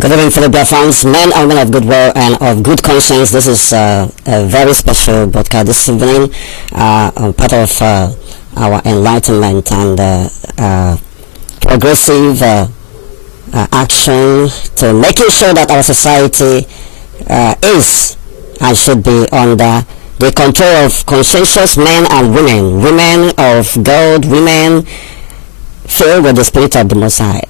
Good evening, fellow Biafrans, men and women of goodwill and of good conscience. This is a very special broadcast this evening, part of our enlightenment and progressive action to making sure that our society is and should be under the control of conscientious men and women of God, women filled with the spirit of the Most High.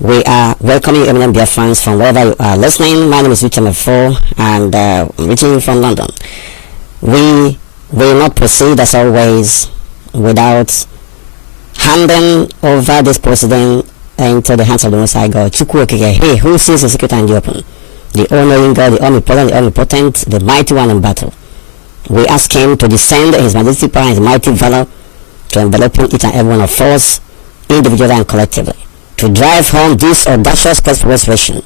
We are welcoming eminent Biafrans from wherever you are listening. My name is Uche Mefor, and I'm reaching you from London. We will not proceed as always without handing over this president into the hands of the Most High God. He who sees the secret and the open, the all-knowing God, the omnipotent, the mighty one in battle. We ask him to descend in his majestic power and his mighty valor to envelop each and every one of us, individually and collectively, to drive home this audacious quest for restoration,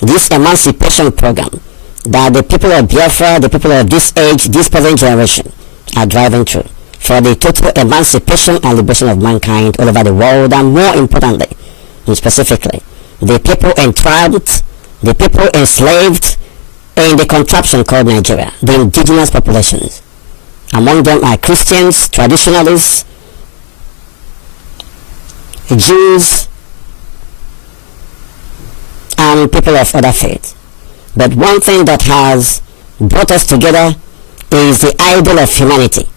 this emancipation program that the people of Biafra, the people of this age, this present generation are driving through for the total emancipation and liberation of mankind all over the world, and more importantly, and specifically, the people entrapped, the people enslaved in the contraption called Nigeria, the indigenous populations. Among them are Christians, traditionalists, Jews, and people of other faiths. But one thing that has brought us together is the idol of humanity.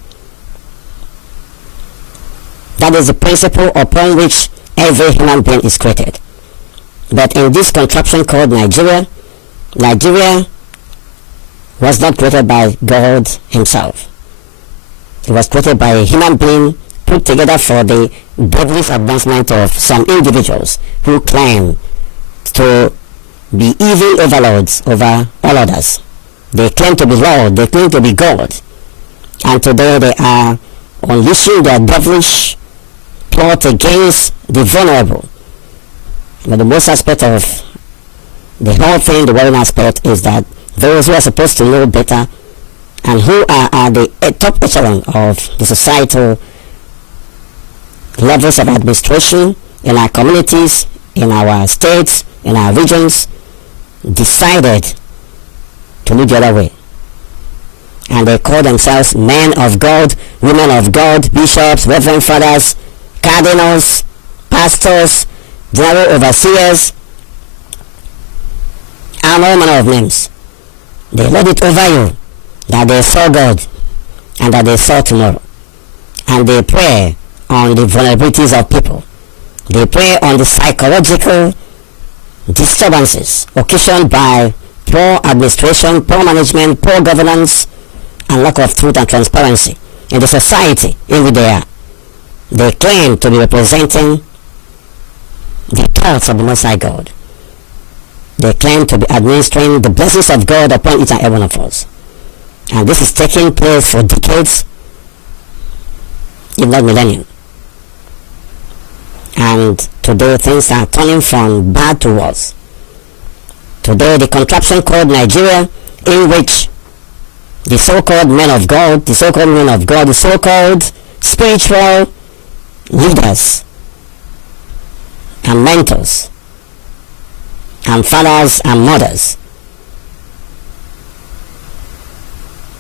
That is the principle upon which every human being is created. But in this contraption called Nigeria, Nigeria was not created by God himself. It was created by a human being put together for the devilish advancement of some individuals who claim to be evil overlords over all others. They claim to be Lord, they claim to be God, and today they are unleashing their devilish plot against the vulnerable. But the most aspect of the whole thing, the worrying aspect, is that those who are supposed to know better and who are at the top echelon of the societal levels of administration in our communities, in our states, in our regions, decided to look the other way. And they call themselves men of God, women of God, bishops, reverend fathers, cardinals, pastors, general overseers, and all manner of names. They lord it over you that they saw God and that they saw tomorrow. And they prey on the vulnerabilities of people. They prey on the psychological disturbances occasioned by poor administration, poor management, poor governance, and lack of truth and transparency in the society in which they are. They claim to be representing the thoughts of the Most High God. They claim to be administering the blessings of God upon each and every one of us. And this is taking place for decades, if not millennium. And today things are turning from bad to worse. Today the contraption called Nigeria, in which the so-called men of God, the so-called women of God, the so-called spiritual leaders and mentors and fathers and mothers,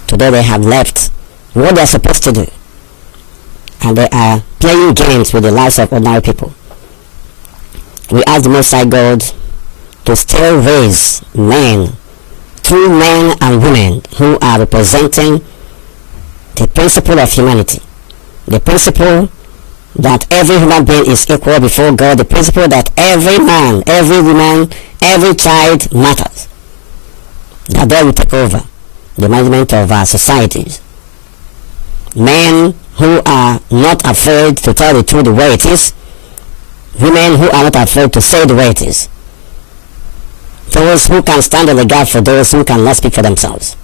today they have left what they are supposed to do, and they are playing games with the lives of ordinary people. We ask the Most High God to still raise men, true men and women who are representing the principle of humanity, the principle that every human being is equal before God, the principle that every man, every woman, every child matters, that they will take over the management of our societies. Men who are not afraid to tell the truth the way it is, women who are not afraid to say the way it is, those who can stand in the gap for those who cannot speak for themselves,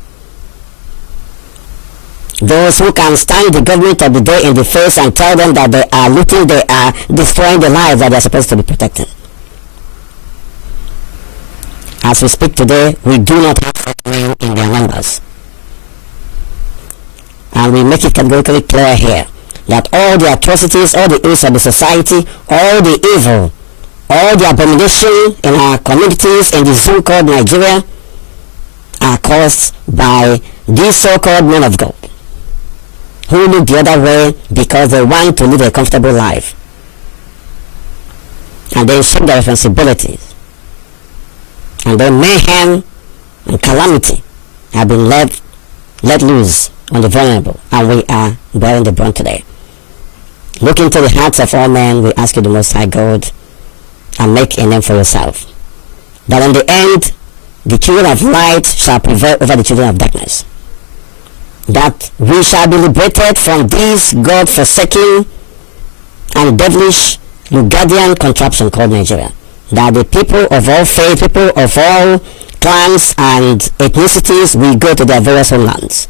those who can stand the government of the day in the face and tell them that they are looting, they are destroying the lives that they are supposed to be protecting. As we speak today, we do not have such men in their numbers. And we make it categorically clear here that all the atrocities, all the ills of the society, all the evil, All the abomination in our communities in the zone called Nigeria are caused by these so-called men of God who look the other way because they want to live a comfortable life, and they shirk their responsibilities, and then mayhem and calamity have been let loose on the vulnerable, and we are bearing the brunt today. Look into the hearts of all men, we ask you the Most High God, and make a name for yourself, that in the end the children of light shall prevail over the children of darkness, that we shall be liberated from this God-forsaken and devilish Lugadian contraption called Nigeria, that the people of all faith, people of all clans and ethnicities will go to their various homelands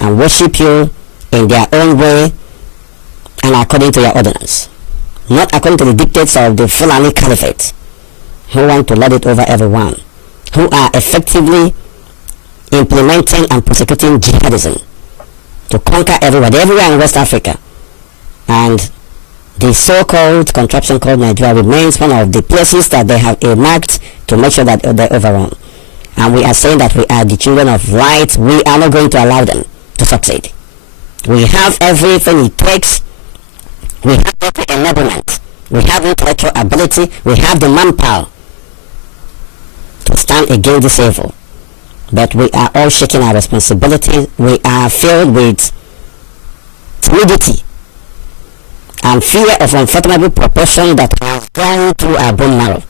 and worship you in their own way and according to your ordinance, not according to the dictates of the Fulani Caliphate, who want to lord it over everyone, who are effectively implementing and prosecuting jihadism to conquer everywhere in West Africa. And the so-called contraption called Nigeria remains one of the places that they have earmarked to make sure that they overrun. And we are saying that we are the children of light. We are not going to allow them to succeed. We have everything it takes. We have every enablement. We have intellectual ability. We have the manpower to stand against this evil. But we are all shaking our responsibility. We are filled with timidity and fear of unfathomable proportion that has gone through our bone marrow.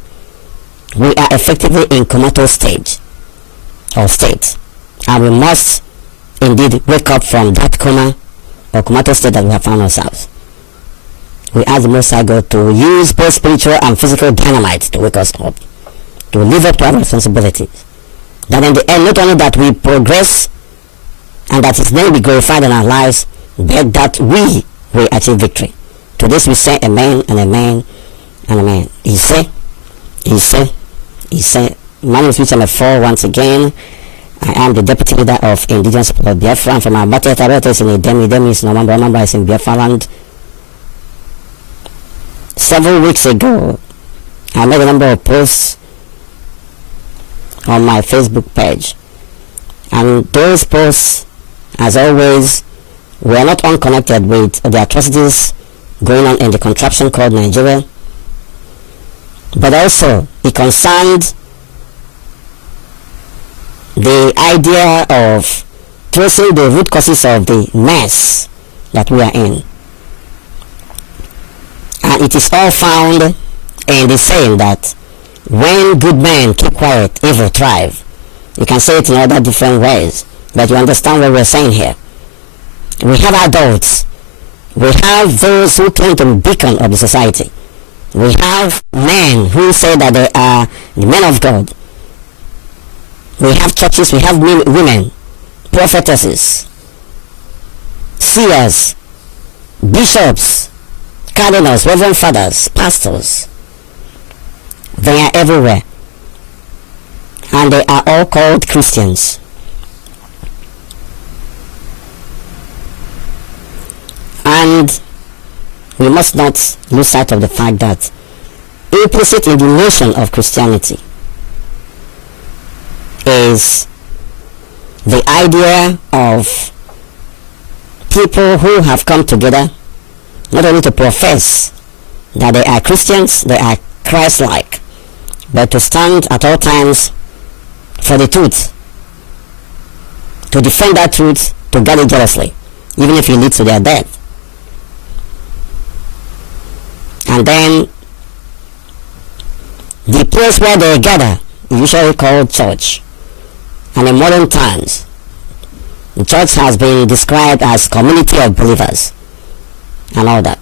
We are effectively in comatose state, and we must indeed wake up from that coma or comatose state that we have found ourselves. We ask the Most High God to use both spiritual and physical dynamite to wake us up, to live up to our responsibilities, that in the end, not only that we progress and that His name be glorified in our lives, but that we will achieve victory. To this we say amen and amen and amen. He say, my name is Uche Mefor once again. I am the deputy leader of indigenous people of Biafra, and from our battle is in Idemi is Nomamba is in Biafra land. Several weeks ago, I made a number of posts on my Facebook page, and those posts, as always, were not unconnected with the atrocities going on in the contraption called Nigeria, but also it concerned the idea of tracing the root causes of the mess that we are in. And it is all found in the saying that when good men keep quiet, evil thrive. You can say it in other different ways, but you understand what we're saying here. We have adults. We have those who claim to be beacon of the society. We have men who say that they are the men of God. We have churches, we have women, prophetesses, seers, bishops, cardinals, reverend fathers, pastors. They are everywhere, and they are all called Christians. And we must not lose sight of the fact that implicit in the notion of Christianity is the idea of people who have come together not only to profess that they are Christians, they are Christ-like, but to stand at all times for the truth, to defend that truth, to guard it jealously, even if it leads to their death. And then the place where they gather is usually called church. And in modern times, the church has been described as community of believers and all that.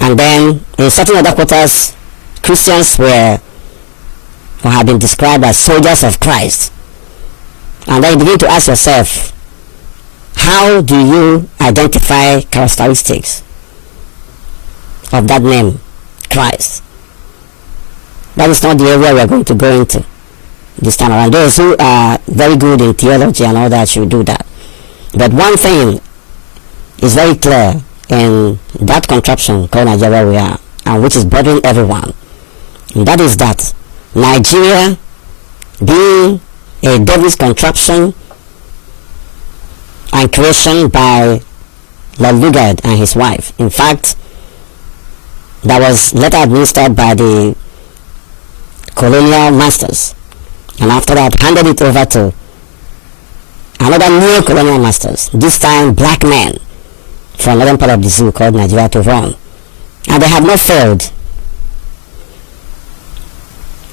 And then in certain other quarters, Christians were or have been described as soldiers of Christ. And then you begin to ask yourself, how do you identify characteristics of that name, Christ? That is not the area we are going to go into this time around. Those who are very good in theology and all that should do that. But one thing is very clear in that contraption called Nigeria we are, and which is bothering everyone. And that is that Nigeria, being a devil's contraption and creation by Lord Lugard and his wife. In fact, that was later administered by the colonial masters, and after that handed it over to another new colonial masters, this time black men from northern part of the zoo called Nigeria, to run. And they have not failed.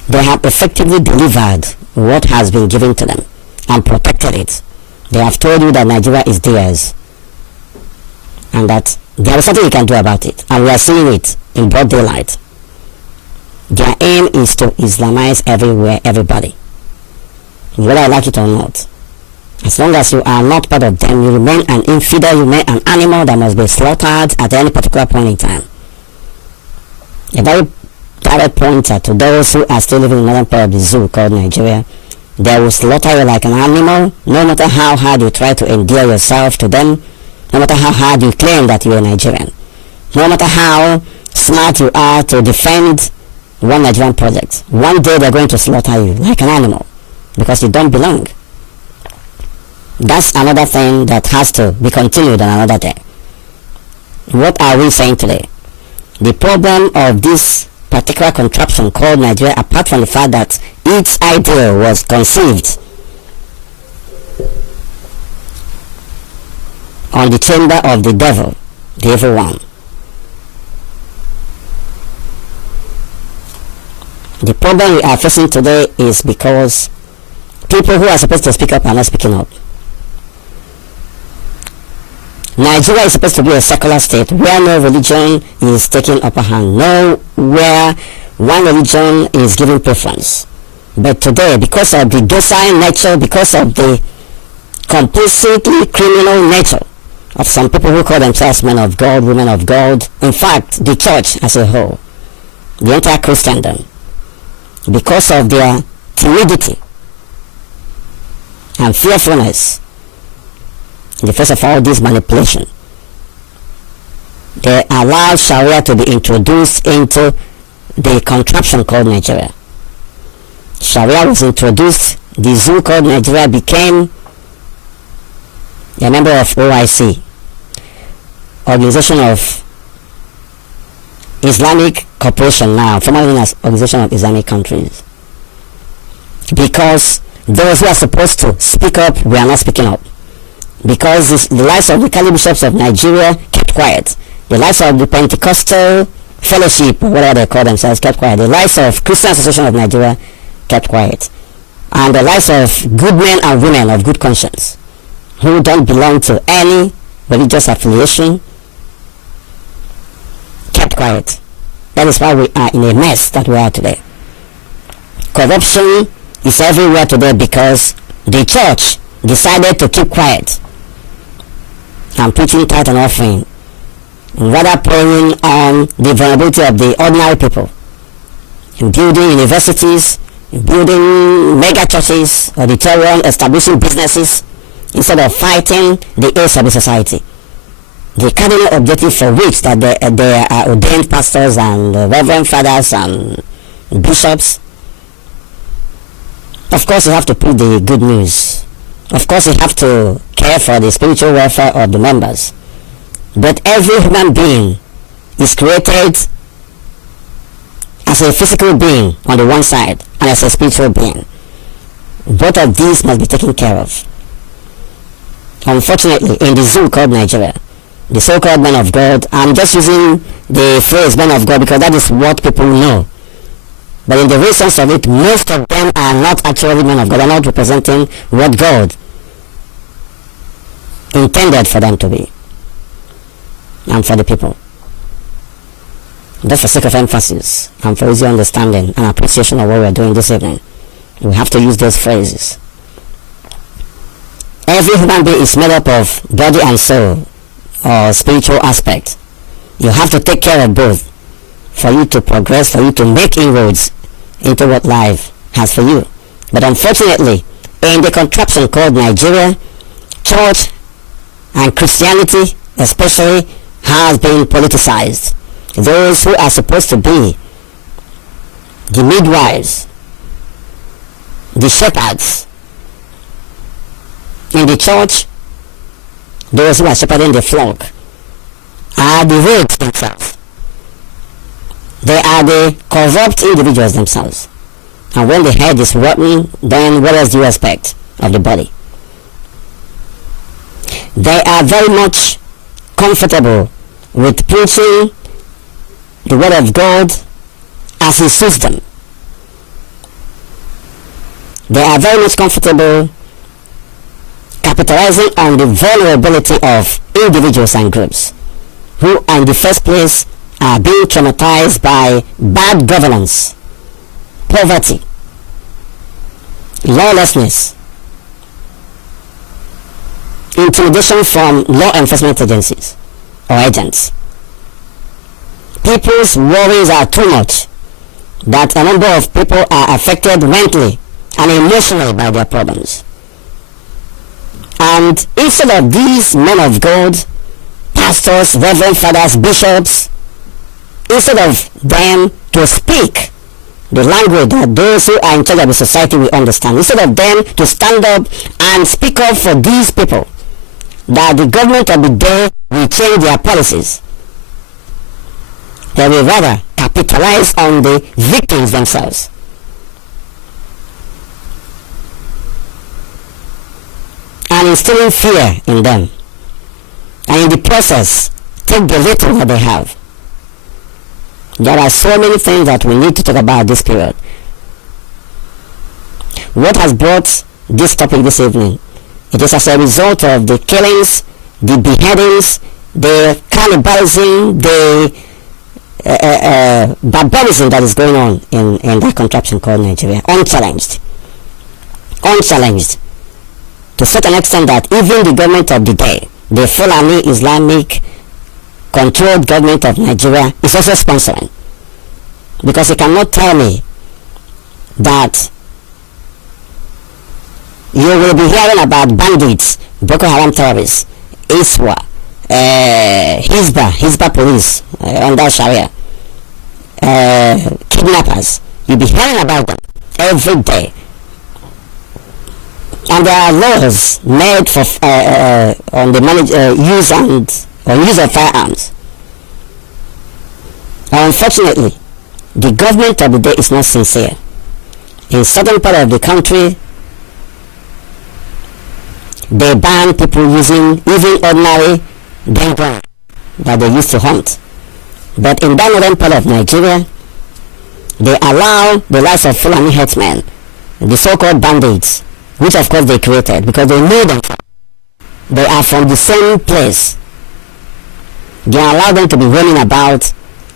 They have effectively delivered what has been given to them and protected it. They have told you that Nigeria is theirs and that there is something you can do about it, and we are seeing it in broad daylight. Their aim is to Islamize everywhere, everybody, whether I like it or not. As long as you are not part of them, you remain an infidel, you remain an animal that must be slaughtered at any particular point in time. A very direct pointer to those who are still living in another part of the zoo called Nigeria. They will slaughter you like an animal, no matter how hard you try to endear yourself to them, no matter how hard you claim that you are Nigerian, no matter how smart you are to defend one Nigerian project. One day they're going to slaughter you like an animal because you don't belong. That's another thing that has to be continued on another day. What are we saying today? The problem of this particular contraption called Nigeria, apart from the fact that its idea was conceived on the chamber of the devil, the evil one. The problem we are facing today is because people who are supposed to speak up are not speaking up. Nigeria is supposed to be a secular state where no religion is taking upper hand, no where one religion is giving preference. But today, because of the docile nature, because of the completely criminal nature of some people who call themselves men of God, women of God, in fact, the church as a whole, the entire Christendom, because of their timidity and fearfulness in the face of all this manipulation, they allowed Sharia to be introduced into the contraption called Nigeria. Sharia was introduced, the zoo called Nigeria became a member of OIC, Organization of Islamic Cooperation, now formerly known as Organization of Islamic Countries, because those who are supposed to speak up were not speaking up, because the lives of the Cali bishops of Nigeria kept quiet, the lives of the Pentecostal Fellowship, whatever they call themselves, kept quiet, the lives of Christian Association of Nigeria kept quiet, and the lives of good men and women of good conscience who don't belong to any religious affiliation kept quiet. That is why we are in a mess that we are today. Corruption is everywhere today because the church decided to keep quiet and preaching tithe and offering, rather preying on the vulnerability of the ordinary people, in building universities, in building mega churches, auditorium, establishing businesses, instead of fighting the ills of the society. The cardinal objective for which that they are ordained pastors and reverend fathers and bishops. Of course you have to put the good news. Of course you have to care for the spiritual welfare of the members. But every human being is created as a physical being on the one side and as a spiritual being. Both of these must be taken care of. Unfortunately, in the zoo called Nigeria, the so-called men of God, I'm just using the phrase men of God because that is what people know. But in the real sense of it, most of them are not actually men of God. They are not representing what God intended for them to be and for the people. Just for sake of emphasis and for easy understanding and appreciation of what we are doing this evening, we have to use those phrases. Every human being is made up of body and soul, or spiritual aspect. You have to take care of both for you to progress, for you to make inroads into what life has for you. But unfortunately, in the contraption called Nigeria, church and Christianity especially has been politicized. those who are supposed to be the midwives, the shepherds in the church, those who are shepherding the flock, are the rogues themselves. They are the corrupt individuals themselves. And when the head is rotten, then what else do you expect of the body? They are very much comfortable with preaching the word of God as it suits them. They are very much comfortable capitalizing on the vulnerability of individuals and groups who in the first place are being traumatized by bad governance, poverty, lawlessness, intimidation from law enforcement agencies or agents. People's worries are too much that a number of people are affected mentally and emotionally by their problems. And instead of these men of God, pastors, reverend fathers, bishops, instead of them to speak the language that those who are in charge of the society will understand, instead of them to stand up and speak up for these people, that the government of the day will change their policies, they will rather capitalize on the victims themselves. And instilling fear in them, and in the process take the little that they have. There are so many things that we need to talk about this period. What has brought this topic this evening? It is as a result of the killings, the beheadings, the cannibalism, the barbarism that is going on in that contraption called Nigeria, unchallenged, to such an extent that even the government of the day, the Fulani Islamic controlled government of Nigeria, is also sponsoring, because you cannot tell me that you will be hearing about bandits, Boko Haram terrorists, ISWA, Hizbah police under Sharia, kidnappers. You'll be hearing about them every day. And there are laws made for on the use of firearms. Unfortunately, the government of the day is not sincere. In certain part of the country, they ban people using even ordinary gun that they used to hunt. But in that northern part of Nigeria, they allow the likes of Fulani herdsmen, the so-called bandits, which of course they created because they know them. They are from the same place. They allow them to be roaming about.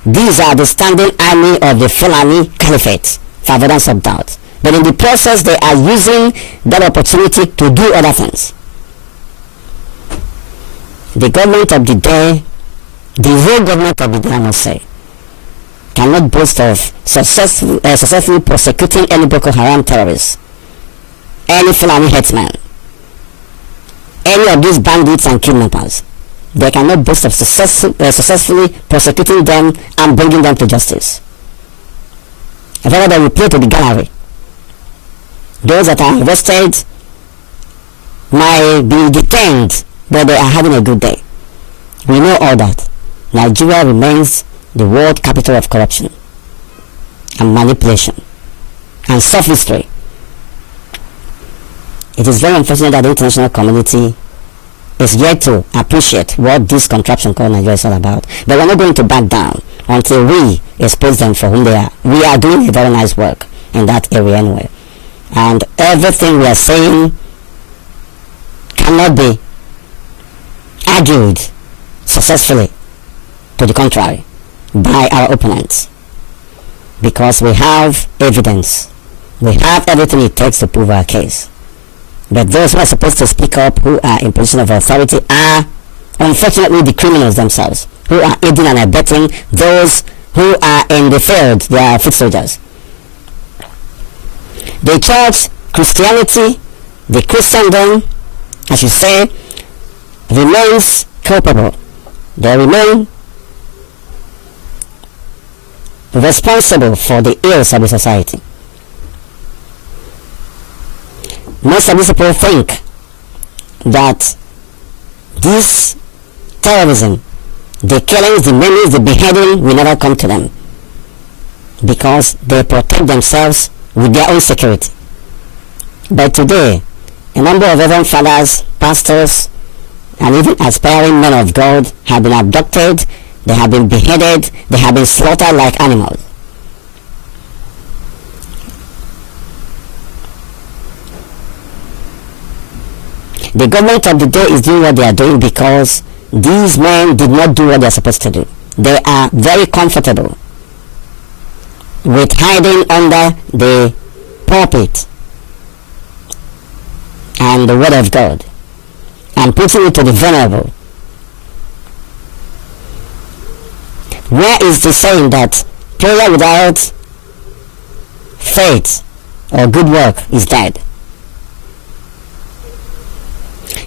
These are the standing army of the Fulani Caliphate, for avoidance of doubt. But in the process, they are using that opportunity to do other things. The government of the day, the real government of the day, I must say, cannot boast of successfully prosecuting any Boko Haram terrorists, any Fulani herdsmen, any of these bandits and kidnappers. They cannot boast of successfully prosecuting them and bringing them to justice. Rather, they will play to the gallery. Those that are arrested might be detained, but they are having a good day. We know all that. Nigeria remains the world capital of corruption and manipulation and sophistry. It is very unfortunate that the international community is yet to appreciate what this contraption called Nigeria is all about. But we're not going to back down until we expose them for whom they are. We are doing a very nice work in that area anyway. And everything we are saying cannot be argued successfully to the contrary by our opponents, because we have evidence. We have everything it takes to prove our case. But those who are supposed to speak up, who are in position of authority, are unfortunately the criminals themselves, who are aiding and abetting those who are in the field. They are foot soldiers. The church, Christianity, the Christendom, I should say, remains culpable. They remain responsible for the ills of the society. Most of these people think that this terrorism, the killings, the maimings, the beheading will never come to them because they protect themselves with their own security. But today, a number of Reverend Fathers, pastors, and even aspiring men of God have been abducted, they have been beheaded, they have been slaughtered like animals. The government of the day is doing what they are doing because these men did not do what they are supposed to do. They are very comfortable with hiding under the pulpit and the word of God and putting it to the vulnerable. Where is the saying that prayer without faith or good work is dead?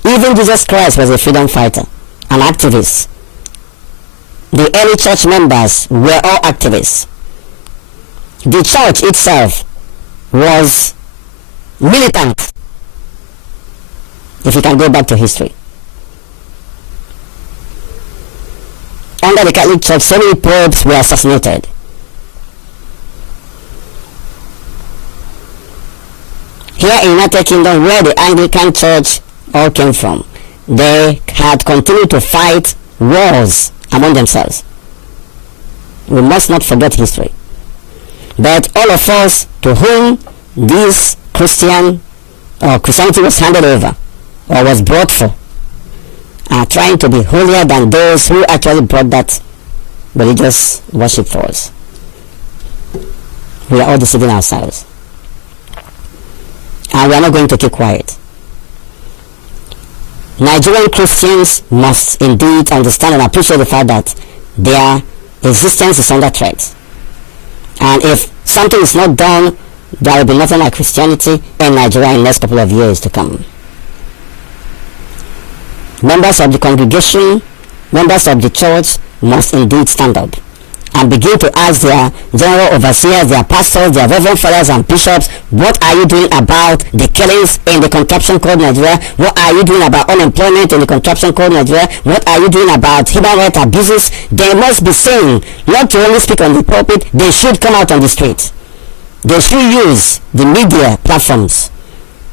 Even Jesus Christ was a freedom fighter, an activist. The early church members were all activists. The church itself was militant, if you can go back to history. Under the Catholic Church, so many popes were assassinated. Here in the United Kingdom, where the Anglican Church all came from, they had continued to fight wars among themselves. We must not forget history. But all of us to whom this Christianity was handed over or was brought for are trying to be holier than those who actually brought that religious worship for us. We are all deceiving ourselves. And we are not going to keep quiet. Nigerian Christians must indeed understand and appreciate the fact that their existence is under threat. And if something is not done, there will be nothing like Christianity in Nigeria in the next couple of years to come. Members of the congregation, members of the church must indeed stand up and begin to ask their general overseers, their pastors, their reverend fathers and bishops, what are you doing about the killings in the contraption called Nigeria? What are you doing about unemployment in the contraption called Nigeria? What are you doing about human rights abuses? They must be saying, not to only speak on the pulpit, they should come out on the street. They should use the media platforms.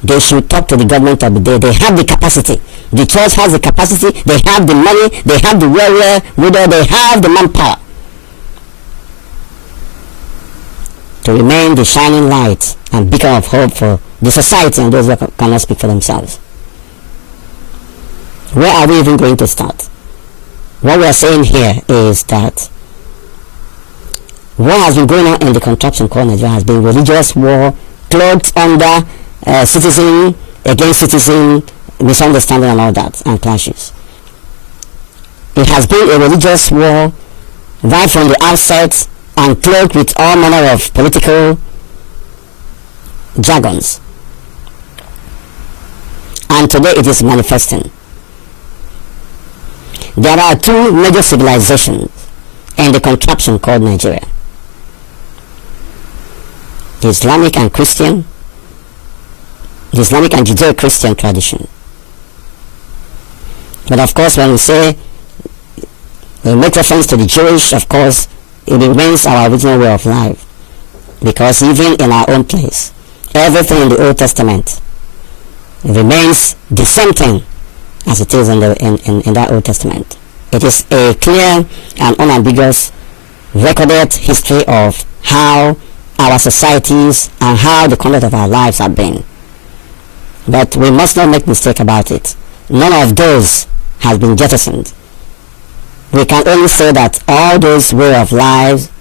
They should talk to the government of the day. They have the capacity. The church has the capacity. They have the money. They have the wherewithal. They have the manpower to remain the shining light and beacon of hope for the society and those who cannot speak for themselves. Where are we even going to start? What we are saying here is that what has been going on in the contraption called Nigeria has been religious war cloaked under citizen against citizen misunderstanding and all that, and clashes. It has been a religious war right from the outset and cloaked with all manner of political jargons. And today it is manifesting. There are two major civilizations in the contraption called Nigeria: the Islamic and Christian, the Islamic and Judeo-Christian tradition. But of course, when we make reference to the Jewish, of course, it remains our original way of life, because even in our own place, everything in the Old Testament remains the same thing as it is in that Old Testament. It is a clear and unambiguous recorded history of how our societies and how the conduct of our lives have been. But we must not make mistake about it. None of those has been jettisoned. We can only say that all those way of lives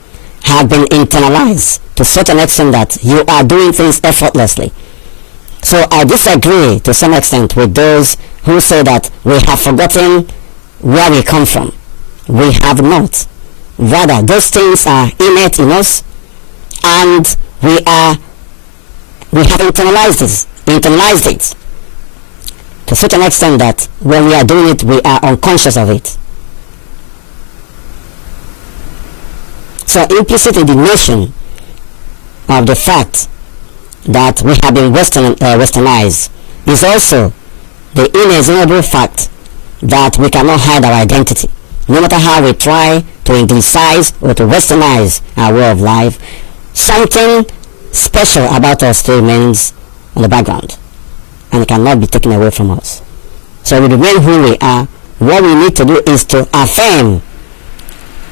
have been internalized to such an extent that you are doing things effortlessly. So I disagree to some extent with those who say that we have forgotten where we come from. We have not. Rather, those things are innate in us, and we have internalized it to such an extent that when we are doing it, we are unconscious of it. So implicit in the notion of the fact that we have been westernized is also the inexorable fact that we cannot hide our identity. No matter how we try to anglicize or to westernize our way of life, something special about us still remains on the background, and it cannot be taken away from us. So we remain who we are. What we need to do is to affirm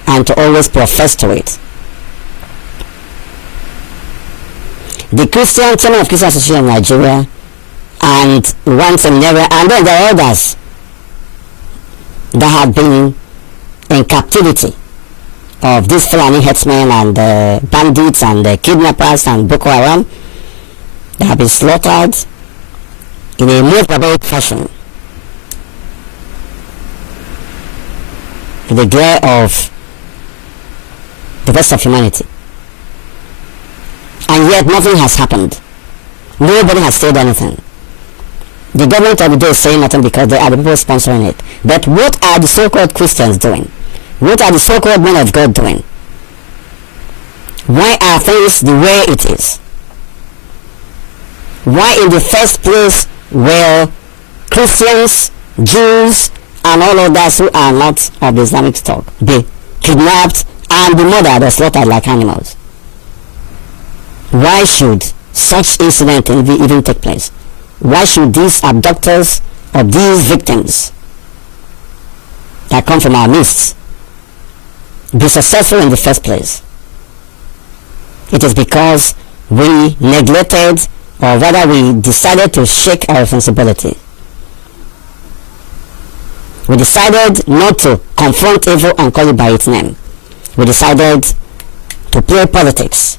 and to always profess to it. The Christian Chairman of Christian Association of Nigeria and one seminary, and then there are others that have been in captivity of these Fulani headsmen and bandits and kidnappers and Boko Haram. They have been slaughtered in a more barbaric fashion in the glare of the rest of humanity. And yet nothing has happened. Nobody has said anything. The government of the day is saying nothing because they are the people sponsoring it. But what are the so-called Christians doing? What are the so-called men of God doing? Why are things the way it is? Why in the first place were Christians, Jews, and all others who are not of the Islamic stock be kidnapped and be murdered or slaughtered like animals? Why should such incident even take place? Why should these abductors of these victims that come from our midst be successful in the first place? It is because we neglected, or rather we decided to shake our responsibility. We decided not to confront evil and call it by its name. We decided to play politics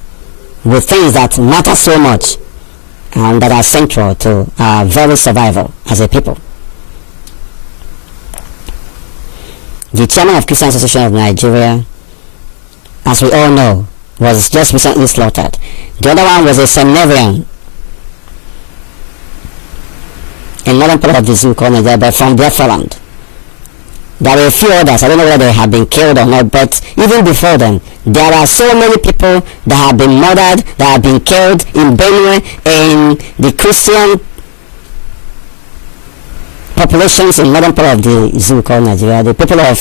with things that matter so much and that are central to our very survival as a people. The chairman of Christian Association of Nigeria, as we all know, was just recently slaughtered. The other one was a seminarian in northern part of the zoo called Nigeria, but from Biafra land. There are a few others, I don't know whether they have been killed or not, but even before them, there are so many people that have been murdered, that have been killed in Benue, in the Christian populations in northern part of the zoo called Nigeria. The people of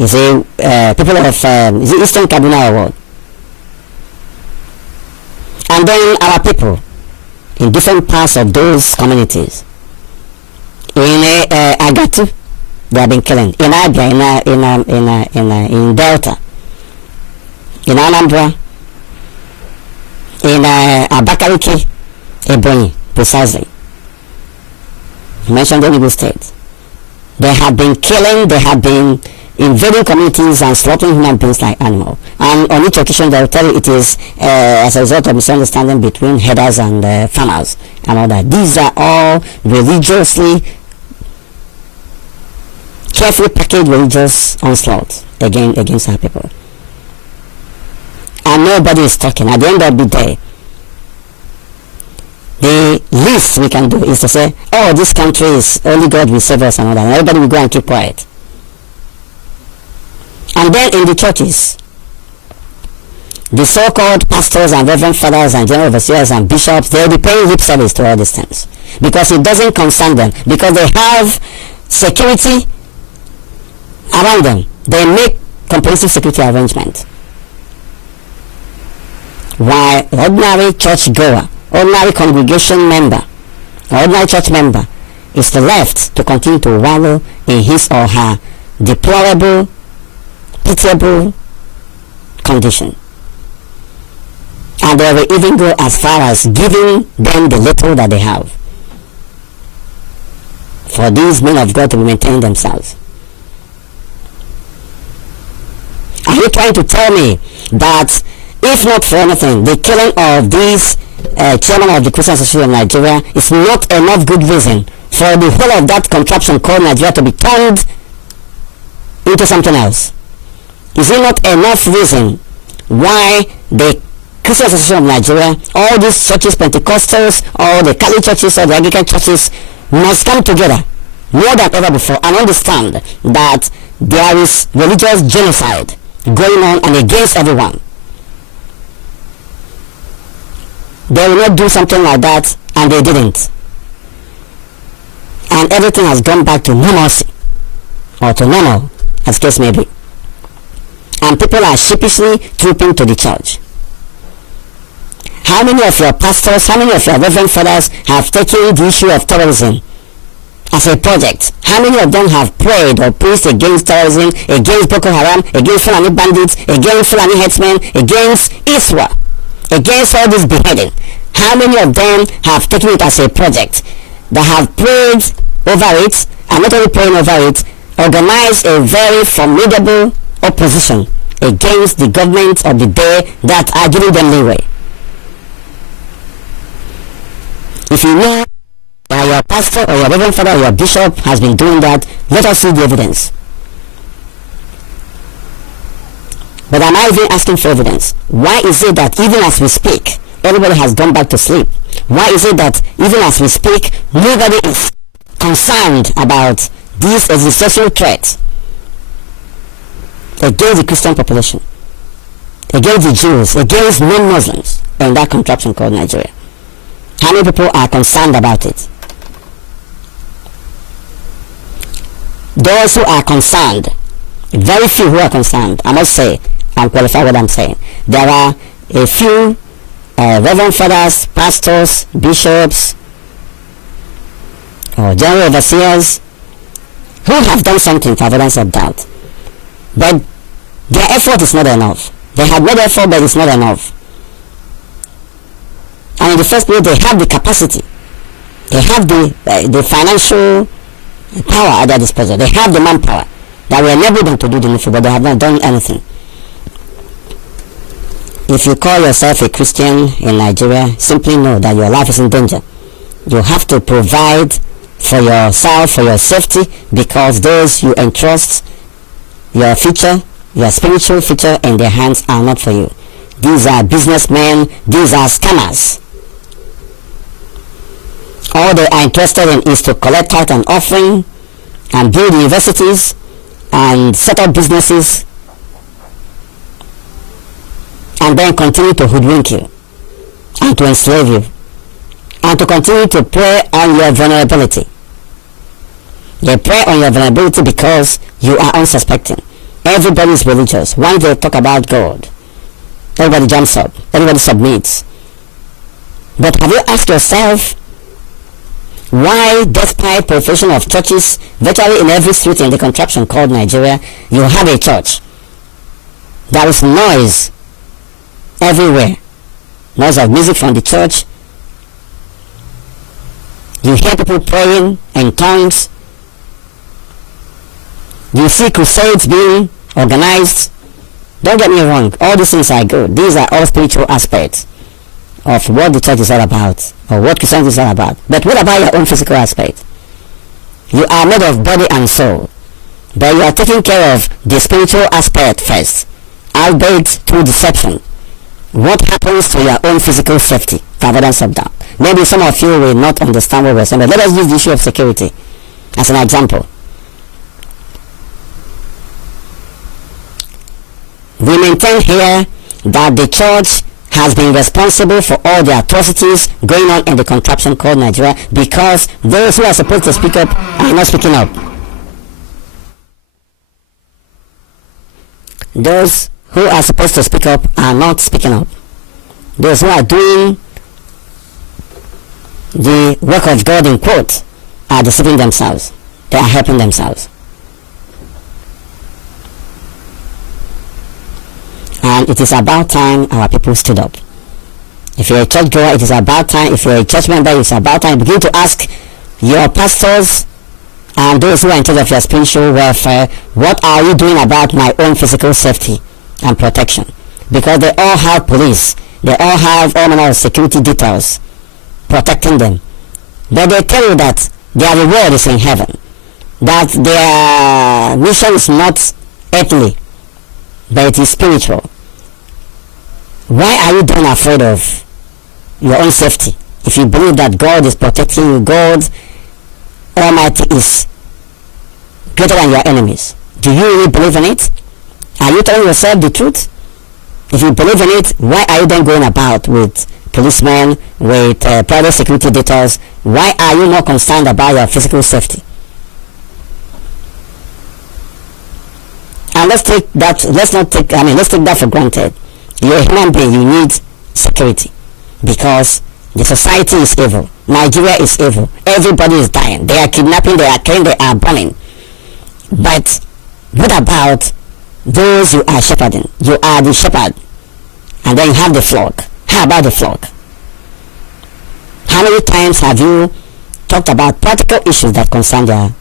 is it Eastern Kaduna or what? And then our people in different parts of those communities. In Agatu, they have been killing. In Abia, in Delta, in Anambra, in Abakaliki, Ebonyi, precisely. Mentioned the Enugu State. They have been killing, they have been invading communities and slaughtering human beings like animals. And on each occasion they will tell you it is as a result of misunderstanding between herders and farmers and all that. These are all religiously, carefully packaged religious onslaught against our people. And nobody is talking. At the end of the day, the least we can do is to say, oh, this country is only God will save us and all that. And everybody will go and keep quiet. And then in the churches, the so-called pastors and reverend fathers and general overseers and bishops, they will be paying lip service to all these things. Because it doesn't concern them. Because they have security around them. They make comprehensive security arrangements. While ordinary church goer, ordinary congregation member, ordinary church member is left to continue to wallow in his or her deplorable, pitiable condition. And they will even go as far as giving them the little that they have for these men of God to maintain themselves. Are you trying to tell me that if not for anything, the killing of these chairman of the Christian Association of Nigeria is not enough good reason for the whole of that contraption called Nigeria to be turned into something else? Is it not enough reason why the Christian Association of Nigeria, all these churches, Pentecostals, all the Catholic churches, all the Anglican churches must come together, more than ever before and understand that there is religious genocide going on and against everyone. They will not do something like that, and they didn't. And everything has gone back to normalcy, or to normal, as case may be. And people are sheepishly trooping to the church. How many of your pastors, how many of your reverend fathers have taken the issue of terrorism as a project? How many of them have prayed or preached against terrorism, against Boko Haram, against Fulani bandits, against Fulani headsmen, against Iswa, against all this beheading? How many of them have taken it as a project, that have prayed over it, and not only praying over it, organized a very formidable opposition against the government of the day that are giving them leeway? If you know that your pastor or your reverend father or your bishop has been doing that, let us see the evidence. But am I even asking for evidence? Why is it that even as we speak, everybody has gone back to sleep? Why is it that even as we speak, nobody is concerned about this existential threat against the Christian population, against the Jews, against non-Muslims in that contraption called Nigeria? How many people are concerned about it? Those who are concerned, very few who are concerned, I must say, and qualify what I'm saying. There are a few reverend fathers, pastors, bishops, or general overseers who have done something for avoidance of doubt. But their effort is not enough. They have made effort, but it's not enough. And in the first place, they have the capacity. They have the financial power at their disposal. They have the manpower that will enable them to do the needful, but they have not done anything. If you call yourself a Christian in Nigeria, simply know that your life is in danger. You have to provide for yourself, for your safety, because those you entrust your future, your spiritual future, in their hands are not for you. These are businessmen, these are scammers. All they are interested in is to collect out an offering and build universities and set up businesses and then continue to hoodwink you and to enslave you and to continue to prey on your vulnerability. They prey on your vulnerability because you are unsuspecting. Everybody is religious. Once they talk about God, everybody jumps up, everybody submits. But have you asked yourself, why, despite profession of churches virtually in every street in the contraption called Nigeria, you have a church? There is noise everywhere. Noise of music from the church. You hear people praying in tongues. You see crusades being organized. Don't get me wrong, all these things are good. These are all spiritual aspects of what the church is all about, or what Christianity is all about. But what about your own physical aspect? You are made of body and soul, but you are taking care of the spiritual aspect first, albeit through deception. What happens to your own physical safety? Avoidance of doubt. Maybe some of you will not understand what we're saying, but let us use the issue of security as an example. We maintain here that the church has been responsible for all the atrocities going on in the contraption called Nigeria, because those who are supposed to speak up are not speaking up. Those who are supposed to speak up are not speaking up. Those who are doing the work of God in quote are deceiving themselves. They are helping themselves. And it is about time our people stood up. If you're a church goer, it is about time. If you're a church member, it's about time. Begin to ask your pastors and those who are in charge of your spiritual welfare, what are you doing about my own physical safety and protection? Because they all have police. They all have all manner of security details protecting them. But they tell you that their reward is in heaven. That their mission is not earthly, but it is spiritual. Why are you then afraid of your own safety? If you believe that God is protecting you, God Almighty is greater than your enemies. Do you really believe in it? Are you telling yourself the truth? If you believe in it, why are you then going about with policemen, with private security details? Why are you more concerned about your physical safety? And let's take that for granted. You're a human being, you need security because the society is evil. Nigeria is evil. Everybody is dying. They are kidnapping, they are killing, they are burning. But what about those you are shepherding? You are the shepherd. And then you have the flock. How about the flock? How many times have you talked about practical issues that concern their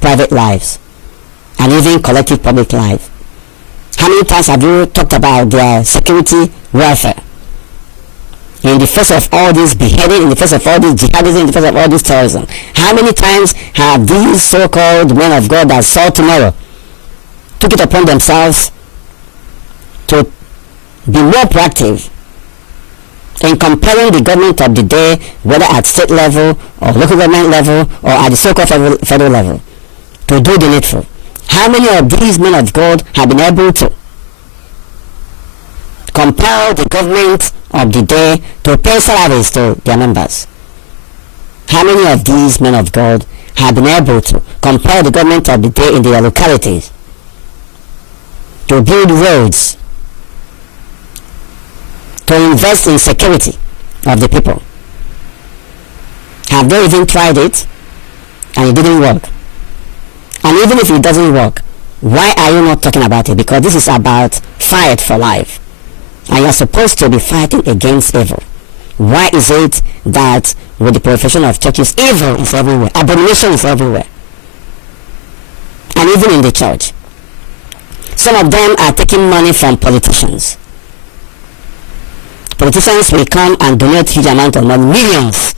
private lives and even collective public life? How many times have you talked about their security welfare? In the face of all this beheading, in the face of all this jihadism, in the face of all this terrorism, how many times have these so-called men of God that saw tomorrow took it upon themselves to be more proactive in compelling the government of the day, whether at state level or local government level or at the so-called federal level, to do the needful? How many of these men of God have been able to compel the government of the day to pay salaries to their members? How many of these men of God have been able to compel the government of the day in their localities to build roads, to invest in security of the people? Have they even tried it and it didn't work? And even if it doesn't work, why are you not talking about it? Because this is about fight for life. And you're supposed to be fighting against evil. Why is it that with the profession of churches, evil is everywhere, abomination is everywhere, and even in the church? Some of them are taking money from politicians. Politicians will come and donate huge amount of money, millions,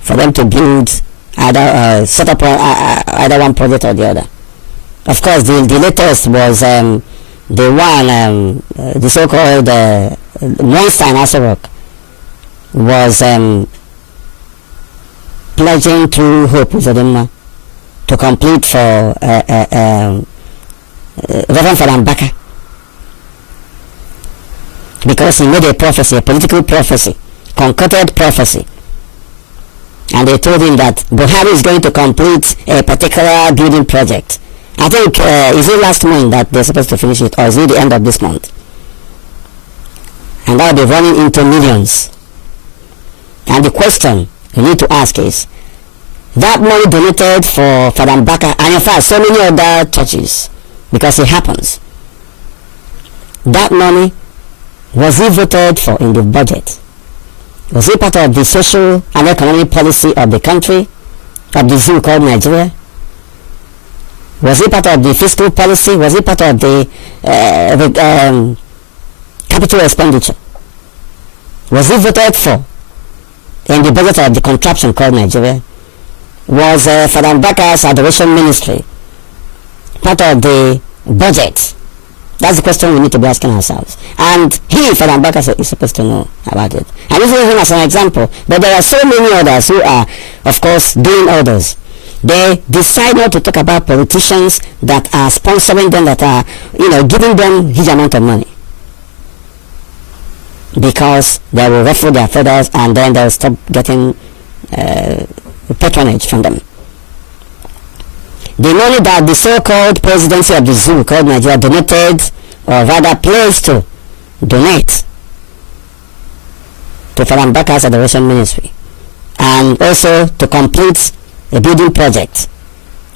for them to build either set up either one project or the other. Of course, the latest was the one, the so-called monster in Asarok was pledging through Hope Uzodinma to complete for Reverend Fadan Baka, because he made a prophecy, a political prophecy, concocted prophecy, and they told him that Buhari is going to complete a particular building project. I think, is it last month that they're supposed to finish it, or is it the end of this month? And that will be running into millions. And the question you need to ask is, that money donated for Fadan Baka, and in fact so many other churches, because it happens, that money, was it voted for in the budget? Was it part of the social and economic policy of the country, of the zoo called Nigeria? Was it part of the fiscal policy? Was it part of the capital expenditure? Was it voted for in the budget of the contraption called Nigeria? Was Fadan Baka's adoration ministry part of the budget? That's the question we need to be asking ourselves. And he, Fadan Baka, is supposed to know about it. I'm using him as an example, but there are so many others who are, of course, doing others. They decide not to talk about politicians that are sponsoring them, that are, giving them huge amount of money, because they will ruffle their feathers and then they'll stop getting patronage from them. The money that the so-called presidency of the zoo called Nigeria donated, or rather pledged to donate to Fadan Baka's adoration ministry, and also to complete a building project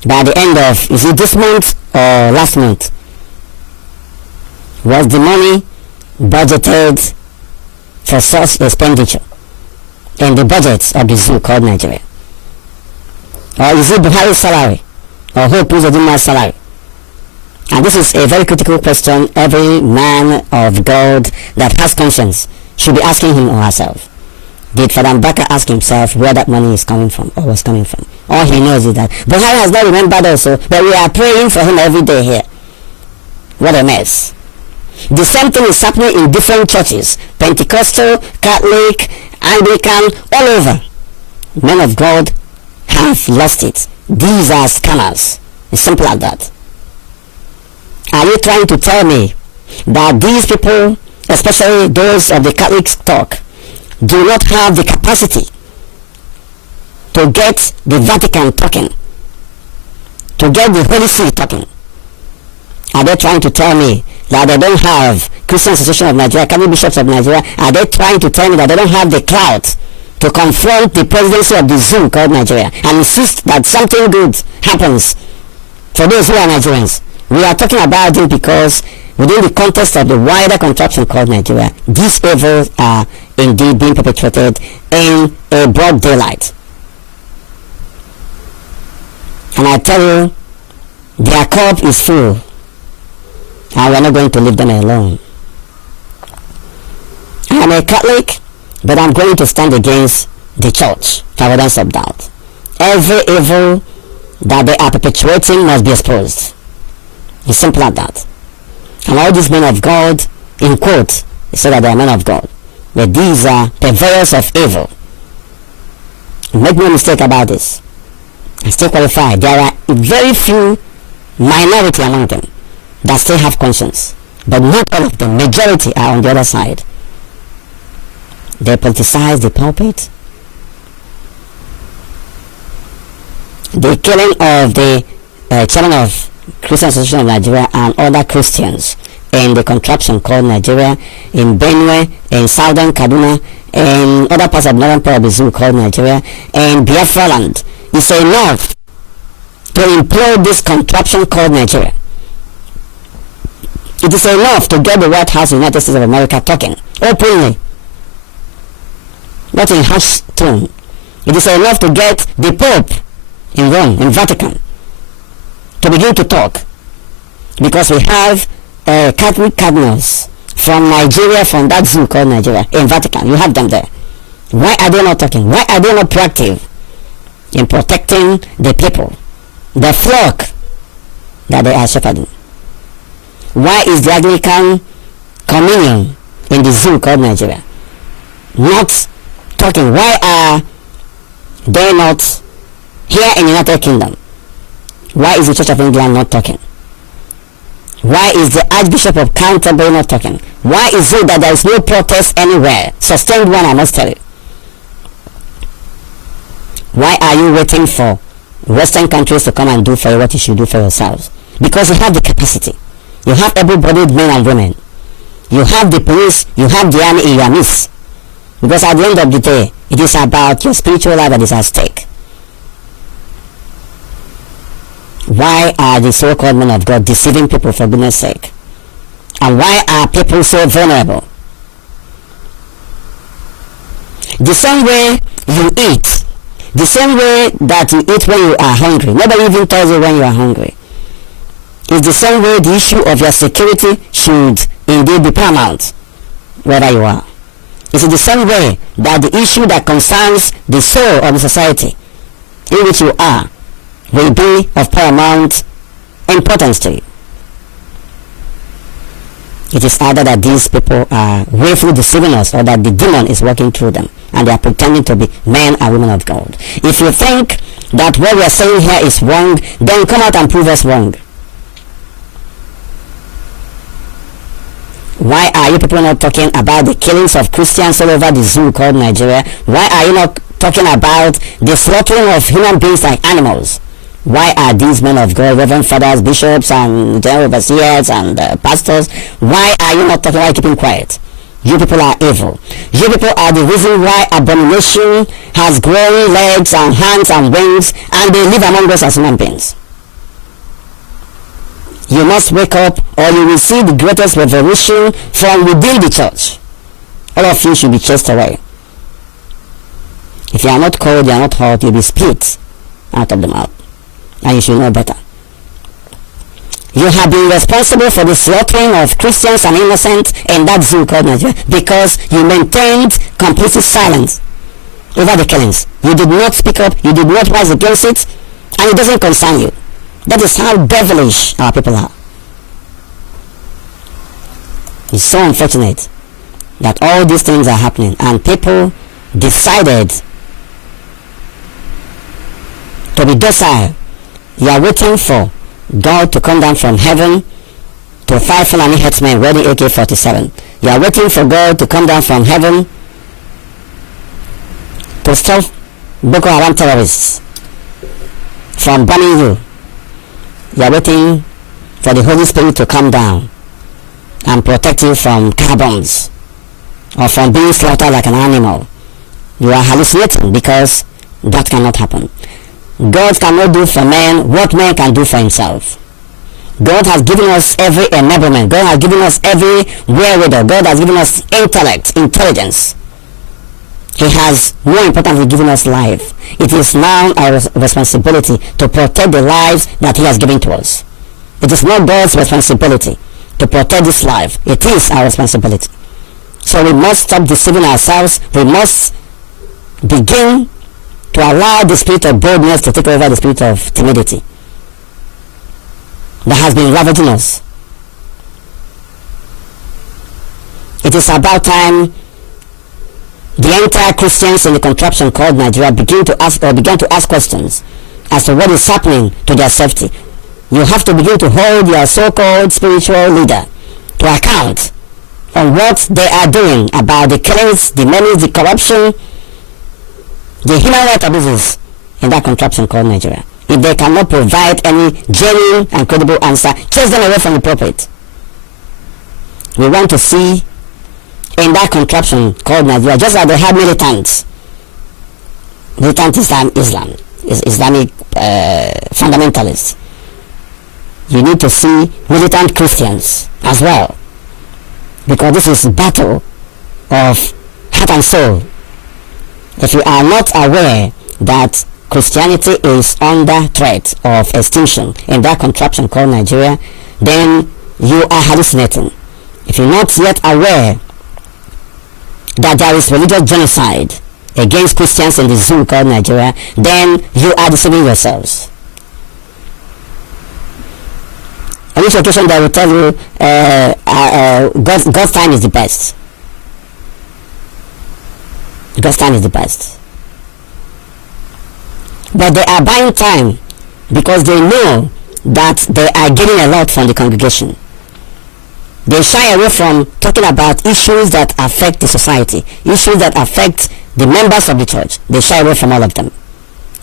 by the end of, is it this month or last month, was the money budgeted for such expenditure in the budgets of the zoo called Nigeria? Or is it Buhari's salary or Hope Uzodinma's salary? And this is a very critical question every man of God that has conscience should be asking him or herself. Did Fadan Baka ask himself where that money is coming from, or was coming from? All he knows is that Buhari has not remembered also that we are praying for him every day here. What a mess. The same thing is happening in different churches, Pentecostal, Catholic, Anglican, all over. Men of God have lost it. These are scammers. It's simple as that. Are you trying to tell me that these people, especially those of the Catholic stock, do not have the capacity to get the Vatican talking, to get the Holy See talking? Are they trying to tell me that they don't have Christian Association of Nigeria, Catholic Bishops of Nigeria? Are they trying to tell me that they don't have the clout to confront the presidency of the zoo called Nigeria and insist that something good happens for those who are Nigerians? We are talking about it because within the context of the wider contraption called Nigeria, these evils are indeed being perpetrated in a broad daylight. And I tell you, their cup is full, and we're not going to leave them alone. I am a Catholic, but I'm going to stand against the church for avoidance of doubt. Every evil that they are perpetuating must be exposed. It's simple as that. And all these men of God, in quote, they say that they are men of God, but these are purveyors of evil. Make no mistake about this. I still qualify. There are very few minority among them that still have conscience, but not all of them. Majority are on the other side. They politicize the pulpit. The killing of the chairman of Christian Association of Nigeria and other Christians in the contraption called Nigeria, in Benue, in southern Kaduna, in other parts of northern part of the zoo called Nigeria, and Biafra land, is enough to implode this contraption called Nigeria. It is enough to get the White House, United States of America, talking openly, not in harsh tone. It is enough to get the Pope in Rome, in Vatican, to begin to talk, because we have Catholic cardinals from Nigeria, from that zoo called Nigeria, in Vatican. You have them there. Why are they not talking? Why are they not proactive in protecting the people, the flock that they are shepherding? Why is the Anglican communion in the zoo called Nigeria not talking? Why are they not here in the United Kingdom? Why is the Church of England not talking? Why is the Archbishop of Canterbury not talking? Why is it that there is no protest anywhere? Sustained one, I must tell you. Why are you waiting for Western countries to come and do for you what you should do for yourselves? Because you have the capacity. You have able-bodied men and women. You have the police, you have the army in your midst. Because at the end of the day, it is about your spiritual life that is at stake. Why are the so-called men of God deceiving people, for goodness sake? And why are people so vulnerable? The same way you eat, the same way that you eat when you are hungry, nobody even tells you when you are hungry, is the same way the issue of your security should indeed be paramount wherever you are. It's the same way that the issue that concerns the soul of the society in which you are will be of paramount importance to you. It is either that these people are willfully deceiving us, or that the demon is working through them and they are pretending to be men and women of God. If you think that what we are saying here is wrong, then come out and prove us wrong. Why are you people not talking about the killings of Christians all over the zoo called Nigeria? Why are you not talking about the slaughtering of human beings like animals? Why are these men of God, reverend fathers, bishops, and general overseers, and pastors, why are you not talking? Why are you keeping quiet? You people are evil. You people are the reason why abomination has growing legs and hands and wings, and they live among us as human beings. You must wake up, or you will see the greatest revolution from within the church. All of you should be chased away. If you are not cold, you are not hot, you'll be split out of the mouth. And you should know better. You have been responsible for the slaughtering of Christians and innocents in that zoo called Nigeria, because you maintained complete silence over the killings. You did not speak up, you did not rise against it, and it doesn't concern you. That is how devilish our people are. It's so unfortunate that all these things are happening, and people decided to be docile. You are waiting for God to come down from heaven to 5 Fulani herdsmen wearing AK-47. You are waiting for God to come down from heaven to stop Boko Haram terrorists from bombing you. You are waiting for the Holy Spirit to come down and protect you from car bombs or from being slaughtered like an animal. You are hallucinating, because that cannot happen. God cannot do for man what man can do for himself. God has given us every enablement. God has given us every wherewithal. God has given us intellect, intelligence. He has, more importantly, given us life. It is now our responsibility to protect the lives that He has given to us. It is not God's responsibility to protect this life. It is our responsibility. So we must stop deceiving ourselves. We must begin to allow the spirit of boldness to take over the spirit of timidity that has been ravaging us. It is about time the entire Christians in the contraption called Nigeria began to ask questions as to what is happening to their safety. You have to begin to hold your so-called spiritual leader to account on what they are doing about the killings, the menace, the corruption, the human rights abuses in that contraption called Nigeria. If they cannot provide any genuine and credible answer, chase them away from the pulpit. We want to see in that contraption called Nigeria, just like they have militant Islamic fundamentalists. You need to see militant Christians as well, because this is a battle of heart and soul. If you are not aware that Christianity is under threat of extinction in that contraption called Nigeria, then you are hallucinating. If you're not yet aware that there is religious genocide against Christians in the zoo called Nigeria, then you are deceiving yourselves. On each occasion they will tell you God's time is the best. God's time is the best. But they are buying time because they know that they are getting a lot from the congregation. They shy away from talking about issues that affect the society, issues that affect the members of the church. They shy away from all of them.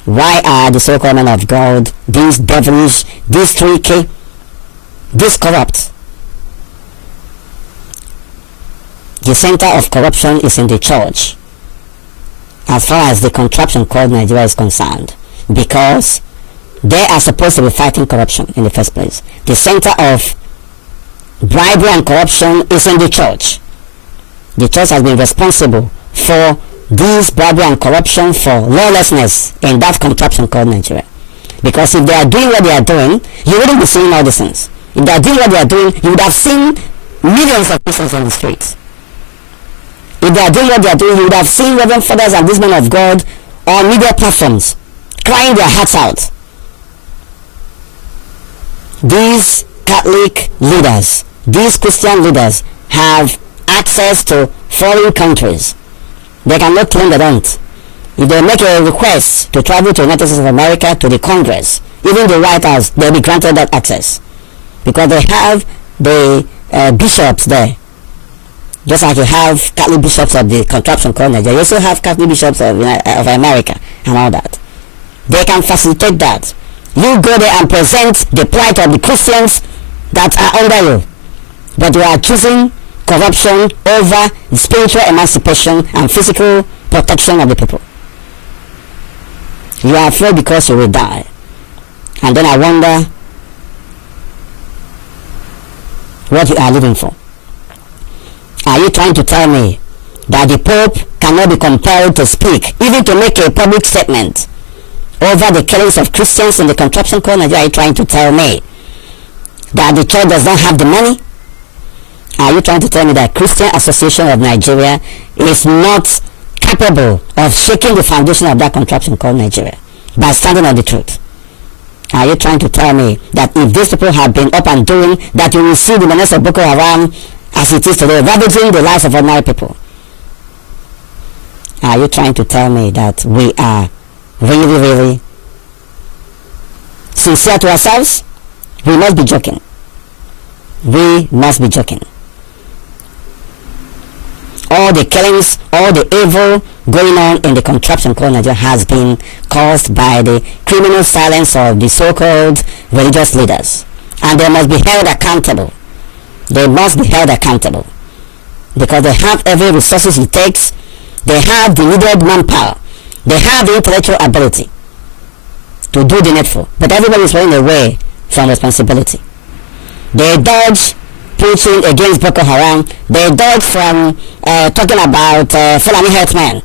Why are the so-called men of God, these devilish, these tricky, this corrupt? The center of corruption is in the church, as far as the contraption called Nigeria is concerned, because they are supposed to be fighting corruption in the first place. The center of bribery and corruption is in the church. The church has been responsible for this bribery and corruption, for lawlessness in that contraption called Nigeria. Because if they are doing what they are doing, you wouldn't be seeing all these things. If they are doing what they are doing, you would have seen millions of Christians on the streets. If they are doing what they are doing, you would have seen Reverend Fathers and these men of God on media platforms crying their hearts out. These Catholic leaders, these Christian leaders have access to foreign countries. They cannot claim they don't. If they make a request to travel to the United States of America, to the Congress, even the White House, they'll be granted that access, because they have the bishops there. Just like you have Catholic bishops of the contraption called Nigeria, you also have Catholic bishops of America and all that. They can facilitate that. You go there and present the plight of the Christians that are under you, but you are choosing corruption over spiritual emancipation and physical protection of the people. You are afraid because you will die. And then I wonder what you are living for. Are you trying to tell me that the Pope cannot be compelled to speak, even to make a public statement over the killings of Christians in the contraption called Nigeria? Are you trying to tell me that the church does not have the money? Are you trying to tell me that Christian Association of Nigeria is not capable of shaking the foundation of that contraption called Nigeria by standing on the truth? Are you trying to tell me that if these people have been up and doing, that you will see the menace of Boko Haram as it is today, ravaging the lives of ordinary people? Are you trying to tell me that we are really, really sincere to ourselves? We must be joking. We must be joking. All the killings, all the evil going on in the contraption called Nigeria has been caused by the criminal silence of the so-called religious leaders. And they must be held accountable. They must be held accountable. Because they have every resources it takes. They have the needed manpower. They have the intellectual ability to do the needful. But everybody is running away from responsibility. They dodge preaching against Boko Haram. They dodge from talking about Fulani herdsmen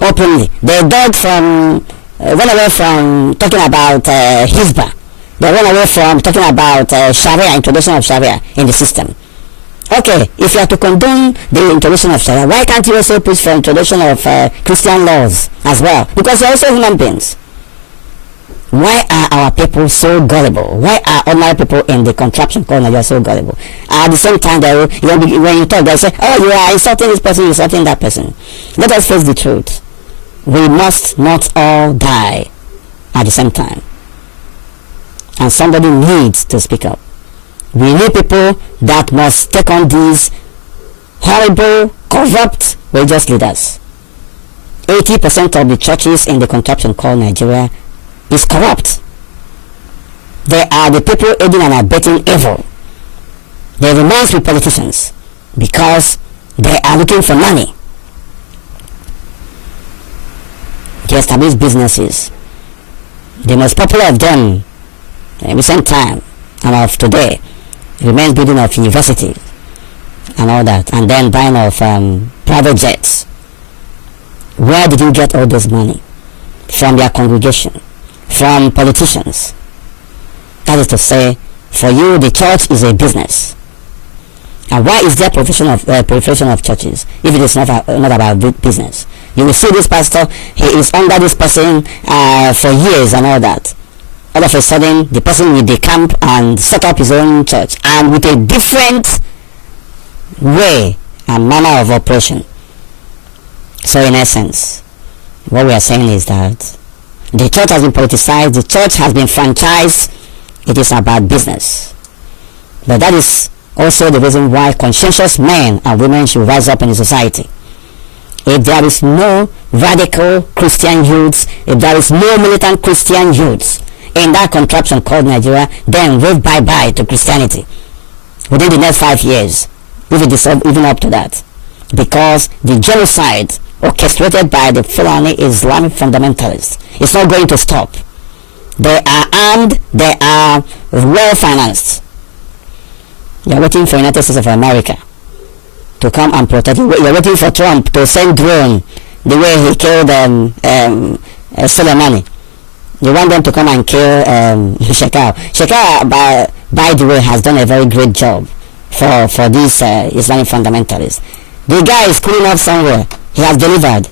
openly. They dodge from run away from talking about Hizbah. They run away from talking about Sharia, introduction of Sharia in the system. Okay, if you are to condone the introduction of Sharia, why can't you also preach for introduction of Christian laws as well? Because you're also human beings. Why are our people so gullible? Why are ordinary people in the contraption called Nigeria so gullible? At the same time, when you talk, they say, oh, you are insulting this person, you're insulting that person. Let us face the truth. We must not all die at the same time. And somebody needs to speak up. We need people that must take on these horrible, corrupt religious leaders. 80% of the churches in the contraption called Nigeria is corrupt. They are the people aiding and abetting evil. They remain with politicians because they are looking for money. They establish businesses. The most popular of them in recent time and of today remains building of universities and all that, and then buying of private jets. Where did you get all this money? From their congregation, from politicians. That is to say, for you the church is a business. And why is there proliferation of churches if it is not about business? You will see this pastor, he is under this person for years and all that. All of a sudden, the person will decamp and set up his own church, and with a different way and manner of operation. So in essence, what we are saying is that the church has been politicized, the church has been franchised, it is about business. But that is also the reason why conscientious men and women should rise up in the society. If there is no radical Christian youths, if there is no militant Christian youths in that contraption called Nigeria, then wave bye-bye to Christianity within the next 5 years, if it is even up to that. Because the genocide orchestrated by the Fulani Islamic fundamentalists is not going to stop. They are armed, they are well financed. You are waiting for United States of America to come and protect you. You are waiting for Trump to send drone the way he killed Soleimani. You want them to come and kill Shekau. Shekau, by the way, has done a very great job for these Islamic fundamentalists. The guy is cooling off somewhere. He has delivered.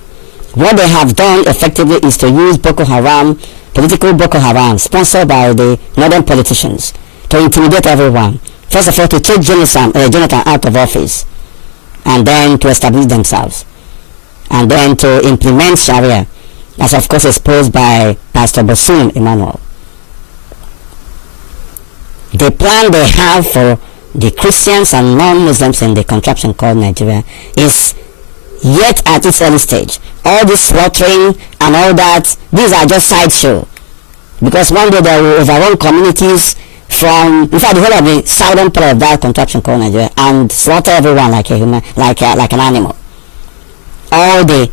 What they have done effectively is to use Boko Haram, political Boko Haram, sponsored by the northern politicians, to intimidate everyone. First of all, to take Jonathan out of office, and then to establish themselves, and then to implement Sharia, as of course exposed by Pastor Bosun Emmanuel. The plan they have for the Christians and non-Muslims in the contraption called Nigeria is yet at its early stage. All this slaughtering and all that, these are just sideshow. Because one day they will overrun communities from, in fact, the whole of the southern part of that contraption called Nigeria, and slaughter everyone like a human, like an animal. All the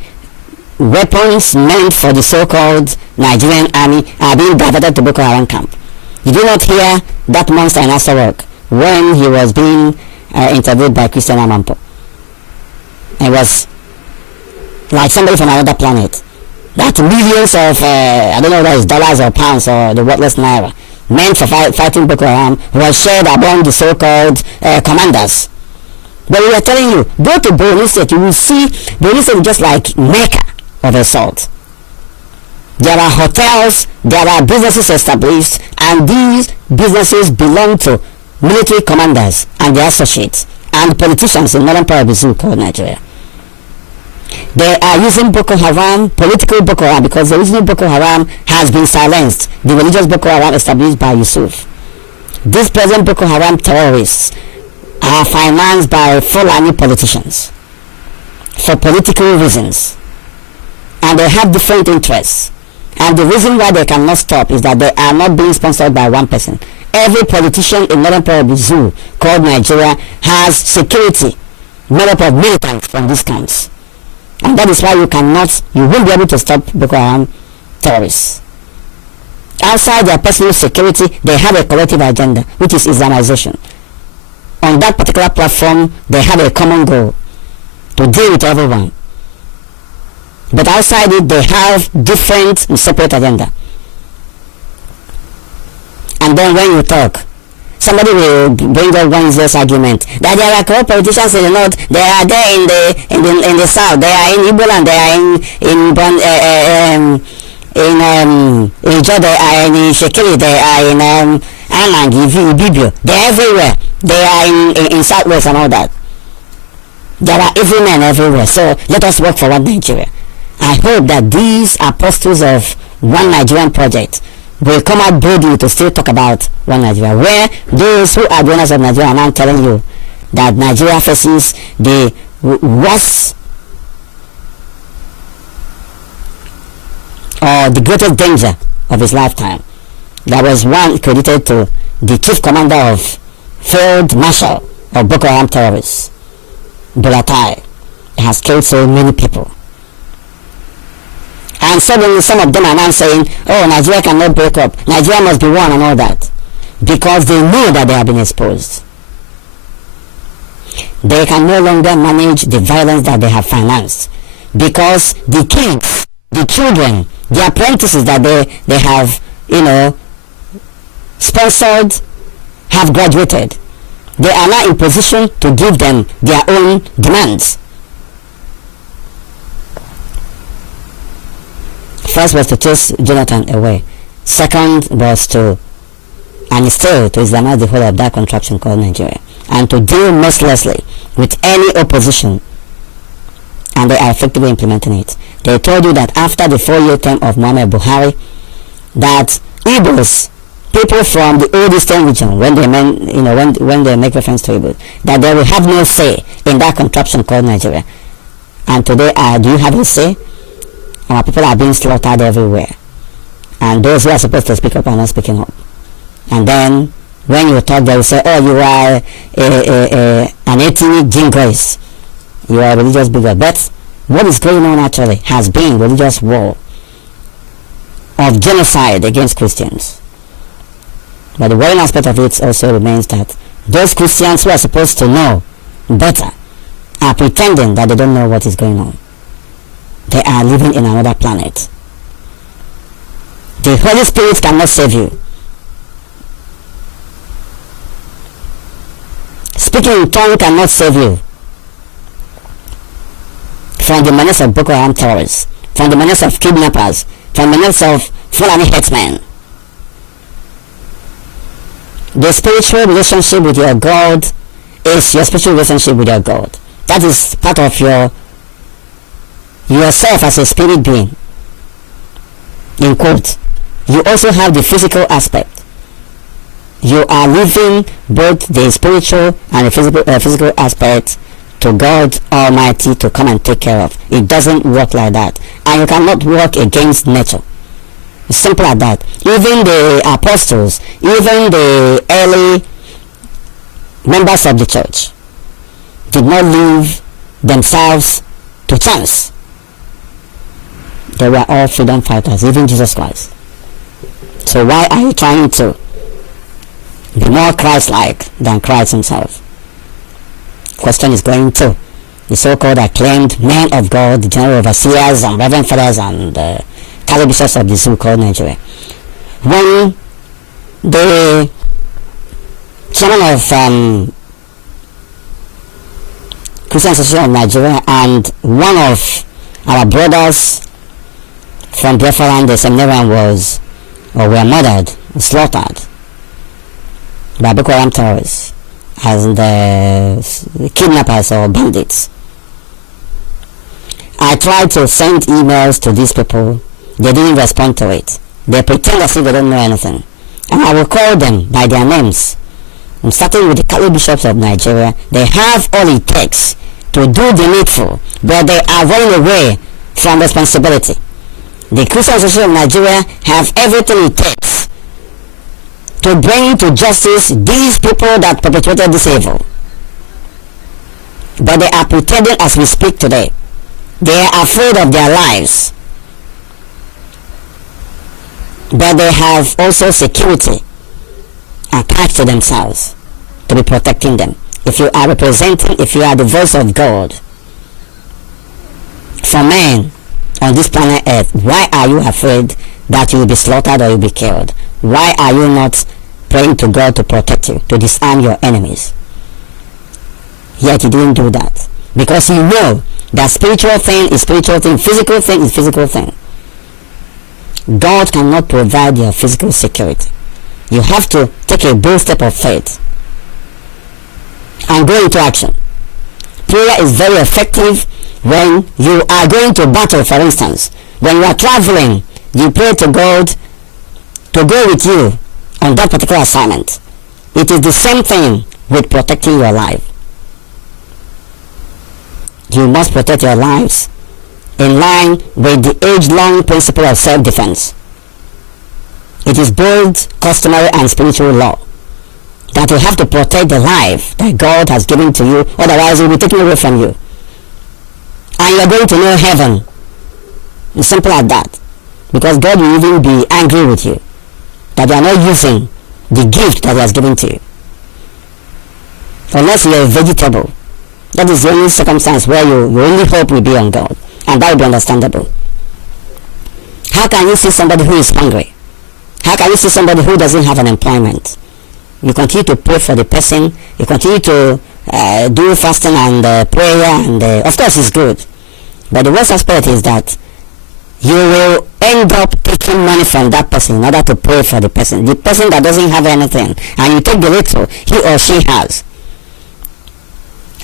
weapons meant for the so-called Nigerian army are being diverted to Boko Haram camp. Did you not hear that monster in Asarok when he was being interviewed by Christian Amampo? It was like somebody from another planet. That millions of, I don't know whether it's dollars or pounds or the worthless naira, meant for fighting Boko Haram was shared among the so-called commanders. But we are telling you, go to Borno State, you will see Borno State just like Mecca of assault. There are hotels, there are businesses established, and these businesses belong to military commanders and their associates and politicians in northern part of the zoo called Nigeria. They are using Boko Haram, political Boko Haram, because the original Boko Haram has been silenced. The religious Boko Haram established by Yusuf. These present Boko Haram terrorists are financed by Fulani politicians for political reasons, and they have different interests. And the reason why they cannot stop is that they are not being sponsored by one person. Every politician in northern part of the zoo called Nigeria has security made up of militants from these camps, and that is why you won't be able to stop Boko Haram terrorists. Outside their personal security, they have a collective agenda, which is Islamization. On that particular platform, they have a common goal to deal with everyone. But outside it, they have different and separate agenda. And then when you talk, somebody will bring up one useless argument that there are corrupt politicians in the north, they are there in the south, they are in Igbo land, they are in Ijo, they are in Shekili, they are in Anang, Ibibio, they are everywhere. They are in southwest and all that. There are evil men everywhere. So let us work for one Nigeria. I hope that these apostles of One Nigerian Project will come out boldly to still talk about One Nigeria, where those who are the owners of Nigeria are now telling you that Nigeria faces the worst or the greatest danger of his lifetime. There was one credited to the chief commander of Field Marshal of Boko Haram terrorists, Bulatai. It has killed so many people. And suddenly some of them are now saying, oh, Nigeria cannot break up, Nigeria must be one and all that, because they know that they have been exposed. They can no longer manage the violence that they have financed, because the kids, the children, the apprentices that they have, sponsored, have graduated. They are now in position to give them their own demands. First was to chase Jonathan away. Second was to, and still to Islamize the whole of that contraption called Nigeria, and to deal mercilessly with any opposition. And they are effectively implementing it. They told you that after the 4-year term of Muhammad Buhari, that Igbos, people from the old eastern region, when they make reference to Igbo, that they will have no say in that contraption called Nigeria. And today, do you have a say? Our people are being slaughtered everywhere, and those who are supposed to speak up are not speaking up. And then when you talk, they will say, oh, you are an ethnic jingoist, you are a religious bigot. But what is going on actually has been religious war of genocide against Christians. But the worrying aspect of it also remains that those Christians who are supposed to know better are pretending that they don't know what is going on. They are living in another planet. The Holy Spirit cannot save you. Speaking in tongue cannot save you from the menace of Boko Haram terrorists, from the menace of kidnappers, from the menace of Fulani headsmen. The spiritual relationship with your God is your spiritual relationship with your God. That is part of yourself as a spirit being. In quote. You also have the physical aspect. You are leaving both the spiritual and the physical aspect to God Almighty to come and take care of. It doesn't work like that, and you cannot work against nature. It's simple as that. Even the apostles, even the early members of the church did not leave themselves to chance. They were all freedom fighters, even Jesus Christ. So why are you trying to be more Christ-like than Christ himself? Question is going to the so-called acclaimed men of God, the general overseers and reverend fathers and Catholic bishops of the zoo called Nigeria. When the chairman of Christian Association of Nigeria and one of our brothers from Mefor and the seminarian were murdered, slaughtered by Boko Haram terrorists as the kidnappers or bandits. I tried to send emails to these people. They didn't respond to it. They pretend as if they don't know anything. and I will call them by their names. I'm starting with the Catholic bishops of Nigeria. They have all it takes to do the needful, but they are running away from responsibility. The Christian Association of Nigeria have everything it takes to bring to justice these people that perpetrated this evil. But they are pretending as we speak today. They are afraid of their lives. But they have also security attached to themselves to be protecting them. If you are representing, if you are the voice of God for men on this planet Earth, why are you afraid that you will be slaughtered or you will be killed? Why are you not praying to God to protect you, to disarm your enemies? Yet you didn't do that, because you know that spiritual thing is spiritual thing, physical thing is physical thing. God cannot provide your physical security. You have to take a bold step of faith and go into action. Prayer is very effective when you are going to battle. For instance, when you are traveling, you pray to God to go with you on that particular assignment. It is the same thing with protecting your life. You must protect your lives in line with the age-long principle of self-defense. It is both customary and spiritual law that you have to protect the life that God has given to you, otherwise it will be taken away from you. And you are going to know heaven. It's simple as that. Because God will even be angry with you that you are not using the gift that He has given to you. Unless you are a vegetable. That is the only circumstance where your only hope will be on God. And that will be understandable. How can you see somebody who is hungry? How can you see somebody who doesn't have an employment? You continue to pray for the person. You continue to do fasting and prayer, and of course it's good. But the worst aspect is that you will end up taking money from that person in order to pray for the person that doesn't have anything, and you take the little he or she has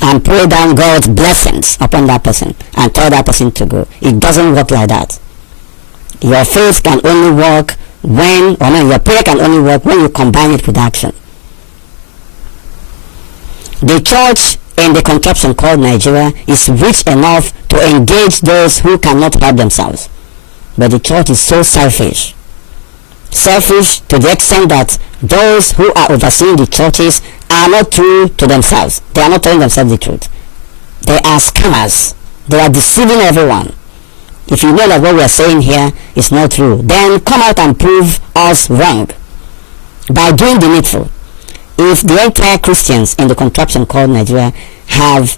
and pray down God's blessings upon that person and tell that person to go. It doesn't work like that. Your faith can only work your prayer can only work when you combine it with action. The church in the contraption called Nigeria is rich enough to engage those who cannot help themselves. But the church is so selfish. Selfish to the extent that those who are overseeing the churches are not true to themselves. They are not telling themselves the truth. They are scammers. They are deceiving everyone. If you know that what we are saying here is not true, then come out and prove us wrong by doing the needful. If the entire Christians in the contraption called Nigeria have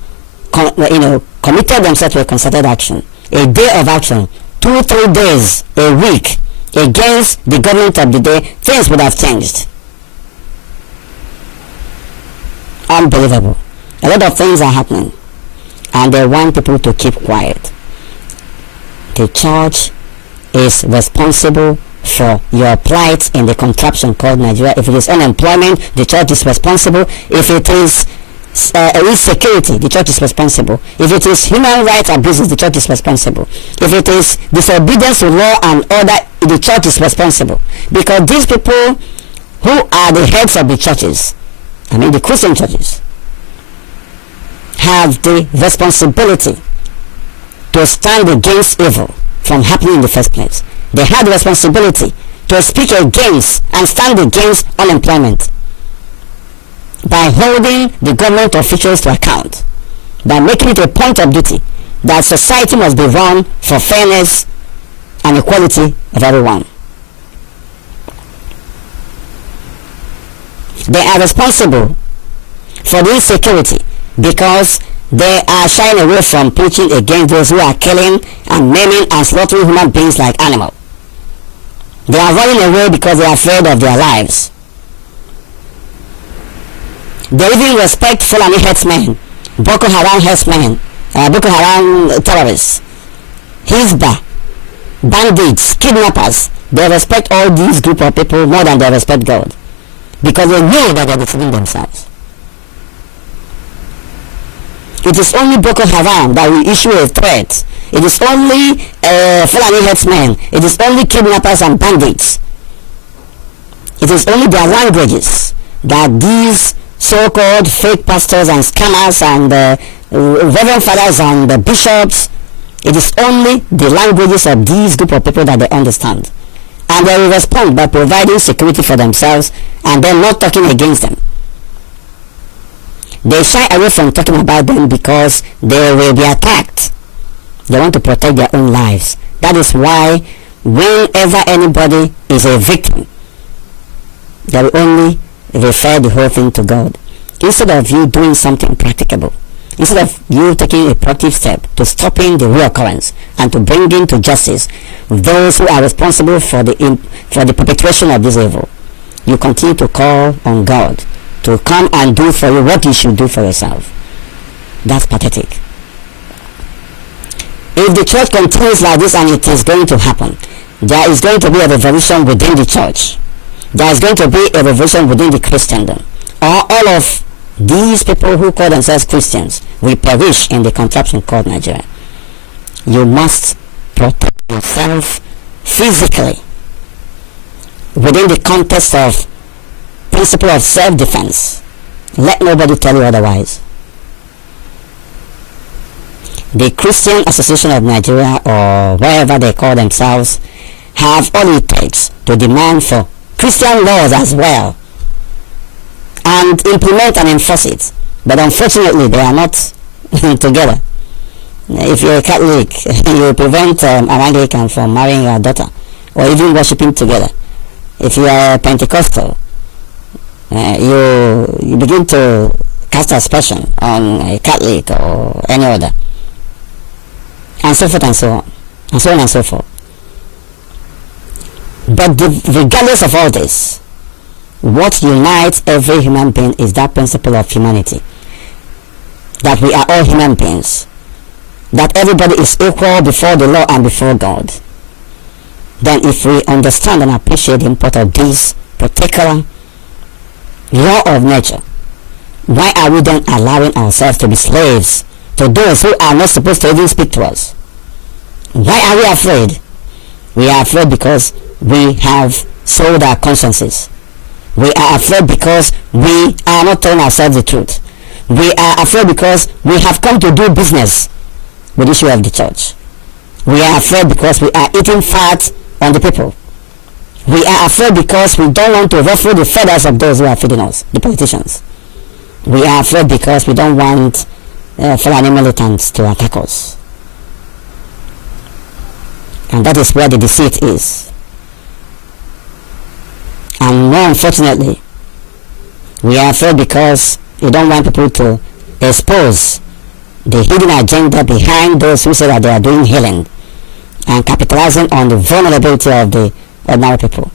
committed themselves to a concerted action, a day of action, 2-3 days a week against the government of the day, things would have changed. Unbelievable. A lot of things are happening, and they want people to keep quiet. The church is responsible for your plight in the contraption called Nigeria. If it is unemployment, the church is responsible. If it is insecurity, the church is responsible. If it is human rights abuses, the church is responsible. If it is disobedience to law and order, the church is responsible. Because these people who are the heads of the churches, the Christian churches, have the responsibility to stand against evil from happening in the first place. They have the responsibility to speak against and stand against unemployment by holding the government officials to account, by making it a point of duty that society must be run for fairness and equality of everyone. They are responsible for the insecurity because they are shying away from preaching against those who are killing and maiming and slaughtering human beings like animals. They are running away because they are afraid of their lives. They even respect Fulani herdsmen, Boko Haram herdsmen, Boko Haram terrorists, Hizbah, bandits, kidnappers. They respect all these group of people more than they respect God, because they know that they are deceiving themselves. It is only Boko Haram that will issue a threat. It is only Fulani herdsmen. It is only kidnappers and bandits. It is only their languages that these so-called fake pastors and scammers and reverend fathers and bishops, it is only the languages of these group of people that they understand. And they will respond by providing security for themselves and then not talking against them. They shy away from talking about them because they will be attacked. They want to protect their own lives. That is why whenever anybody is a victim, they will only refer the whole thing to God. Instead of you doing something practicable, instead of you taking a proactive step to stopping the reoccurrence and to bringing to justice those who are responsible for the perpetration of this evil, you continue to call on God to come and do for you what you should do for yourself. That's pathetic. If the church continues like this, and it is going to happen, there is going to be a revolution within the church. There is going to be a revolution within the Christendom. Or all of these people who call themselves Christians will perish in the contraption called Nigeria. You must protect yourself physically within the context of principle of self-defense. Let nobody tell you otherwise. The Christian Association of Nigeria, or wherever they call themselves, have all it takes to demand for Christian laws as well and implement and enforce it. But unfortunately, they are not together. If you're a Catholic, you prevent an Anglican from marrying your daughter or even worshipping together. If you are Pentecostal, you begin to cast aspersion on a Catholic or any other, and so forth and so on, and so on and so forth. But regardless of all this, what unites every human being is that principle of humanity, that we are all human beings, that everybody is equal before the law and before God. Then if we understand and appreciate the import of this particular law of nature, why are we then allowing ourselves to be slaves to those who are not supposed to even speak to us? Why are we afraid? We are afraid because we have sold our consciences. We are afraid because we are not telling ourselves the truth. We are afraid because we have come to do business with the issue of the church. We are afraid because we are eating fat on the people. We are afraid because we don't want to ruffle the feathers of those who are feeding us, the politicians. We are afraid because we don't want Fulani militants to attack us. And that is where the deceit is. And more unfortunately, we are afraid because we don't want people to expose the hidden agenda behind those who say that they are doing healing and capitalizing on the vulnerability of the ordinary people.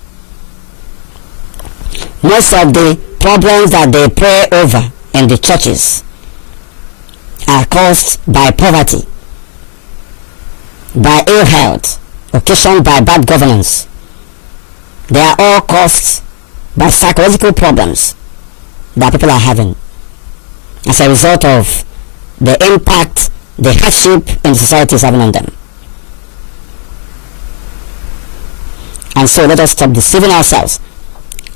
Most of the problems that they pray over in the churches are caused by poverty, by ill health, occasioned by bad governance. They are all caused by psychological problems that people are having as a result of the impact the hardship in society is having on them. And so let us stop deceiving ourselves.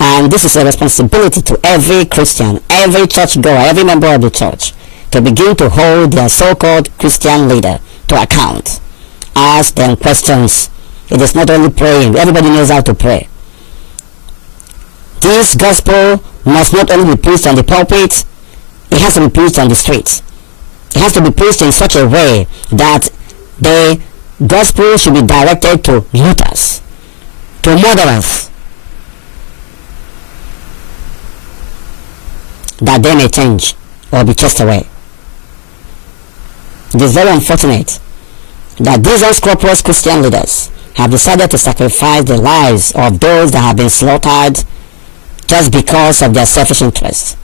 And this is a responsibility to every Christian, every church goer, every member of the church, to begin to hold their so-called Christian leader to account. Ask them questions. It is not only praying. Everybody knows how to pray. This gospel must not only be preached on the pulpit, it has to be preached on the streets. It has to be preached in such a way that the gospel should be directed to looters, to murderers, that they may change or be chased away. It is very unfortunate that these unscrupulous Christian leaders have decided to sacrifice the lives of those that have been slaughtered just because of their selfish interests.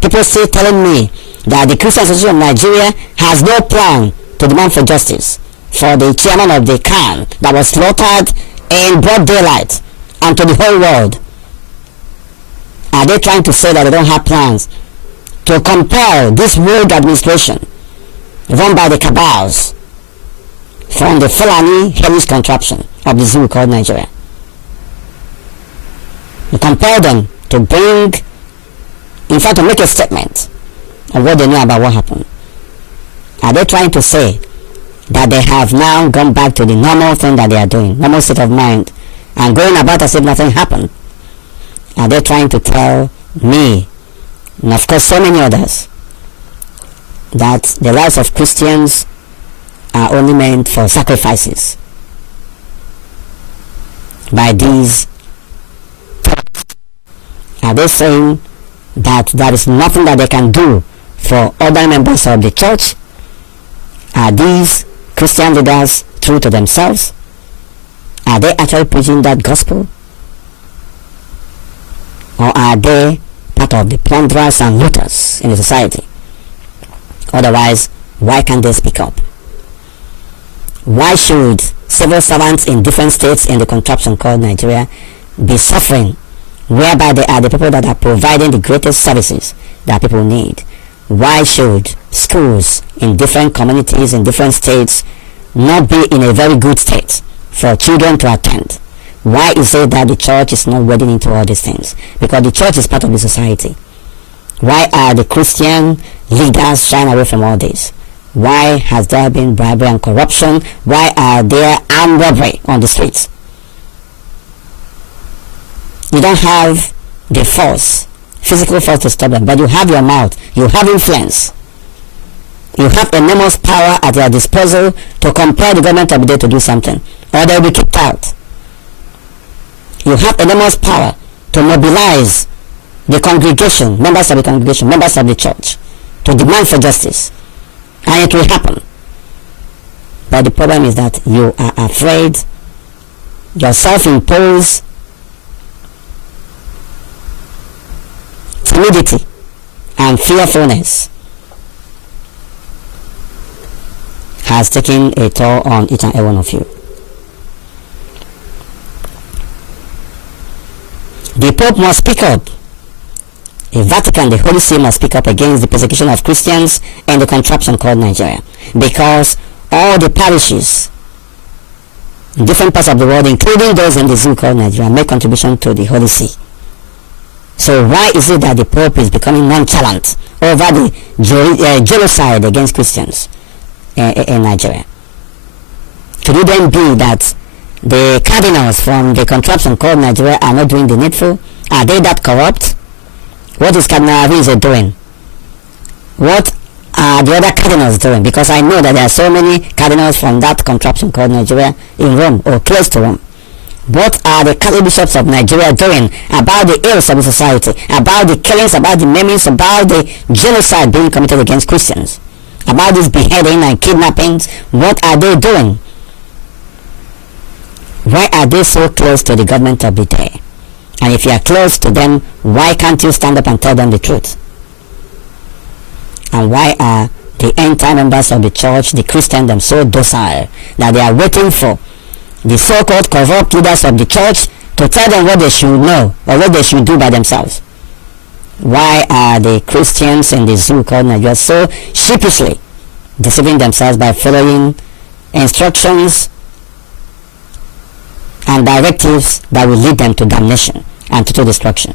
People still telling me that the Christian Association of Nigeria has no plan to demand for justice for the chairman of the CAN that was slaughtered in broad daylight and to the whole world. Are they trying to say that they don't have plans to compel this rogue administration run by the cabals from the Fulani hellish contraption of the zoo called Nigeria? You compel them to bring, in fact, to make a statement of what they know about what happened. Are they trying to say that they have now gone back to the normal thing that they are doing, normal state of mind, and going about as if nothing happened? Are they trying to tell me, and of course so many others, that the lives of Christians are only meant for sacrifices by these? Are they saying that there is nothing that they can do for other members of the church? Are these Christian leaders true to themselves? Are they actually preaching that gospel? Or are they part of the plunderers and looters in the society? Otherwise, why can't they speak up? Why should civil servants in different states in the contraption called Nigeria be suffering, whereby they are the people that are providing the greatest services that people need? Why should schools in different communities, in different states, not be in a very good state for children to attend? Why is it that the church is not wading into all these things? Because the church is part of the society. Why are the Christian leaders shying away from all this? Why has there been bribery and corruption? Why are there armed robbery on the streets? You don't have the force, physical force to stop them, but you have your mouth, you have influence. You have enormous power at your disposal to compel the government of the day to do something, or they will be kicked out. You have enormous power to mobilize the congregation, members of the congregation, members of the church, to demand for justice, and it will happen. But the problem is that you are afraid, your self-imposed timidity and fearfulness has taken a toll on each and every one of you. The Pope must speak up. The Vatican, the Holy See, must speak up against the persecution of Christians and the contraption called Nigeria, because all the parishes in different parts of the world, including those in the zoo called Nigeria, make contribution to the Holy See. So why is it that the Pope is becoming nonchalant over the genocide against Christians in Nigeria? Could it then be that the cardinals from the contraption called Nigeria are not doing the needful? Are they that corrupt? What is Cardinal Arize doing? What are the other cardinals doing? Because I know that there are so many cardinals from that contraption called Nigeria in Rome or close to Rome. What are the Catholic bishops of Nigeria doing about the ills of the society, about the killings, about the maimings, about the genocide being committed against Christians, about this beheading and kidnappings? What are they doing? Why are they so close to the government of the day? And if you are close to them, why can't you stand up and tell them the truth? And why are the entire members of the church, the Christendom, so docile that they are waiting for the so-called corrupt leaders of the church to tell them what they should know or what they should do by themselves? Why are the Christians in the zoo called Nigeria so sheepishly deceiving themselves by following instructions and directives that will lead them to damnation and total destruction?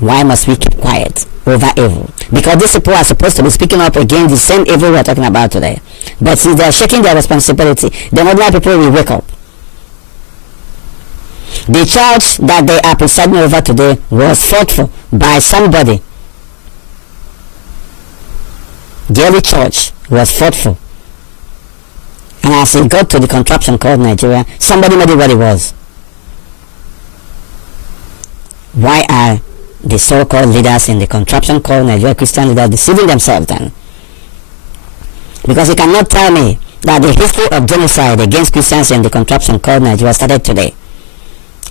Why must we keep quiet over evil? Because these people are supposed to be speaking up against the same evil we are talking about today. But since they are shaking their responsibility, then ordinary people will wake up. The church that they are presiding over today was fought for by somebody. The early church was fought for. And as it got to the contraption called Nigeria, somebody made it what it was. Why are the so-called leaders in the contraption called Nigeria, Christian leaders, deceiving themselves then? Because you cannot tell me that the history of genocide against Christians in the contraption called Nigeria started today.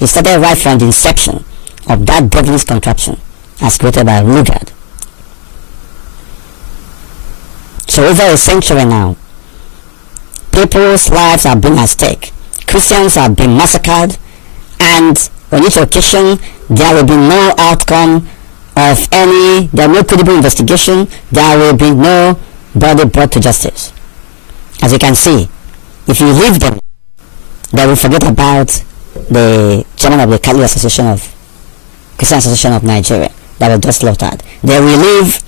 It started right from the inception of that devilish contraption as created by Lugard. So over a century now, people's lives have been at stake. Christians have been massacred, and on each occasion there will be no outcome of any, there will be no credible investigation, there will be no body brought to justice. As you can see, if you leave them, they will forget about the chairman of the Catholic Association of Christian Association of Nigeria, that was just slaughtered. They relieve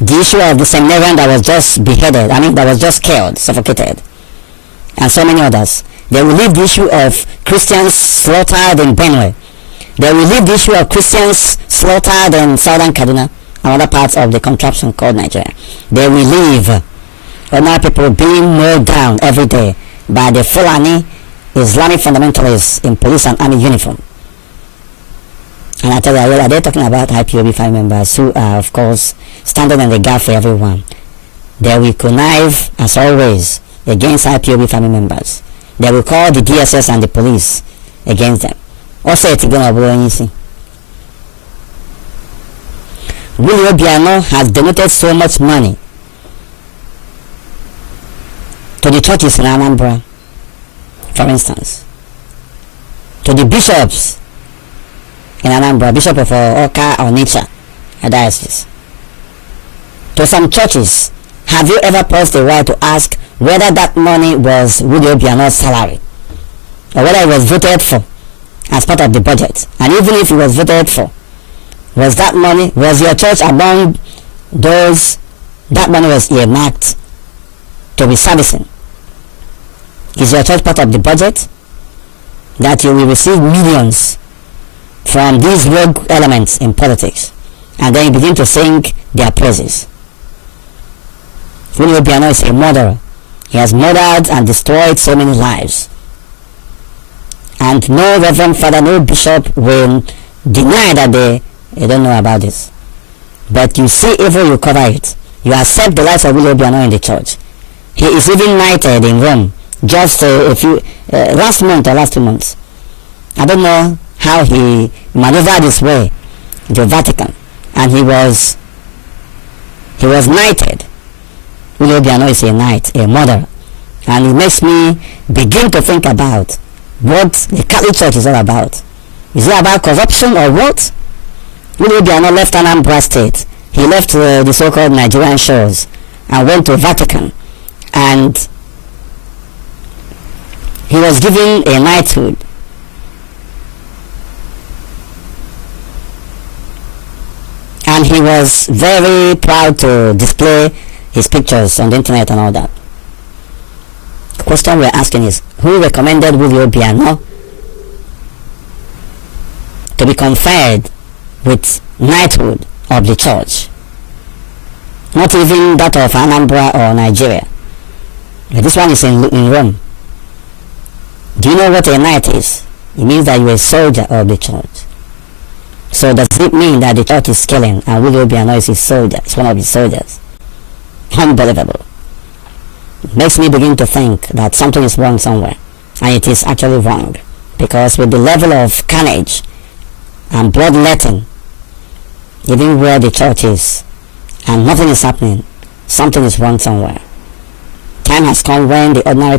the issue of the seminarian that was just beheaded, that was just killed, suffocated, and so many others. They relieve the issue of Christians slaughtered in Benue. They relieve the issue of Christians slaughtered in southern Kaduna and other parts of the contraption called Nigeria. They relieve ordinary people being mowed down every day by the Fulani Islamic fundamentalists in police and army uniform. And I tell you, are they talking about IPOB 5 members who are, of course, standing in the gap for everyone? They will connive, as always, against IPOB family members. They will call the DSS and the police against them. Also, it's going to blow anything. Willie Obiano has donated so much money to the churches in Anambra, for instance, to the bishops in Anambra, Bishop of Oka or Onitsha, a diocese, to some churches. Have you ever paused a while to ask whether that money was Willie Obiano's salary, or whether it was voted for as part of the budget? And even if it was voted for, was that money, was your church among those that money was earmarked to be servicing? Is your church part of the budget that you will receive millions from these rogue elements in politics, and then you begin to sing their praises? Willie Obiano is a murderer. He has murdered and destroyed so many lives. And no reverend father, no bishop will deny that they don't know about this. But you see evil, you cover it. You accept the life of Willie Obiano in the church. He is even knighted in Rome just a few last month or last 2 months. I don't know how he maneuvered his way to the Vatican, and he was knighted. Willie Obiano is a knight, a murderer, and it makes me begin to think about what the Catholic Church is all about. Is it about corruption or what? Willie Obiano left Anambra State. He left the so-called Nigerian shores and went to Vatican, and he was given a knighthood. And he was very proud to display his pictures on the internet and all that. The question we're asking is, who recommended Willie Obiano to be conferred with knighthood of the church? Not even that of Anambra or Nigeria. But this one is in Rome. Do you know what a knight is? It means that you're a soldier of the church. So does it mean that the church is killing and Willie Obiano is his soldier? It's one of his soldiers. Unbelievable. It makes me begin to think that something is wrong somewhere. And it is actually wrong. Because with the level of carnage and bloodletting, even where the church is, and nothing is happening, something is wrong somewhere. Time has come when the ordinary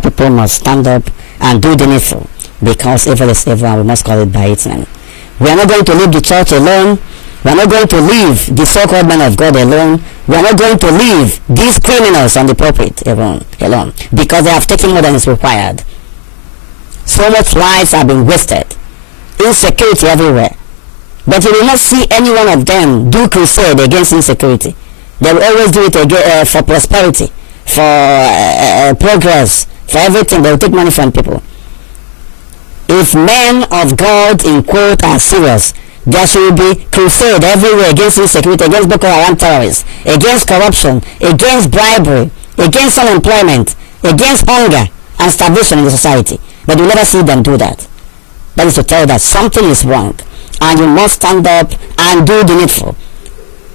people must stand up and do the needful, because evil is evil and we must call it by its name. We are not going to leave the church alone. We are not going to leave the so-called men of God alone. We are not going to leave these criminals on the pulpit alone, because they have taken more than is required. So much lives have been wasted. Insecurity everywhere. But you will not see any one of them do crusade against insecurity. They will always do it for prosperity, for progress, for everything. They will take money from people. If men of God, in quote, are serious, there should be crusade everywhere against insecurity, against Boko Haram terrorists, against corruption, against bribery, against unemployment, against hunger and starvation in the society. But you never see them do that. That is to tell you that something is wrong, and you must stand up and do the needful.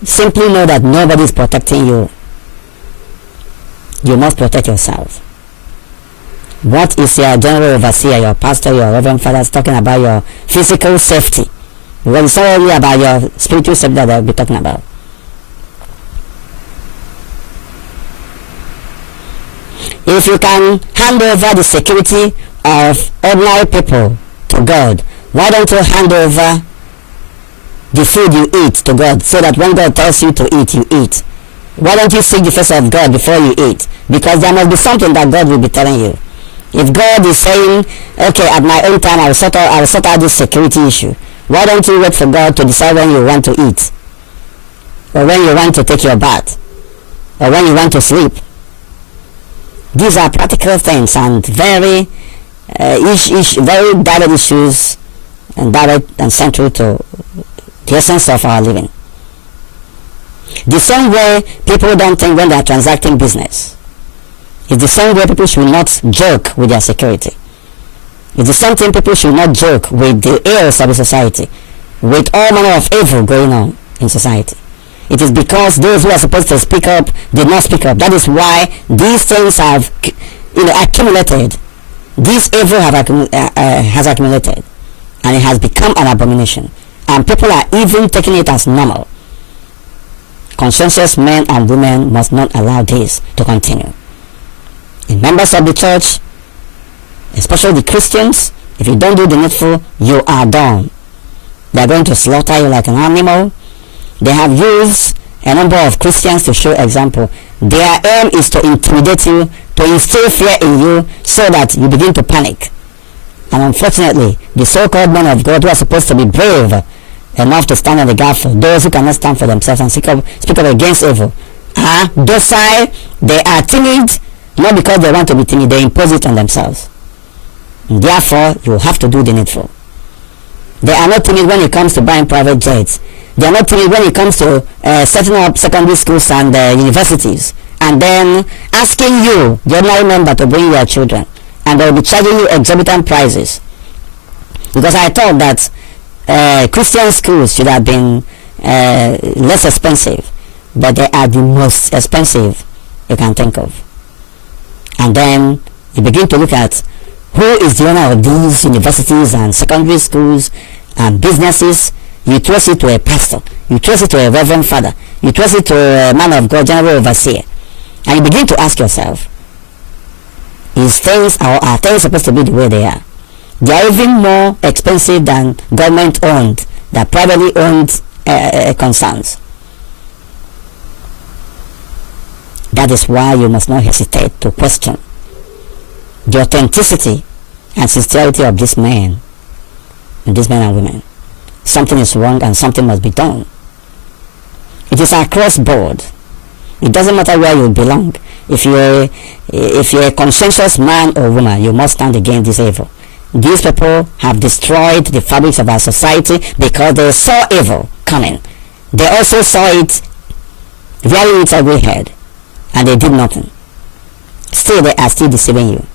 Simply know that nobody is protecting you. You must protect yourself. What is your general overseer, your pastor, your reverend fathers talking about your physical safety? Because it's not only about your spiritual safety that they'll be talking about. If you can hand over the security of ordinary people to God, why don't you hand over the food you eat to God, so that when God tells you to eat, you eat? Why don't you seek the face of God before you eat? Because there must be something that God will be telling you. If God is saying, okay, at my own time I will sort out this security issue, why don't you wait for God to decide when you want to eat, or when you want to take your bath, or when you want to sleep? These are practical things and very very direct issues, and direct and central to the essence of our living. The same way people don't think when they are transacting business. It's the same way people should not joke with their security. It's the same thing people should not joke with the ills of the society, with all manner of evil going on in society. It is because those who are supposed to speak up did not speak up. That is why these things have accumulated. This evil has accumulated, and it has become an abomination, and people are even taking it as normal. Conscientious men and women must not allow this to continue. In members of the church, especially the Christians, if you don't do the needful, you are done. They are going to slaughter you like an animal. They have used a number of Christians to show example. Their aim is to intimidate you, to instill fear in you, so that you begin to panic. And unfortunately, the so-called men of God who are supposed to be brave enough to stand in the gap for those who cannot stand for themselves and speak up against evil are docile. They are timid, not because they want to be timid, they impose it on themselves. And therefore, you have to do the needful. They are not timid when it comes to buying private jets. They are not timid when it comes to setting up secondary schools and universities, and then asking you, the ordinary member, to bring your children, and they will be charging you exorbitant prices. Because I thought that Christian schools should have been less expensive, but they are the most expensive you can think of. And then you begin to look at who is the owner of these universities and secondary schools and businesses. You trace it to a pastor, you trace it to a reverend father, you trace it to a man of God, general overseer, and you begin to ask yourself, are things supposed to be the way they are? They are even more expensive than government owned, than privately owned concerns. That is why you must not hesitate to question the authenticity and sincerity of these men and women. Something is wrong and something must be done. It is across board. It doesn't matter where you belong. If you're a conscientious man or woman, you must stand against this evil. These people have destroyed the fabrics of our society because they saw evil coming. They also saw it rearing its ugly head, and they did nothing. Still, they are still deceiving you.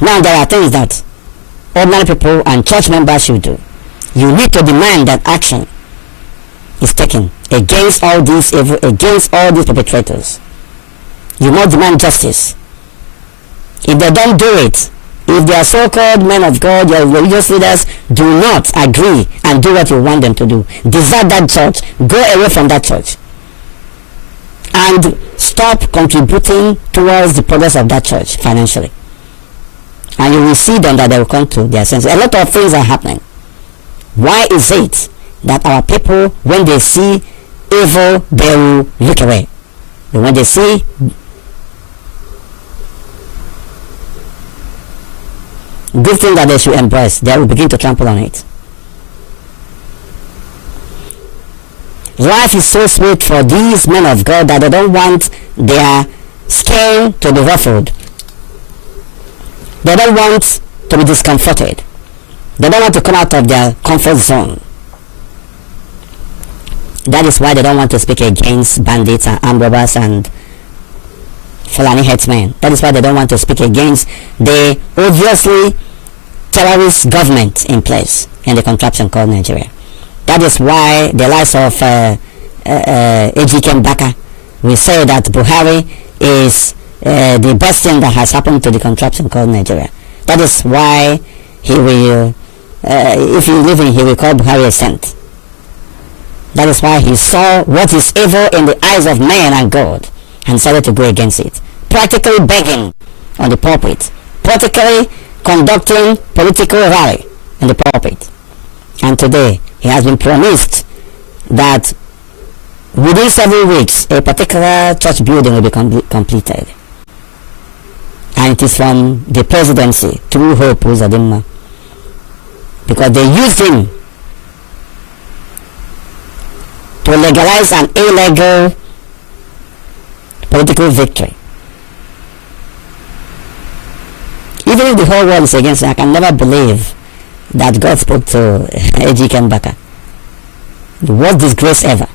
Now, there are things that ordinary people and church members should do. You need to demand that action is taken against all these evil, against all these perpetrators. You must demand justice. If they don't do it, if they are so-called men of God, your religious leaders do not agree and do what you want them to do, desert that church, go away from that church, and stop contributing towards the progress of that church financially. And you will see them that they will come to their senses. A lot of things are happening. Why is it that our people, when they see evil, they will look away? And when they see good thing that they should embrace, they will begin to trample on it. Life is so sweet for these men of God that they don't want their skin to be ruffled. They don't want to be discomforted. They don't want to come out of their comfort zone. That is why they don't want to speak against bandits and armed robbers and Fulani headsmen. That is why they don't want to speak against the obviously terrorist government in place in the contraption called Nigeria. That is why the likes of Ejike Mbaka will say that Buhari is the best thing that has happened to the contraption called Nigeria. That is why he will, if you live in, he will call Buhari a saint. That is why he saw what is evil in the eyes of man and God and decided to go against it. Practically begging on the pulpit, practically conducting political rally in the pulpit. And today he has been promised that within several weeks a particular church building will be completed. and it is from the presidency through Hope Uzodinma, because they used him to legalize an illegal political victory. Even if the whole world is against it, I can never believe that God spoke to A.G. Mbaka. The worst disgrace ever.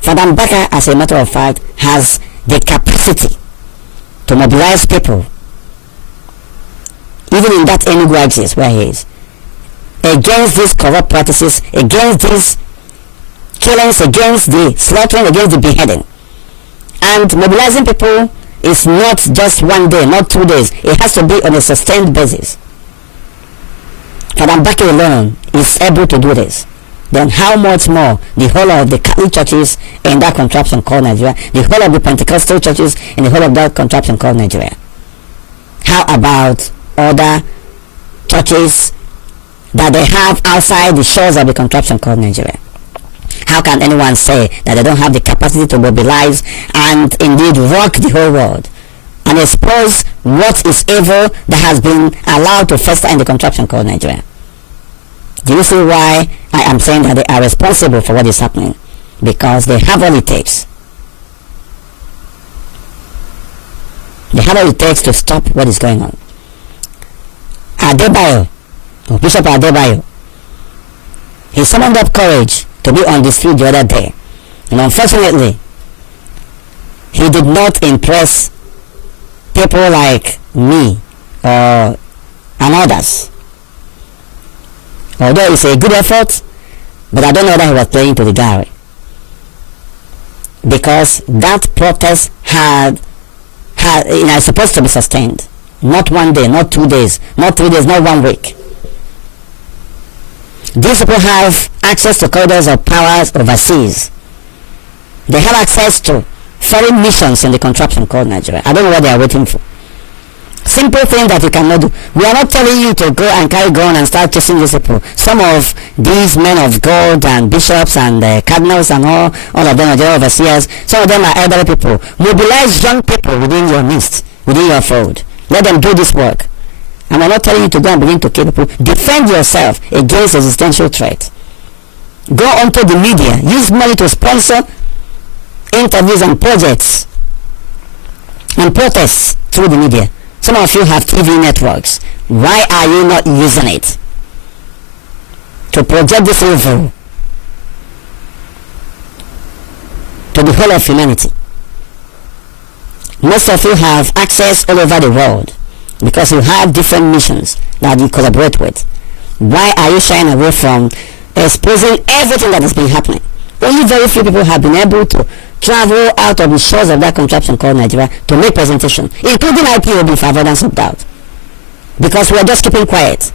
Father Mbaka, as a matter of fact, has the capacity to mobilize people, even in that Enugu axis where he is, against these corrupt practices, against these killings, against the slaughtering, against the beheading. And mobilizing people is not just one day, not 2 days. It has to be on a sustained basis. Father Mbaka alone is able to do this. Then how much more the whole of the Catholic churches in that contraption called Nigeria, the whole of the Pentecostal churches in the whole of that contraption called Nigeria? How about other churches that they have outside the shores of the contraption called Nigeria? How can anyone say that they don't have the capacity to mobilize and indeed rock the whole world and expose what is evil that has been allowed to fester in the contraption called Nigeria? Do you see why I am saying that they are responsible for what is happening? Because they have all it takes. They have all it takes to stop what is going on. Adebayo, Bishop Adebayo, he summoned up courage to be on the street the other day, and unfortunately he did not impress people like me and others. Although it's a good effort, but I don't know that he was playing to the gallery, because that protest had supposed to be sustained, not 1 day, not 2 days, not 3 days, not 1 week. These people have access to corridors of powers overseas. They have access to foreign missions in the contraption called Nigeria. I don't know what they are waiting for. Simple thing that you cannot do. We are not telling you to go and carry gun and start chasing these people. Some of these men of God and bishops and cardinals and all of them are general overseers. Some of them are elderly people. Mobilize young people within your midst, within your fold. Let them do this work. And we're not telling you to go and begin to kill people. Defend yourself against existential threat. Go onto the media. Use money to sponsor interviews and projects and protests through the media. Some of you have TV networks. Why are you not using it to project this evil to the whole of humanity? Most of you have access all over the world because you have different missions that you collaborate with. Why are you shying away from exposing everything that has been happening? Only very few people have been able to travel out of the shores of that contraption called Nigeria to make presentation, including IPOB, for avoidance of doubt, because we are just keeping quiet.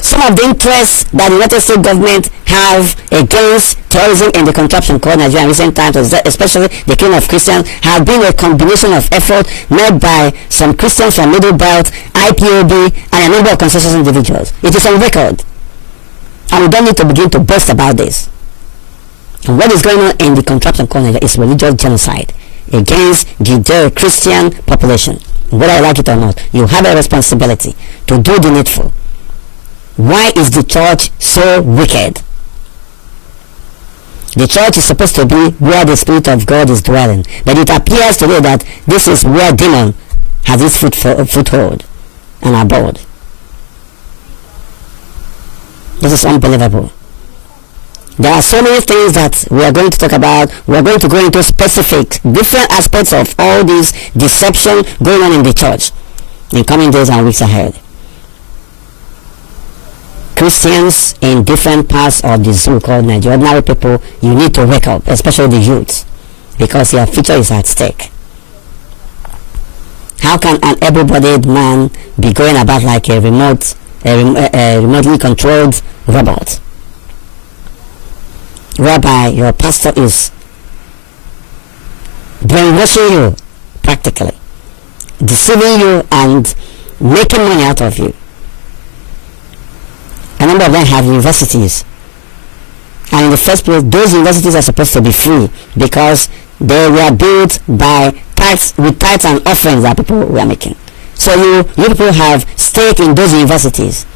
Some of the interests that the United States government have against terrorism in the contraption called Nigeria in recent times, especially the killing of Christians, have been a combination of effort made by some Christians from Middle Belt, IPOB, and a number of consensus individuals. It is on record, and we don't need to begin to boast about this. And what is going on in the contraption called Nigeria is religious genocide against the Judeo-Christian population. Whether I like it or not, you have a responsibility to do the needful. Why is the church so wicked? The church is supposed to be where the Spirit of God is dwelling, but it appears today that this is where demon has its foothold and abode. This is unbelievable. There are so many things that we are going to talk about. We are going to go into specific, different aspects of all this deception going on in the church in coming days and weeks ahead. Christians in different parts of the zoo called Nigeria, ordinary people, you need to wake up, especially the youth, because your future is at stake. How can an able-bodied man be going about like a remotely controlled robot, whereby your pastor is brainwashing you practically, deceiving you and making money out of you? A number of them have universities, and in the first place, those universities are supposed to be free because They were built by tithes, with tithes and offerings that people were making. So you people have stake in those universities.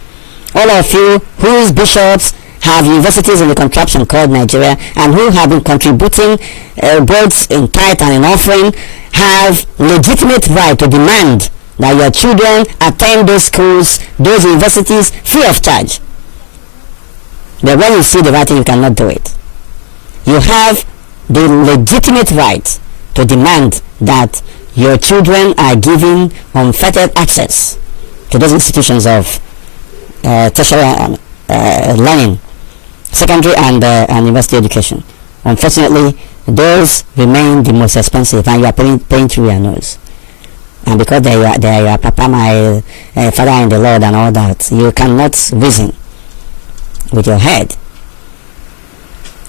All of you whose bishops have universities in the contraption called Nigeria and who have been contributing both in tithe and in offering have legitimate right to demand that your children attend those schools, those universities free of charge. But when you see the right thing, you cannot do it. You have the legitimate right to demand that your children are given unfettered access to those institutions of tertiary learning, secondary and university education. Unfortunately, those remain the most expensive, and you are paying through your nose. And because they are your papa, my father in the Lord and all that, you cannot reason with your head.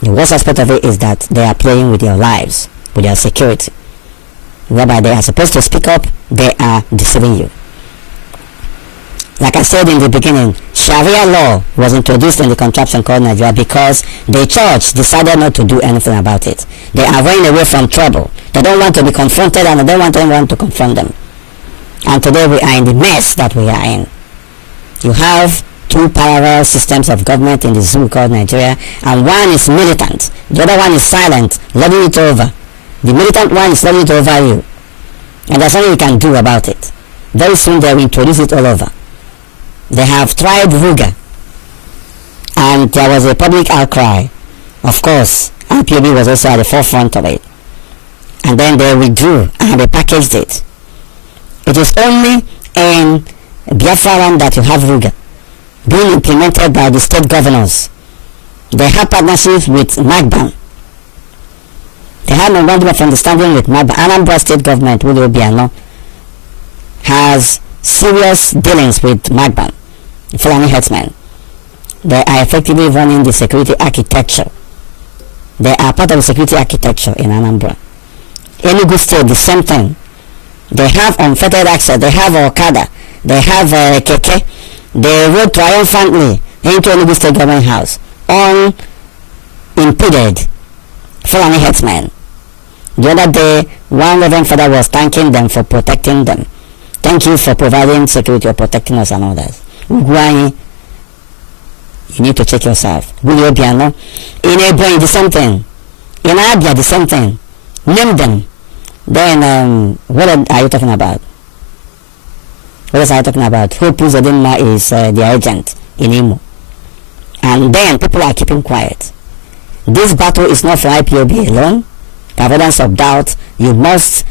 The worst aspect of it is that they are playing with your lives, with your security. Whereby they are supposed to speak up, they are deceiving you. Like I said in the beginning, Sharia law was introduced in the contraption called Nigeria because the church decided not to do anything about it. They are running away from trouble. They don't want to be confronted, and they don't want anyone to confront them. And today we are in the mess that we are in. You have two parallel systems of government in the zoo called Nigeria, and one is militant, the other one is silent, letting it over. The militant one is letting it over you, and there's nothing you can do about it. Very soon they will introduce it all over. They have tried Ruga, and there was a public outcry. Of course, IPOB was also at the forefront of it, and then they withdrew and they packaged it. It is only in Biafra land that you have Ruga being implemented by the state governors. They have partnerships with Magban. They have a memorandum of understanding with Magban. Anambra state government, Uche, has serious dealings with Magban, Fulani herdsmen. They are effectively running the security architecture. They are part of the security architecture in Anambra. Enugu state, the same thing. They have unfettered access. They have Okada. They have Keke. They rode triumphantly into Enugu state government house, unimpeded. Fulani herdsmen. The other day, one Reverend Father was thanking them for protecting them. Thank you for providing security or protecting us and all that. You need to check yourself. In Ebony, the same thing. In Abia, the same thing. Name them. Then, what are you talking about? What else are you talking about? Hope Uzodinma is the agent in Imo. And then, people are keeping quiet. This battle is not for IPOB alone. For avoidance of doubt, you must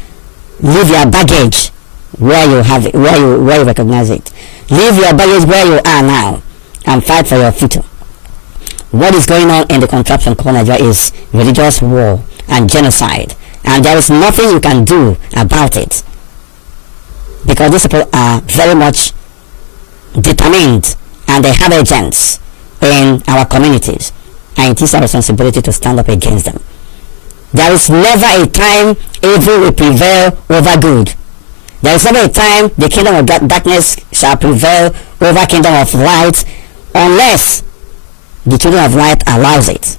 leave your baggage where you have it, where you recognize it. Leave your baggage where you are now and fight for your future. What is going on in the contraption called Nigeria is religious war and genocide, and there is nothing you can do about it because these people are very much determined and they have agents in our communities, and it is our responsibility to stand up against them. There is never a time evil will prevail over good. There is never a time the kingdom of darkness shall prevail over kingdom of light unless the children of light allows it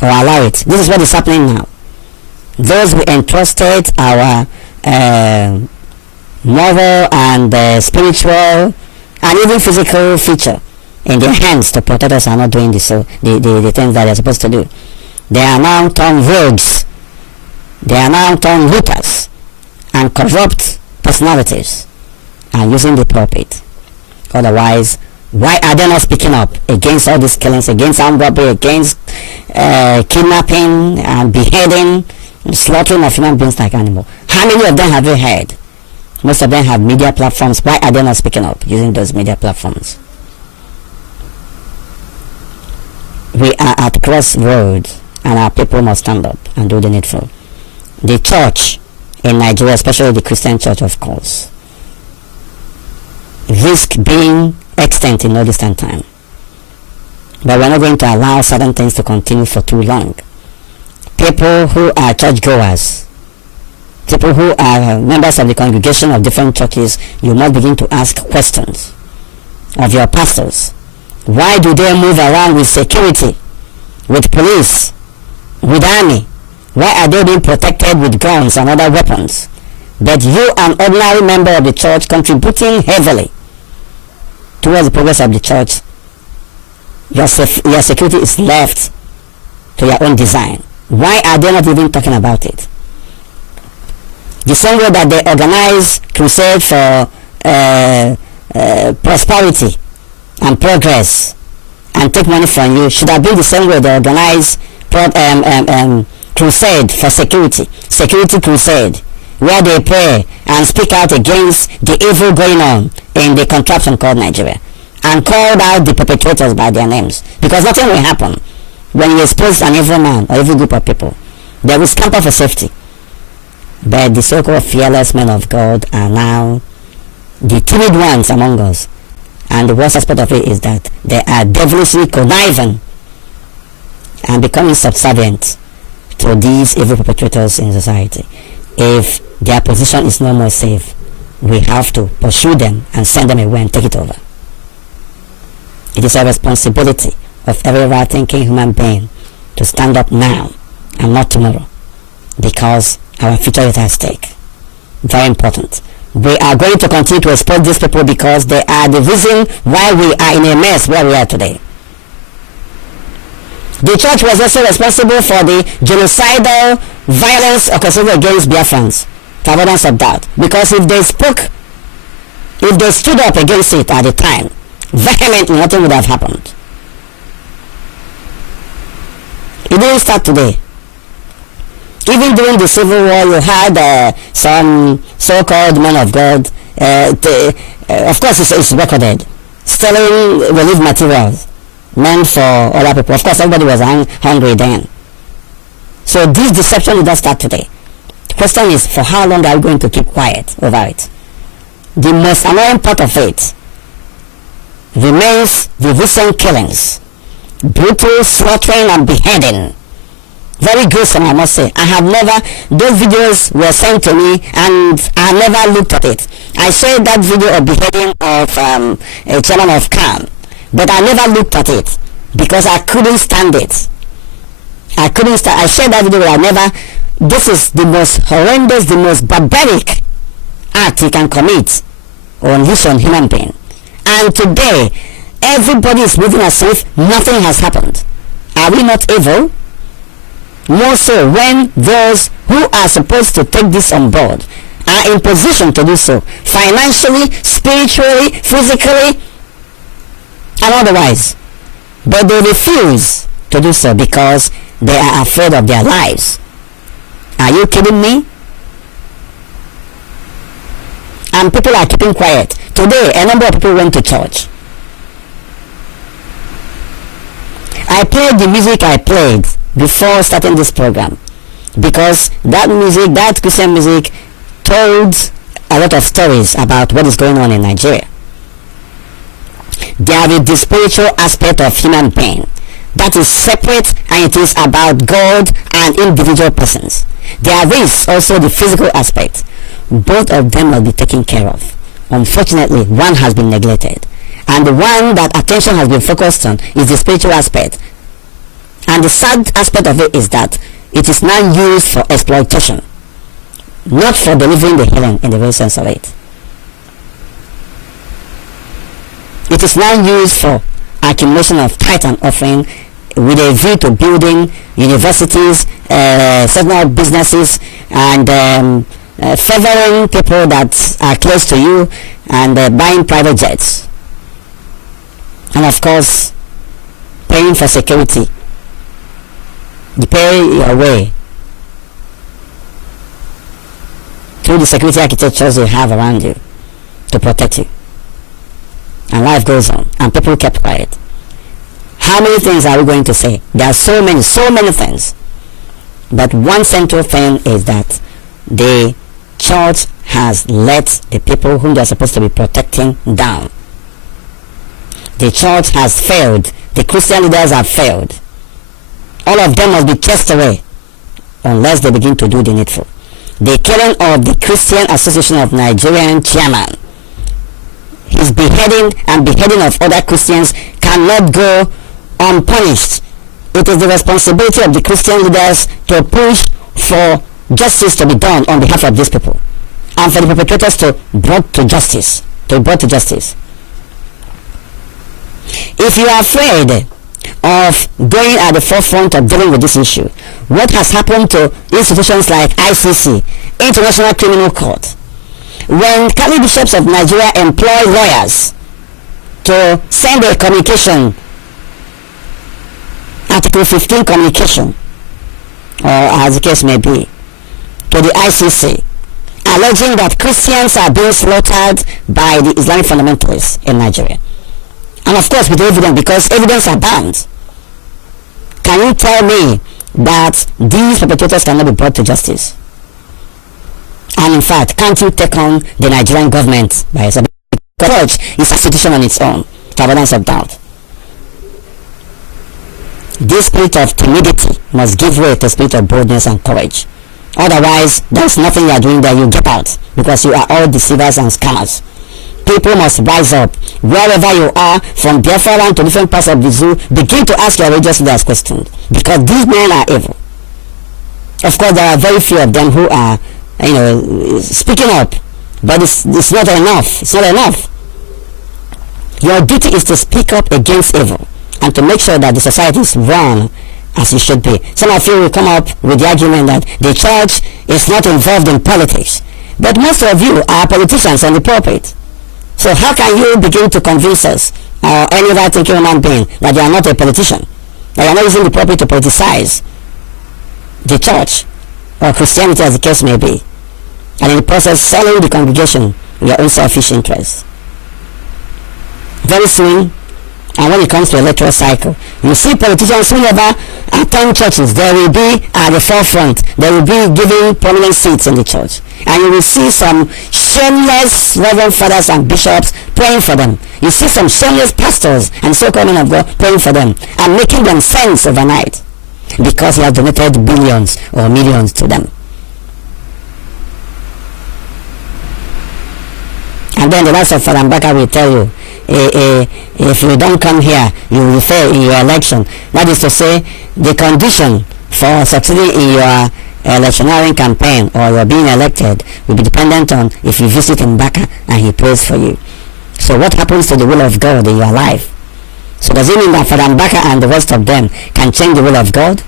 or allow it. This is what is happening now. Those who entrusted our moral and spiritual and even physical future in their hands to protect us are not doing this, so the things that they're supposed to do. They are now turned rogues. They are now turned looters and corrupt personalities and using the pulpit. Otherwise, why are they not speaking up against all these killings, against armed robbery, against kidnapping and beheading and slaughtering of human beings like animals? How many of them have you heard? Most of them have media platforms. Why are they not speaking up using those media platforms? We are at crossroads, and our people must stand up and do the needful. The church in Nigeria, especially the Christian church, of course, risk being extinct in no distant time. But we're not going to allow certain things to continue for too long. People who are churchgoers, people who are members of the congregation of different churches, you must begin to ask questions of your pastors. Why do they move around with security, with police, with army, Why are they being protected with guns and other weapons? But you, an ordinary member of the church, contributing heavily towards the progress of the church, your security is left to your own design. Why are they not even talking about it? The same way that they organize crusade for prosperity and progress and take money from you, should have been the same way they organize crusade for security crusade, where they pray and speak out against the evil going on in the contraption called Nigeria, and called out the perpetrators by their names, because nothing will happen when you expose an evil man or evil group of people. They will scamper for safety. But the so-called fearless men of God are now the timid ones among us, and the worst aspect of it is that they are devilishly conniving and becoming subservient to these evil perpetrators in society. If their position is no more safe, we have to pursue them and send them away and take it over. It is a responsibility of every right-thinking human being to stand up now and not tomorrow, because our future is at stake. Very important. We are going to continue to expose these people because they are the reason why we are in a mess where we are today. The church was also responsible for the genocidal violence orchestrated against Biafrans, for avoidance of doubt. Because if they stood up against it at the time, vehemently, nothing would have happened. It didn't start today. Even during the Civil War, you had some so-called men of God, of course it's recorded, stealing relief materials meant for other people. Of course, everybody was hungry then. So this deception did not start today. The question is, for how long are we going to keep quiet over it? The most annoying part of it remains the recent killings, brutal slaughtering and beheading. Very gruesome, I must say. Those videos were sent to me and I never looked at it. I saw that video of beheading of a chairman of CAN, but I never looked at it because I couldn't stand it. I shared that video, but this is the most horrendous, the most barbaric act you can commit or unleash on human being. And today, everybody is moving as if nothing has happened. Are we not evil? More so when those who are supposed to take this on board are in position to do so, financially, spiritually, physically, and otherwise. But they refuse to do so because they are afraid of their lives. Are you kidding me? And people are keeping quiet. Today, a number of people went to church. I played the music I played before starting this program because that music, that Christian music, told a lot of stories about what is going on in Nigeria. There is the spiritual aspect of human being that is separate, and it is about God and individual persons. There is also the physical aspect. Both of them will be taken care of. Unfortunately, one has been neglected, and the one that attention has been focused on is the spiritual aspect. And the sad aspect of it is that it is now used for exploitation, not for delivering the healing in the real sense of it. It is now used for accumulation of tithe and offering with a view to building universities, several businesses, and favoring people that are close to you, and buying private jets, and of course paying for security. You pay your way through the security architectures you have around you to protect you, and life goes on, and people kept quiet. How many things are we going to say? There are so many things, but one central thing is that the church has let the people whom they are supposed to be protecting down. The church has failed. The Christian leaders have failed. All of them must be chased away unless they begin to do the needful. The killing of the Christian Association of Nigerian chairman, his beheading and beheading of other Christians cannot go unpunished. It is the responsibility of the Christian leaders to push for justice to be done on behalf of these people, and for the perpetrators to be brought to justice. If you are afraid of going at the forefront of dealing with this issue, what has happened to institutions like ICC, International Criminal Court, when Catholic bishops of Nigeria employ lawyers to send a communication, Article 15 communication, or as the case may be, to the ICC, alleging that Christians are being slaughtered by the Islamic fundamentalists in Nigeria. And of course with evidence, because evidence abounds. Can you tell me that these perpetrators cannot be brought to justice? And in fact, can't you take on the Nigerian government by yourself? Because church is a institution on its own, to avoidance of doubt. This spirit of timidity must give way to spirit of boldness and courage. Otherwise, there's nothing you are doing there. You get out, because you are all deceivers and scammers. People must rise up wherever you are, from Biafra to different parts of the zoo. Begin to ask your religious leaders questions, because these men are evil. Of course, there are very few of them who are, speaking up, but it's not enough. It's not enough. Your duty is to speak up against evil and to make sure that the society is run as it should be. Some of you will come up with the argument that the church is not involved in politics, but most of you are politicians on the pulpit. So how can you begin to convince us, or any right-thinking human being, that you are not a politician, that you are not using the pulpit to politicize the church or Christianity, as the case may be, and in the process selling the congregation your own selfish interests? Very soon, and when it comes to electoral cycle, you see politicians who never attend churches. They will be at the forefront. They will be giving prominent seats in the church. And you will see some shameless reverend fathers and bishops praying for them. You see some shameless pastors and so-called men of God praying for them and making them saints overnight, because he has donated billions or millions to them. And then the last of Father Mbaka will tell you, if you don't come here, you will fail in your election. That is to say, the condition for succeeding in your electioneering campaign or your being elected will be dependent on if you visit Mbaka and he prays for you. So what happens to the will of God in your life? So does it mean that Father Mbaka and the rest of them can change the will of God?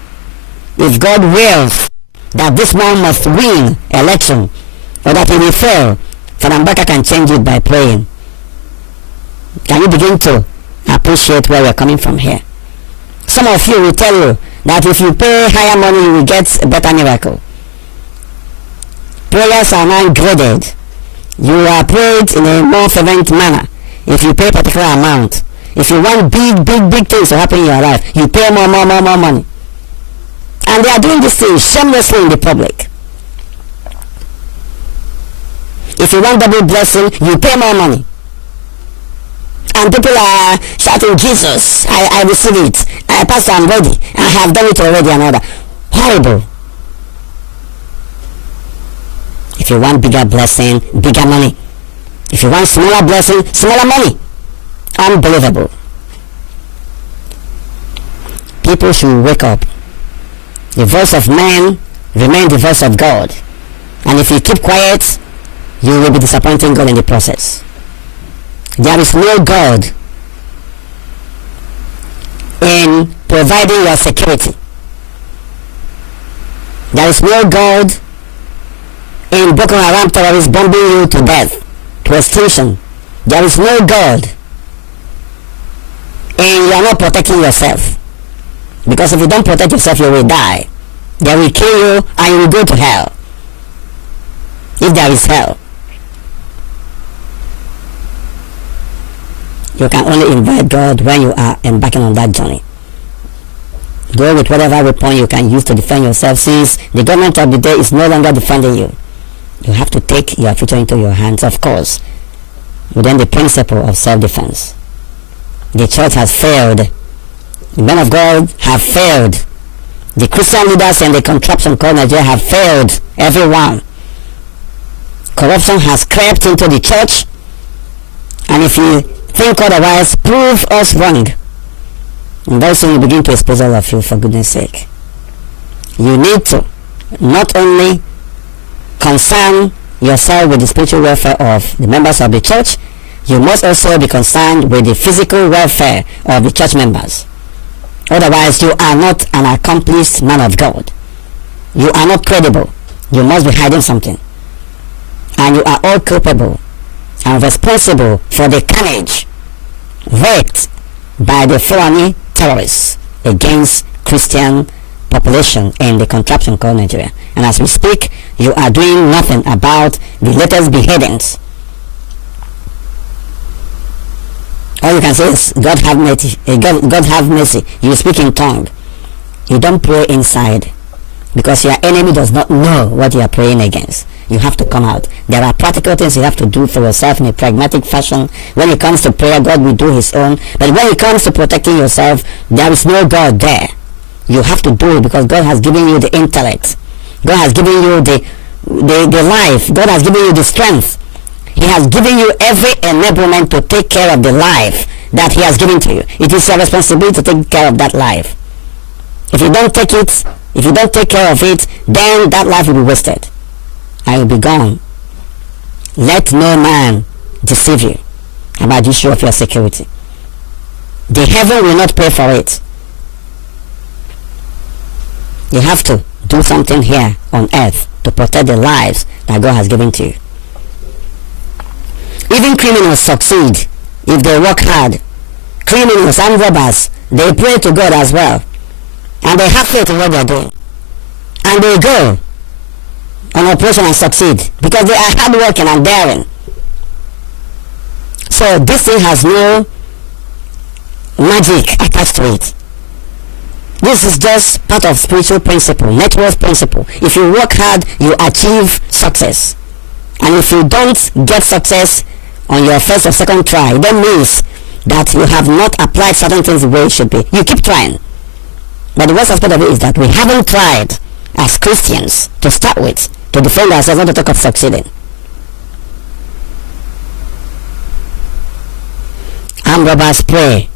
If God wills that this man must win election, or that he will fail, Father Mbaka can change it by praying. Can you begin to appreciate where we're coming from here? Some of you will tell you that if you pay higher money, you will get a better miracle. Prayers are now graded. You are prayed in a more fervent manner if you pay a particular amount. If you want big things to happen in your life, you pay more money. And they are doing this thing shamelessly in the public. If you want double blessing, you pay more money. And people are shouting, Jesus, I receive it. Pastor, I'm ready. I have done it already and all that. Horrible. If you want bigger blessing, bigger money. If you want smaller blessing, smaller money. Unbelievable. People should wake up. The voice of man remains the voice of God. And if you keep quiet, you will be disappointing God in the process. There is no God in providing your security. There is no God in Boko Haram terrorists bombing you to death, to extinction. There is no God in you are not protecting yourself. Because if you don't protect yourself, you will die. They will kill you and you will go to hell. If there is hell. You can only invite God when you are embarking on that journey. Go with whatever weapon you can use to defend yourself, since the government of the day is no longer defending you. You have to take your future into your hands, of course, within the principle of self-defense. The church has failed. The men of God have failed. The Christian leaders and the contraption called Nigeria have failed. Everyone. Corruption has crept into the church, and if you think otherwise, prove us wrong. And very soon you begin to expose all of you, for goodness sake. You need to not only concern yourself with the spiritual welfare of the members of the church, you must also be concerned with the physical welfare of the church members. Otherwise, you are not an accomplished man of God. You are not credible. You must be hiding something. And you are all culpable and responsible for the carnage wreaked by the Fulani terrorists against Christian population in the contraption called Nigeria. And as we speak, you are doing nothing about the latest beheadings. All you can say is, God have mercy. God have mercy. You speak in tongue. You don't pray inside, because your enemy does not know what you are praying against. You have to come out. There are practical things you have to do for yourself in a pragmatic fashion. When it comes to prayer, God will do his own. But when it comes to protecting yourself, there is no God there. You have to do it because God has given you the intellect. God has given you the life. God has given you the strength. He has given you every enablement to take care of the life that he has given to you. It is your responsibility to take care of that life. If you don't take it, if you don't take care of it, then that life will be wasted and will be gone. Let no man deceive you about the issue of your security. The heaven will not pay for it. You have to do something here on earth to protect the lives that God has given to you. Even criminals succeed if they work hard. Criminals and robbers, they pray to God as well. And they have faith in what they are doing. And they go on operation and succeed because they are hardworking and daring. So this thing has no magic attached to it. This is just part of spiritual principle, network principle. If you work hard, you achieve success. And if you don't get success on your first or second try, that means that you have not applied certain things the way it should be. You keep trying. But the worst aspect of it is that we haven't tried as Christians to start with to defend ourselves, not to talk of succeeding. Armed robbers pray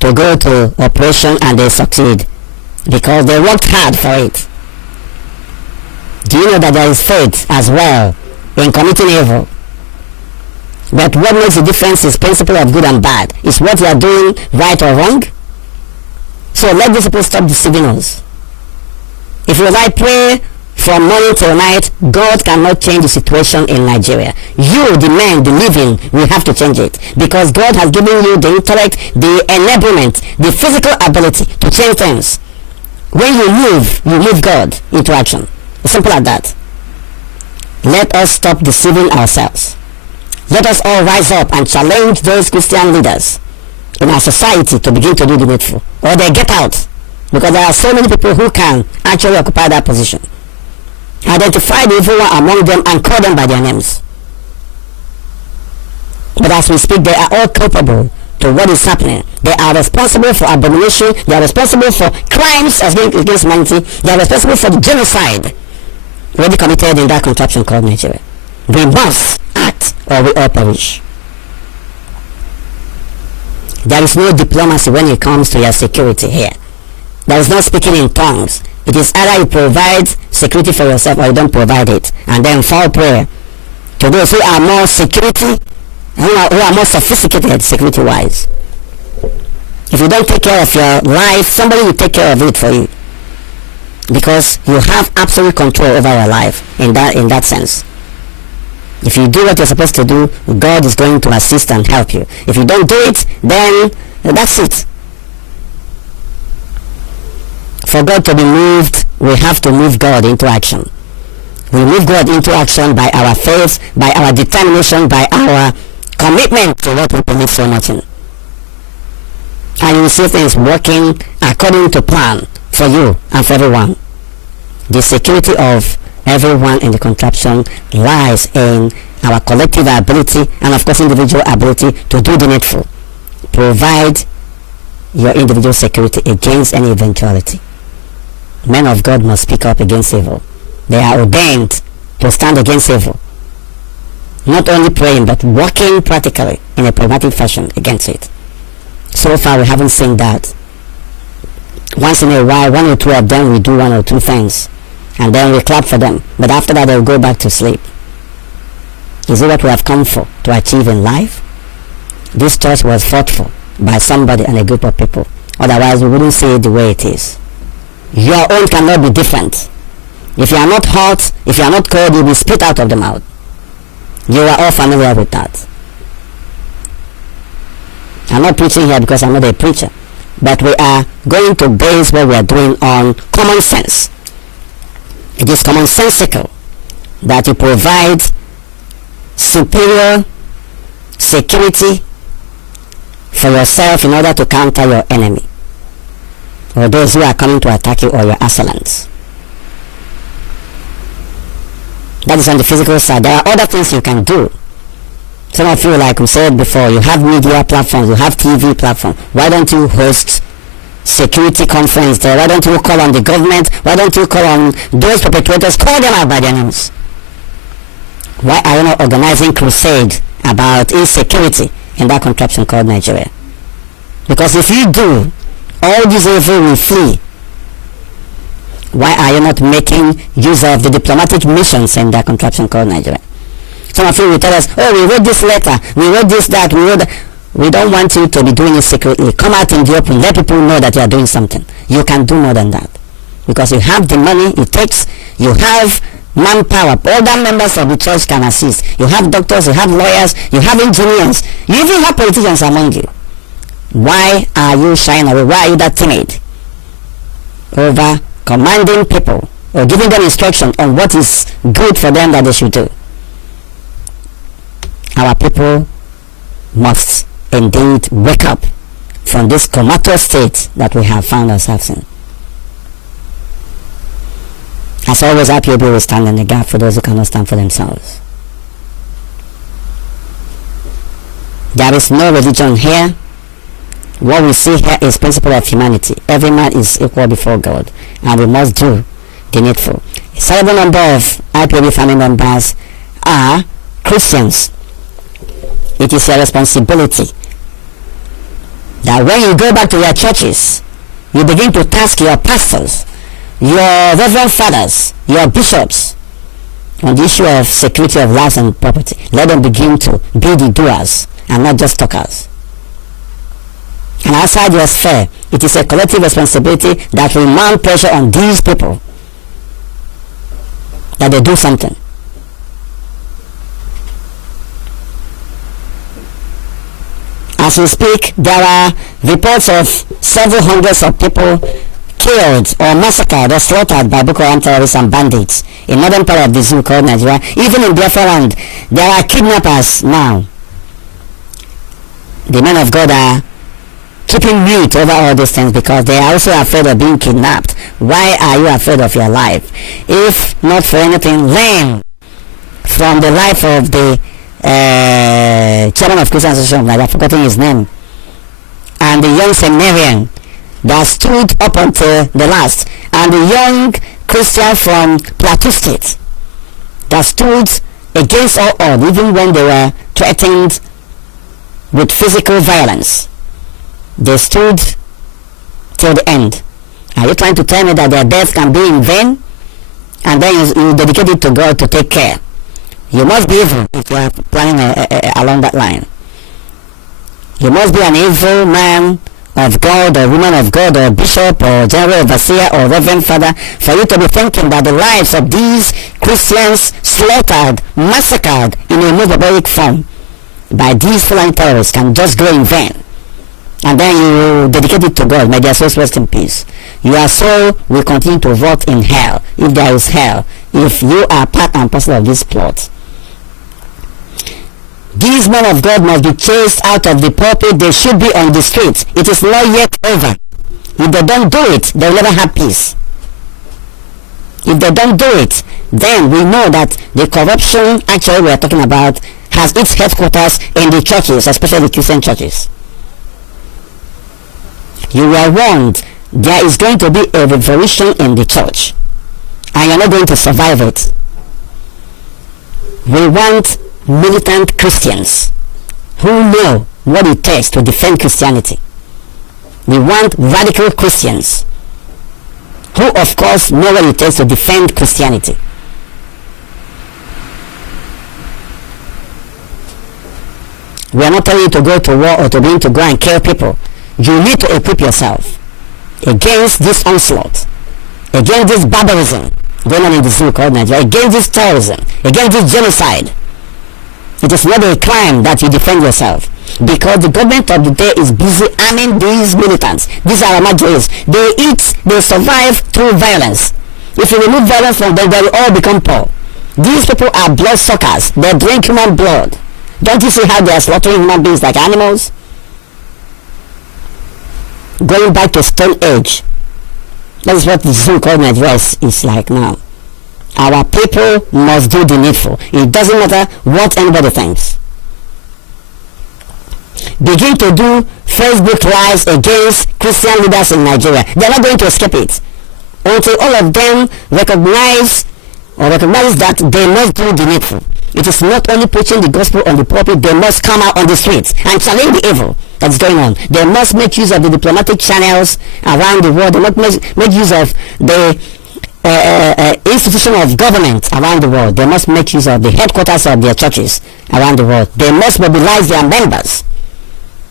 to go to operation and they succeed because they worked hard for it. Do you know that there is faith as well in committing evil? But what makes the difference is principle of good and bad. Is what you are doing right or wrong? So let these people stop deceiving us. If you like pray from morning till night, God cannot change the situation in Nigeria. You, the men, the living, will have to change it. Because God has given you the intellect, the enablement, the physical ability to change things. When you move God into action. It's simple as that. Let us stop deceiving ourselves. Let us all rise up and challenge those Christian leaders in our society to begin to do the needful. Or they get out. Because there are so many people who can actually occupy that position. Identify the evil one among them and call them by their names. But as we speak, they are all culpable to what is happening. They are responsible for abomination. They are responsible for crimes against humanity. They are responsible for the genocide already committed in that contraption called Nigeria. We must act or we all perish. There is no diplomacy when it comes to your security here. There is no speaking in tongues. It is either you provide security for yourself or you don't provide it. And then foul prayer to those who are more security, who are more sophisticated security-wise. If you don't take care of your life, somebody will take care of it for you. Because you have absolute control over your life in that sense. If you do what you're supposed to do, God is going to assist and help you. If you don't do it, then that's it. For God to be moved, we have to move God into action. We move God into action by our faith, by our determination, by our commitment to what we believe so much in. And you will see things working according to plan for you and for everyone. The security of everyone in the contraption lies in our collective ability and of course individual ability to do the needful. Provide your individual security against any eventuality. Men of God must speak up against evil. They are ordained to stand against evil. Not only praying but working practically in a pragmatic fashion against it. So far we haven't seen that. Once in a while, one or two of them will do one or two things. and then we clap for them, but after that they'll go back to sleep. Is it what we have come for, to achieve in life? This church was fought for by somebody and a group of people. Otherwise we wouldn't see it the way it is. Your own cannot be different. If you are not hot, if you are not cold, you'll be spit out of the mouth. You are all familiar with that. I'm not preaching here because I'm not a preacher, but we are going to base what we are doing on common sense. It is commonsensical that you provide superior security for yourself in order to counter your enemy, or those who are coming to attack you, or your assailants. That is on the physical side. There are other things you can do. Some of you, like we said before, you have media platforms, you have TV platforms. Why don't you host security conference there? Why don't you call on the government? Why don't you call on those perpetrators? Call them out by their names. Why are you not organizing crusade about insecurity in that contraption called Nigeria? Because if you do, all these evil will flee. Why are you not making use of the diplomatic missions in that contraption called Nigeria? Some of you will tell us, oh, we wrote this letter, we wrote this, that, we wrote that. We don't want you to be doing it secretly. Come out in the open. Let people know that you are doing something. You can do more than that. Because you have the money it takes. You have manpower. All the members of the church can assist. You have doctors, you have lawyers, you have engineers. You even have politicians among you. Why are you shying away? Why are you that timid over commanding people or giving them instruction on what is good for them that they should do? Our people must indeed wake up from this comatose state that we have found ourselves in. As always, IPOB will stand in the gap for those who cannot stand for themselves. There is no religion here. What we see here is principle of humanity. Every man is equal before God, and we must do the needful. A sizable number of IPOB family members are Christians. It is your responsibility that when you go back to your churches, you begin to task your pastors, your reverend fathers, your bishops on the issue of security of lives and property. Let them begin to be the doers and not just talkers. And outside your sphere, it is a collective responsibility that will mount pressure on these people that they do something. As we speak, there are reports of several hundreds of people killed or massacred or slaughtered by Boko Haram terrorists and bandits in northern part of the zoo called Nigeria. Even in Biafra land, there are kidnappers now. The men of God are keeping mute over all these things because they are also afraid of being kidnapped. Why are you afraid of your life? If not for anything, learn from the life of the chairman of Christian Association of Nigeria, I've forgotten his name, and the young seminarian that stood up until the last, and the young Christian from Plateau State that stood against all odds, even when they were threatened with physical violence. They stood till the end. Are you trying to tell me that their death can be in vain? And then you dedicate it to God to take care? You must be evil if you are planning along that line. You must be an evil man of God or woman of God or bishop or general overseer or reverend father for you to be thinking that the lives of these Christians slaughtered, massacred in a more barbaric form by these foreign terrorists can just go in vain. And then you dedicate it to God. May their souls rest in peace. Your soul will continue to rot in hell, if there is hell, if you are part and parcel of this plot. These men of God must be chased out of the pulpit. They should be on the streets. It is not yet over. If they don't do it, they will never have peace. If they don't do it, then we know that the corruption actually we are talking about has its headquarters in the churches, especially the Christian churches. You were warned there is going to be a revolution in the church, and you're not going to survive it. We want militant Christians who know what it takes to defend Christianity. We want radical Christians who of course know what it takes to defend Christianity. We are not telling you to go to war or to begin to go and kill people. You need to equip yourself against this onslaught, against this barbarism going on in the zoo called Nigeria, against this terrorism, against this genocide. It is not a crime that you defend yourself, because the government of the day is busy arming these militants. These are Amajois. They eat, they survive through violence. If you remove violence from them, they will all become poor. These people are blood suckers. They drink human blood. Don't you see how they are slaughtering human beings like animals? Going back to Stone Age. That is what the zoo called Nigeria is like now. Our people must do the needful. It doesn't matter what anybody thinks. Begin to do Facebook lives against Christian leaders in Nigeria. They are not going to escape it until all of them recognize that they must do the needful. It is not only preaching the gospel on the pulpit. They must come out on the streets and challenge the evil that's going on. They must make use of the diplomatic channels around the world. They must make use of the institution of government around the world. They must make use of the headquarters of their churches around the world. They must mobilize their members.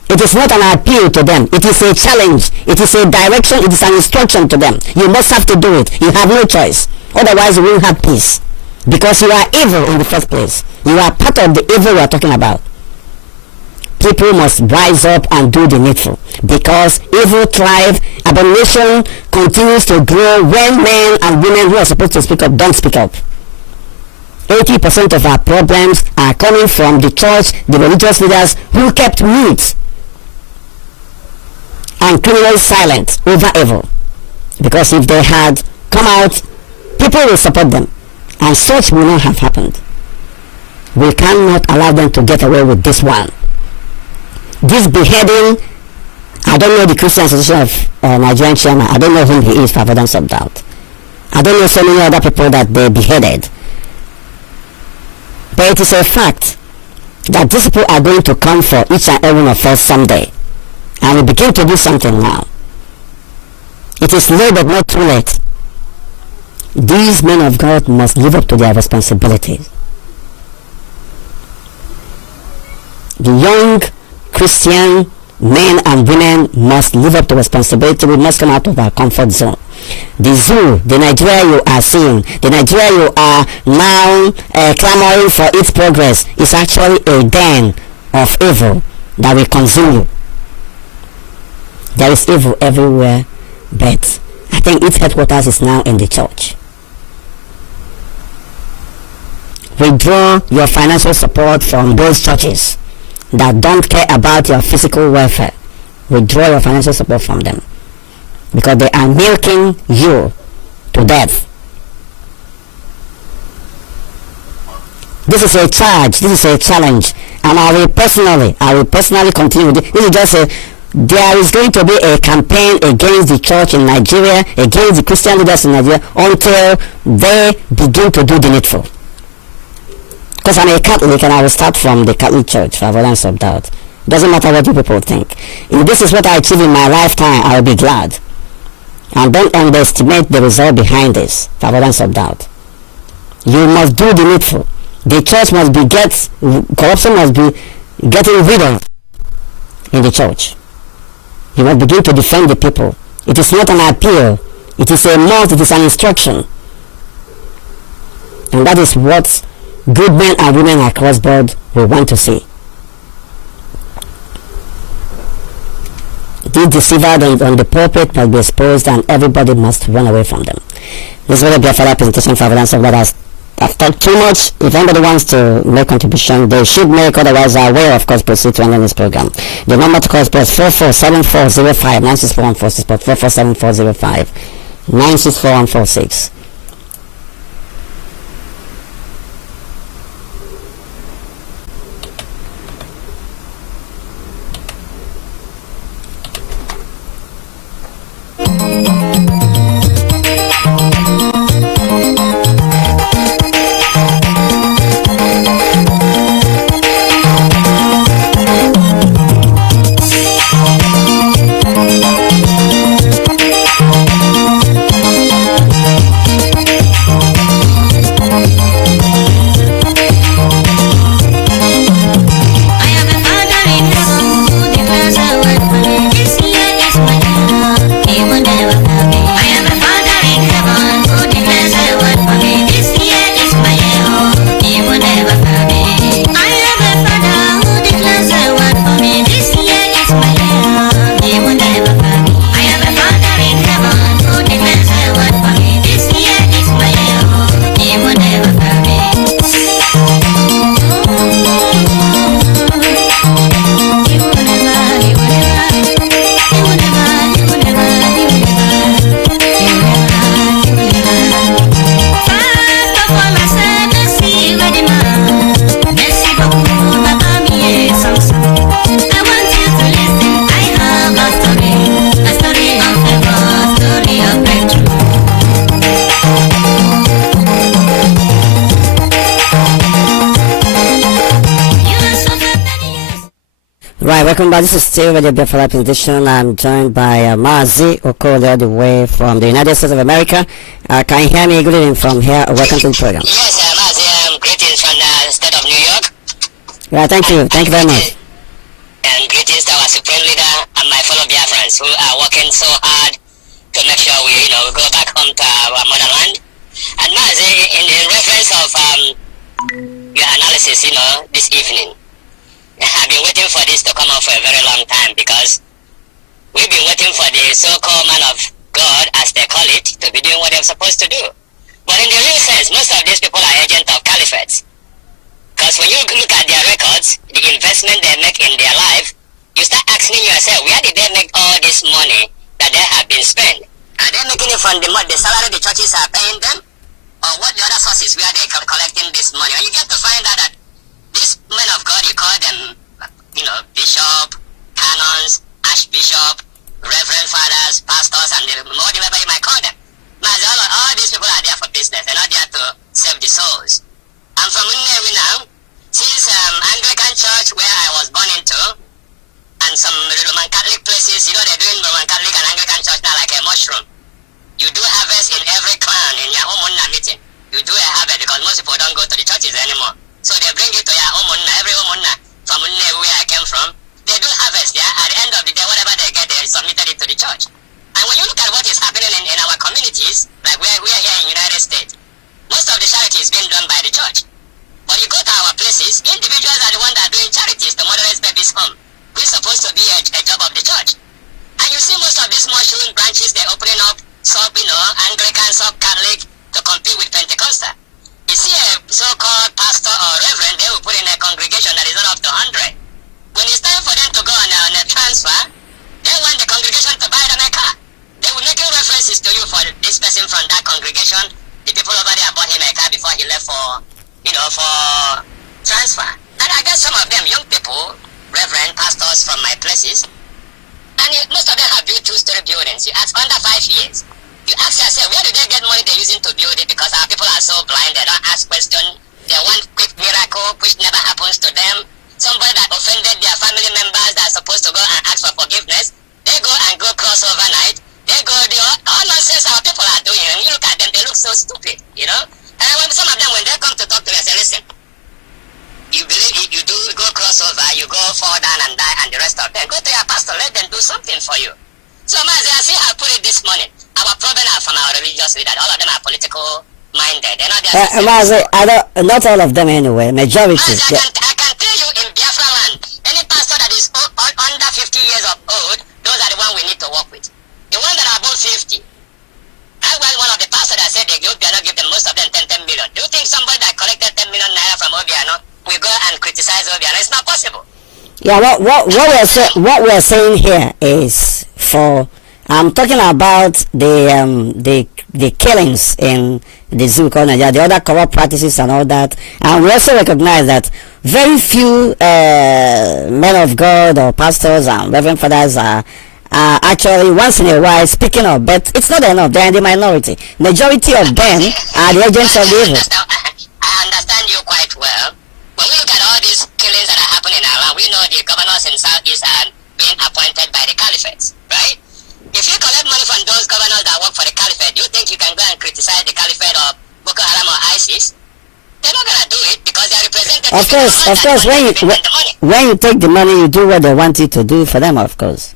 It is not an appeal to them. It is a challenge. It is a direction. It is an instruction to them. You must have to do it. You have no choice. Otherwise, you won't have peace. Because you are evil in the first place. You are part of the evil we are talking about. People must rise up and do the needful. Because evil thrive, abomination continues to grow when men and women who are supposed to speak up don't speak up. 80% of our problems are coming from the church, the religious leaders who kept mute and criminally silent over evil. Because if they had come out, people will support them. And such will not have happened. We cannot allow them to get away with this one. This beheading, I don't know the Christian Association of Nigerian chairman. I don't know whom he is, for avoidance of doubt. I don't know so many other people that they beheaded. But it is a fact that these people are going to come for each and every one of us someday. And we begin to do something now. It is late but not too late. These men of God must live up to their responsibilities. The young Christian men and women must live up to responsibility. We must come out of our comfort zone. The zoo, the Nigeria you are seeing, the Nigeria you are now clamoring for its progress, is actually a den of evil that will consume you. There is evil everywhere, but I think its headquarters is now in the church. Withdraw your financial support from those churches that don't care about your physical welfare. Withdraw your financial support from them, because they are milking you to death. This is a charge, this is a challenge, and I will personally continue with it. This is just there is going to be a campaign against the church in Nigeria, against the Christian leaders in Nigeria, until they begin to do the needful. Because I'm a Catholic and I will start from the Catholic Church, for avoidance of doubt. Doesn't matter what you people think. If this is what I achieve in my lifetime, I will be glad. And don't underestimate the result behind this, for avoidance of doubt. You must do the needful. The church must be corruption must be getting rid of in the church. You must begin to defend the people. It is not an appeal. It is a must. It is an instruction. And that is what good men and women across board will want to see. These deceivers on the pulpit must be exposed, and everybody must run away from them. This will be a further presentation for evidence of that. I've talked too much. If anybody wants to make contribution, they should make. Otherwise, I will, of course, proceed to end this program. The number to call is plus 447405 964 447405 964 welcome back. This is still Radio Biafra presentation. I'm joined by Mazi, who called all the way from the United States of America. Can you hear me? Good evening from here. Welcome to the program. Yes, Mazi, greetings from the state of New York. Yeah, thank you. Thank you very much. And greetings to our supreme leader and my fellow Biafrans who are working so hard to make sure we go back home to our motherland. And Mazi, in reference of your analysis, this evening, I've been waiting for this to come out for a very long time because we've been waiting for the so-called man of God, as they call it, to be doing what they're supposed to do. But in the real sense, most of these people are agents of caliphates. Because when you look at their records, the investment they make in their life, you start asking yourself, where did they make all this money that they have been spent? Are they making it from the salary the churches are paying them? Or what the other sources where they are collecting this money? And you get to find out that these men of God, you call them, bishop, canons, archbishop, reverend fathers, pastors, and whatever you might call them. Now, all these people are there for business. They're not there to save the souls. I'm from Uche now. Since Anglican Church, where I was born into, and some Roman Catholic places, they're doing Roman Catholic and Anglican Church now like a mushroom. You do harvest in every clan in your own meeting. You do a harvest because most people don't go to the churches anymore. So they bring it to your umunna, every umunna from where I came from. They do harvest there. At the end of the day, whatever they get, they submitted it to the church. And when you look at what is happening in our communities, like we are here in the United States, most of the charity is being done by the church. But you go to our places, individuals are the ones that are doing charities to motherless babies home, which is supposed to be a job of the church. And you see most of these mushroom branches, they're opening up Anglican, sub-Catholic to compete with Pentecostal. You see a so-called pastor or reverend, they will put in a congregation that is not up to 100. When it's time for them to go on a transfer, they want the congregation to buy them a car. They will make references to you for this person from that congregation. The people over there bought him a car before he left for transfer. And I guess some of them, young people, reverend pastors from my places, and most of them have built two-story buildings. You ask under 5 years. You ask yourself, where do they get money they're using to build it? Because our people are so blind, they don't ask questions. They want quick miracle, which never happens to them. Somebody that offended their family members that are supposed to go and ask for forgiveness, they go and go cross overnight. They go, all nonsense our people are doing. And you look at them, they look so stupid, And when some of them, when they come to talk to us, say, listen, you believe you do go cross over, you go fall down and die, and the rest of them, go to your pastor, let them do something for you. So, Mazi, I see I put it this morning. Our problem are from our religious leaders. All of them are political minded. They're not there. Mazi, not all of them anyway. Majority. Mazi, I can tell you in Biafra land, any pastor that is under 50 years of old, those are the ones we need to work with. The ones that are above 50. I was one of the pastors that said they cannot give them, most of them 10 million. Do you think somebody that collected 10 million naira from Obiano will go and criticize Obiano? It's not possible. Yeah, what we're saying here is I'm talking about the killings in the zoo called Nigeria, the other corrupt practices and all that, and we also recognize that very few men of God or pastors and reverend fathers are actually once in a while speaking up, but it's not enough. They're in the minority. Majority of them are the agents of the evil. I understand you quite well. When we look at all these killings that are happening in our land, we know the governors in Southeast are being appointed by the caliphates, right? If you collect money from those governors that work for the caliphate, do you think you can go and criticize the caliphate or Boko Haram or ISIS? They're not going to do it because they are represented. Of course, when you take the money, you do what they want you to do for them, of course.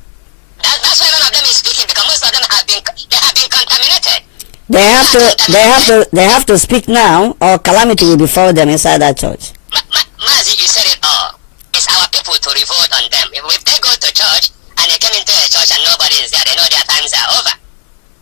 That's why none of them is speaking, because most of them have been contaminated. They have to speak now, or calamity will befall them inside that church. Mazi, you said it all. It's our people to revolt on them. If they go to church and they come into a church and nobody is there, they know their times are over.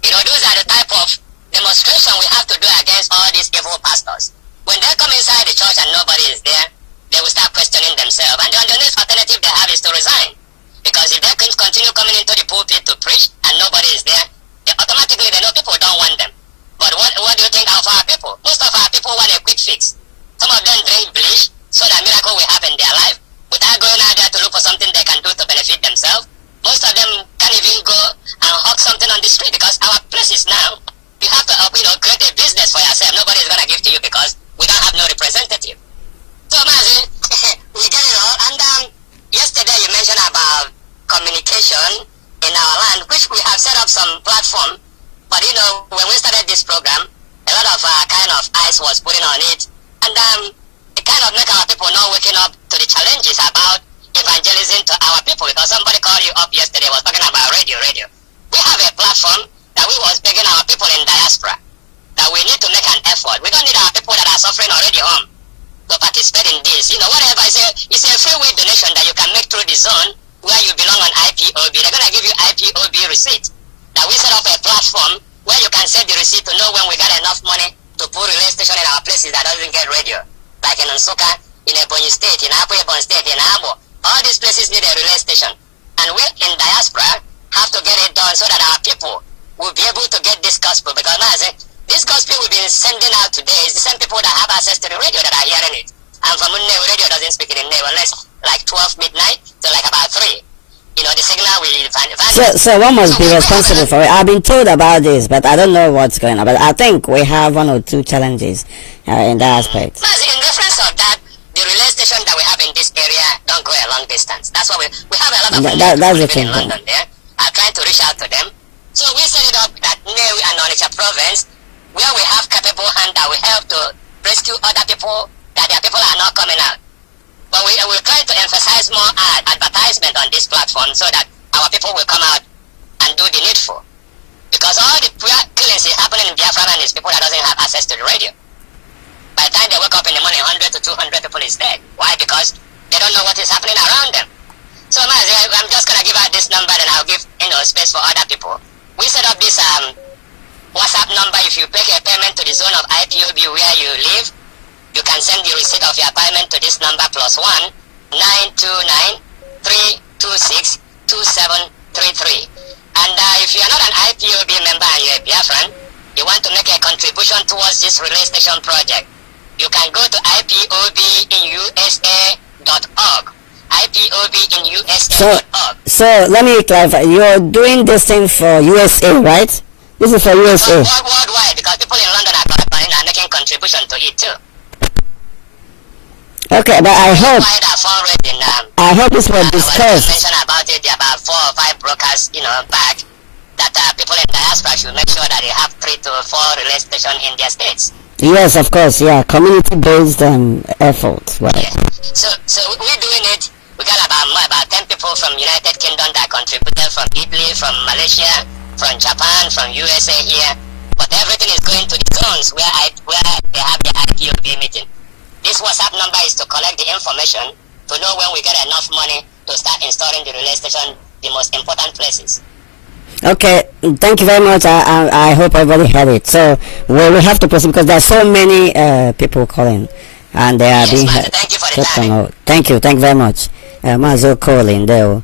Those are the type of demonstration we have to do against all these evil pastors. When they come inside the church and nobody is there, they will start questioning themselves. And the next alternative they have is to resign. Because if they can continue coming into the pulpit to preach and nobody is there, automatically they know people don't want them. But what do you think of our people? Most of our people want a quick fix. Some of them drink bleach so that miracle will happen in their life without going out there to look for something they can do to benefit themselves. Most of them can't even go and hawk something on the street because our places now, you have to create a business for yourself. Nobody is going to give to you because we don't have no representative. So, Mazi, we get it all. And yesterday you mentioned about it, and it kind of make our people not waking up to the challenges about evangelism to our people. Because somebody called you up yesterday was talking about radio. We have a platform that we was begging our people in diaspora that we need to make an effort. We don't need our people that are suffering already home to participate in this. You know, whatever it's a free will donation that you can make through the zone where you belong on IPOB. They're gonna give you IPOB receipt. That we set up a platform where you can send the receipt to know when we got enough money to put relay station in our places that doesn't get radio. Like in Nsukka, in Ebonyi State, in Akwa State, in Abo. All these places need a relay station. And we in diaspora have to get it done so that our people will be able to get this gospel. Because Mazi, this gospel we've been sending out today is the same people that have access to the radio that are hearing it. And from Nnewi, radio doesn't speak it in Nnewi unless like 12 midnight to like about 3. You know, the signal will find so one must be responsible for it. I've been told about this, but I don't know what's going on. But I think we have 1 or 2 challenges in that aspect. Mazi, in reference of that, the relay station that we have in this area don't go a long distance. That's why we have a lot of people living in London there. I'm trying to reach out to them. So we set it up that Nnewi and Onitsha province, where we have capable hand that will help to rescue other people, that their people are not coming out. But we're trying to emphasize more advertisement on this platform so that our people will come out and do the needful. Because all the killings is happening in Biafra and it's people that doesn't have access to the radio. By the time they wake up in the morning, 100 to 200 people is dead. Why? Because they don't know what is happening around them. So Mazi, I'm just going to give out this number and I'll give space for other people. We set up this WhatsApp number. If you make a payment to the zone of IPOB where you live, you can send the receipt of your payment to this number +1 929 326 2733. And if you are not an IPOB member and you're a Biafran, you want to make a contribution towards this relay station project, you can go to ipobinusa.org. ipobinusa.org. So let me clarify. You're doing this thing for USA, right? This is for USA. Worldwide, because people in London are making contribution to it too. Okay, but I hope this was discussed. Mention about it. There are about 4 or 5 brokers, back that people in diaspora should make sure that they have 3 to 4 relay stations in their states. Yes, of course. Yeah, community-based effort. Right. Yeah. So we're doing it. We got about 10 people from United Kingdom that contributed, from Italy, from Malaysia, from Japan, from USA here. But everything is going to the zones where they have the IPOB meeting. This WhatsApp number is to collect the information to know when we get enough money to start installing the relay station, the most important places. Okay, thank you very much. I hope everybody had it. So we have to proceed because there are so many people calling, and they are being. Thank you for the time. Thank you very much. Mazi calling there.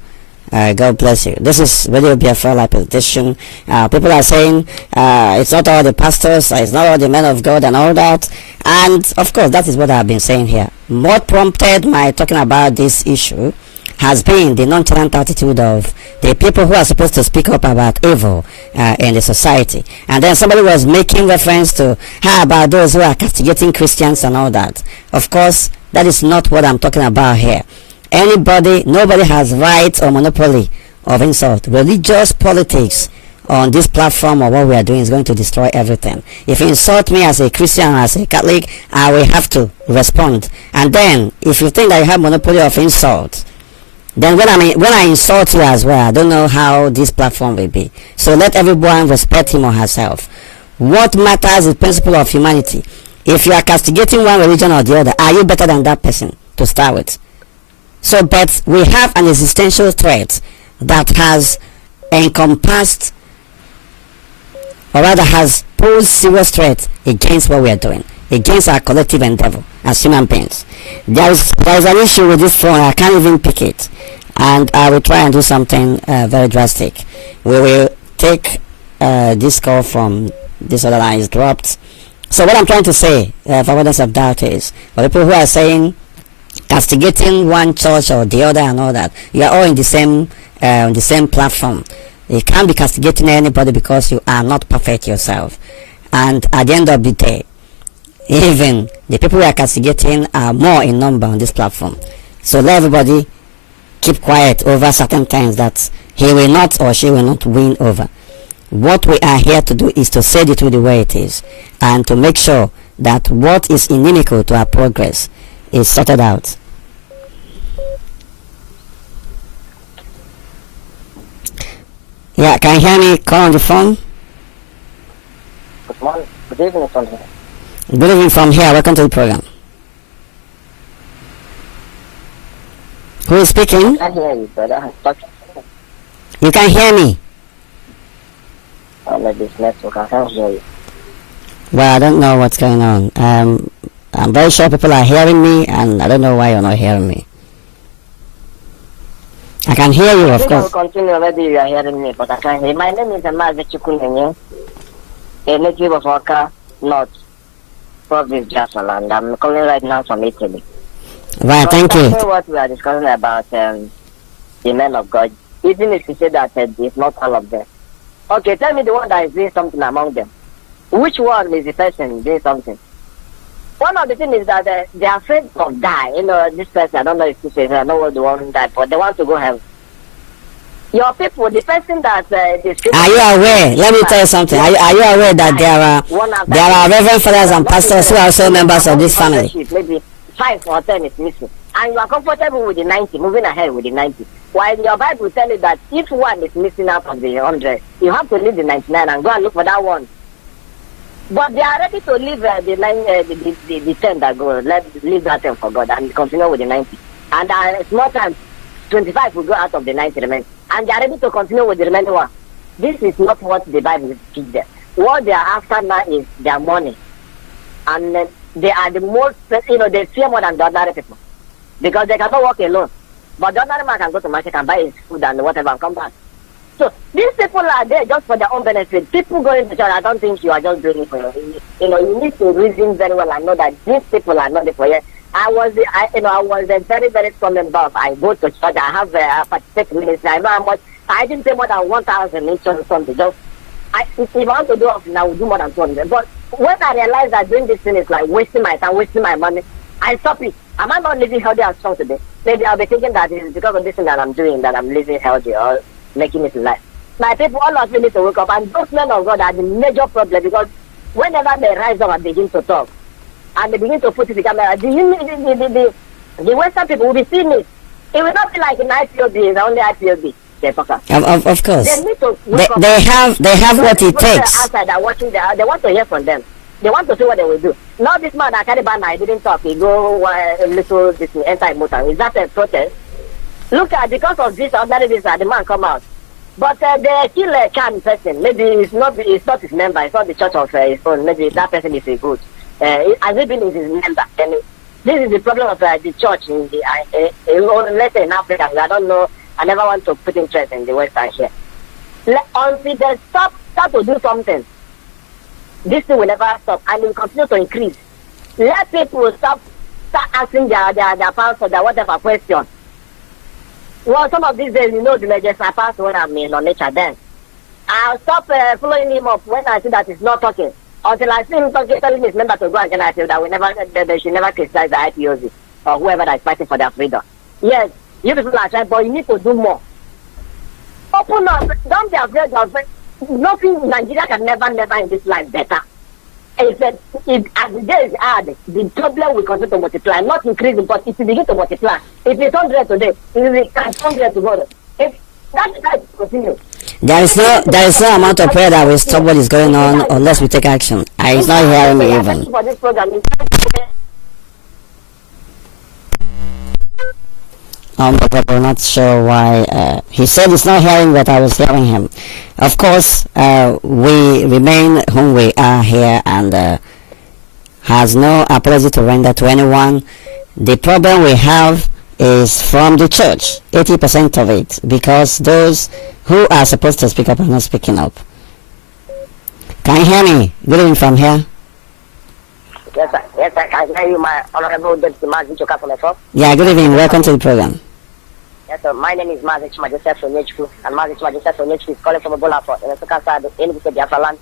God bless you. This is Radio Biafra Live Petition. People are saying it's not all the pastors, it's not all the men of God and all that. And of course, that is what I've been saying here. What prompted my talking about this issue has been the nonchalant attitude of the people who are supposed to speak up about evil in the society. And then somebody was making reference to how about those who are castigating Christians and all that. Of course, that is not what I'm talking about here. Nobody has right or monopoly of insult. Religious politics on this platform or what we are doing is going to destroy everything. If you insult me as a Christian or as a Catholic, I will have to respond. And then, if you think that you have monopoly of insult, then when I insult you as well, I don't know how this platform will be. So let everyone respect him or herself. What matters is the principle of humanity. If you are castigating one religion or the other, are you better than that person to start with? So, but we have an existential threat that has encompassed, or rather has posed serious threat against what we are doing, against our collective endeavor as human beings. There is an issue with this phone. I can't even pick it, and I will try and do something very drastic. We will take this call from this other line is dropped. So what I'm trying to say, for avoidance of doubt, is for people who are saying castigating one church or the other and all that, you are all in the same on the same platform. You can't be castigating anybody because you are not perfect yourself. And at the end of the day, even the people we are castigating are more in number on this platform. So let everybody keep quiet over certain things that he will not or she will not win over. What we are here to do is to say the truth the way it is, and to make sure that what is inimical to our progress is sorted out. Yeah, can you hear me? Call on the phone. Good morning. Good evening from here. Good evening from here. Welcome to the program. Who is speaking? I can hear you, brother. You can hear me. Maybe it's network. I can't hear you. Well, I don't know what's going on. I'm very sure people are hearing me, and I don't know why you're not hearing me. I can hear you, I of think course. I'll continue. Maybe you are hearing me, but I can't hear. My name is Mazi, a native of Oka, North, Province, Jassaland. I'm calling right now from Italy. Right, thank you. What we are discussing about the men of God, even if you say that it's not all of them. Okay, tell me the one that is doing something among them. Which one is the person doing something? One of the things is that they are afraid of die. You know, this person, I don't know if this is, I don't know the one that, but they want to go heaven. Your people, the person that are you aware? Let me tell you something. Are you aware that there are reverend fathers and pastors who are also members of this family? Maybe 5 or 10 is missing, and you are comfortable with the 90, moving ahead with the 90. While your Bible tells you that if one is missing out of the 100, you have to leave the 99 and go and look for that one. But they are ready to leave the 10 that go. Leave that 10 for God and continue with the 90. And small time, 25 will go out of the 90 remaining. And they are ready to continue with the remaining one. This is not what the Bible teaches them. What they are after now is their money. And they are the most, they fear more than the ordinary people. Because they cannot walk alone. But the ordinary man can go to market and buy his food and whatever and come back. So these people are there just for their own benefit. People going to church, I don't think you are just doing it for you. You need to reason very well and know that these people are not there for you. I was a very, very strong buff. I go to church. I have a participate ministry. I know how much. I didn't pay more than 1,000 in church or something. Just, if I want to do often, I will do more than 200. But when I realize that doing this thing is like wasting my time, wasting my money, I stop it. Am I not living healthy and strong today? Maybe I'll be thinking that it is because of this thing that I'm doing that I'm living healthy or making it in life. My people, all of you need to wake up. And those men of God are the major problem because whenever they rise up and begin to talk, and they begin to put it in the camera, the Western people will be seeing it. It will not be like an IPOB, it's only IPOB. Of course. They need to they have what it takes. Outside are watching, they want to hear from them. They want to see what they will do. Now this man that carry banner, I didn't talk. He go little this enter motor. Is that a protest? Look at because of this ordinary visa, the man come out. But they kill a Chan person. Maybe it's not his member. It's not the church of his own. Maybe that person is a good. As he been is his member. And this is the problem of the church in the let's say in Africa. I don't know. I never want to put interest in the West side here. Until they start to do something, this thing will never stop and it will continue to increase. Let people start asking their pastor their whatever question. Well, some of these days, the legends I pass when I'm in on nature then. I'll stop following him up when I see that he's not talking. Until I see him talking, telling his member to go and I feel that they should never criticize the IPOZ or whoever that is fighting for their freedom. Yes, you people are trying, but you need to do more. Open up. Don't be afraid of it. Nothing Nigeria can never in this life better. As the day is hard, the problem will continue to multiply, not increasing, but it will begin to multiply. If it's 100 today, it will be 100 tomorrow. If that continue. There is no amount of prayer that will stop what is going on unless we take action. He's not hearing me even. For this program, But I'm not sure why. He said he's not hearing, but I was hearing him. Of course, we remain whom we are here and has no apology to render to anyone. The problem we have is from the church, 80% of it, because those who are supposed to speak up are not speaking up. Can you hear me? Good evening from here. Yes, sir. Yes, sir. Can I hear you, my honorable Deputy Mazi from Mefor? Yeah, good evening. Welcome to the program. Yes, sir. My name is Mazi Joseph from Uche, and Mazi Joseph from Uche is calling from Ebola Fort in the second side of the Biafra land.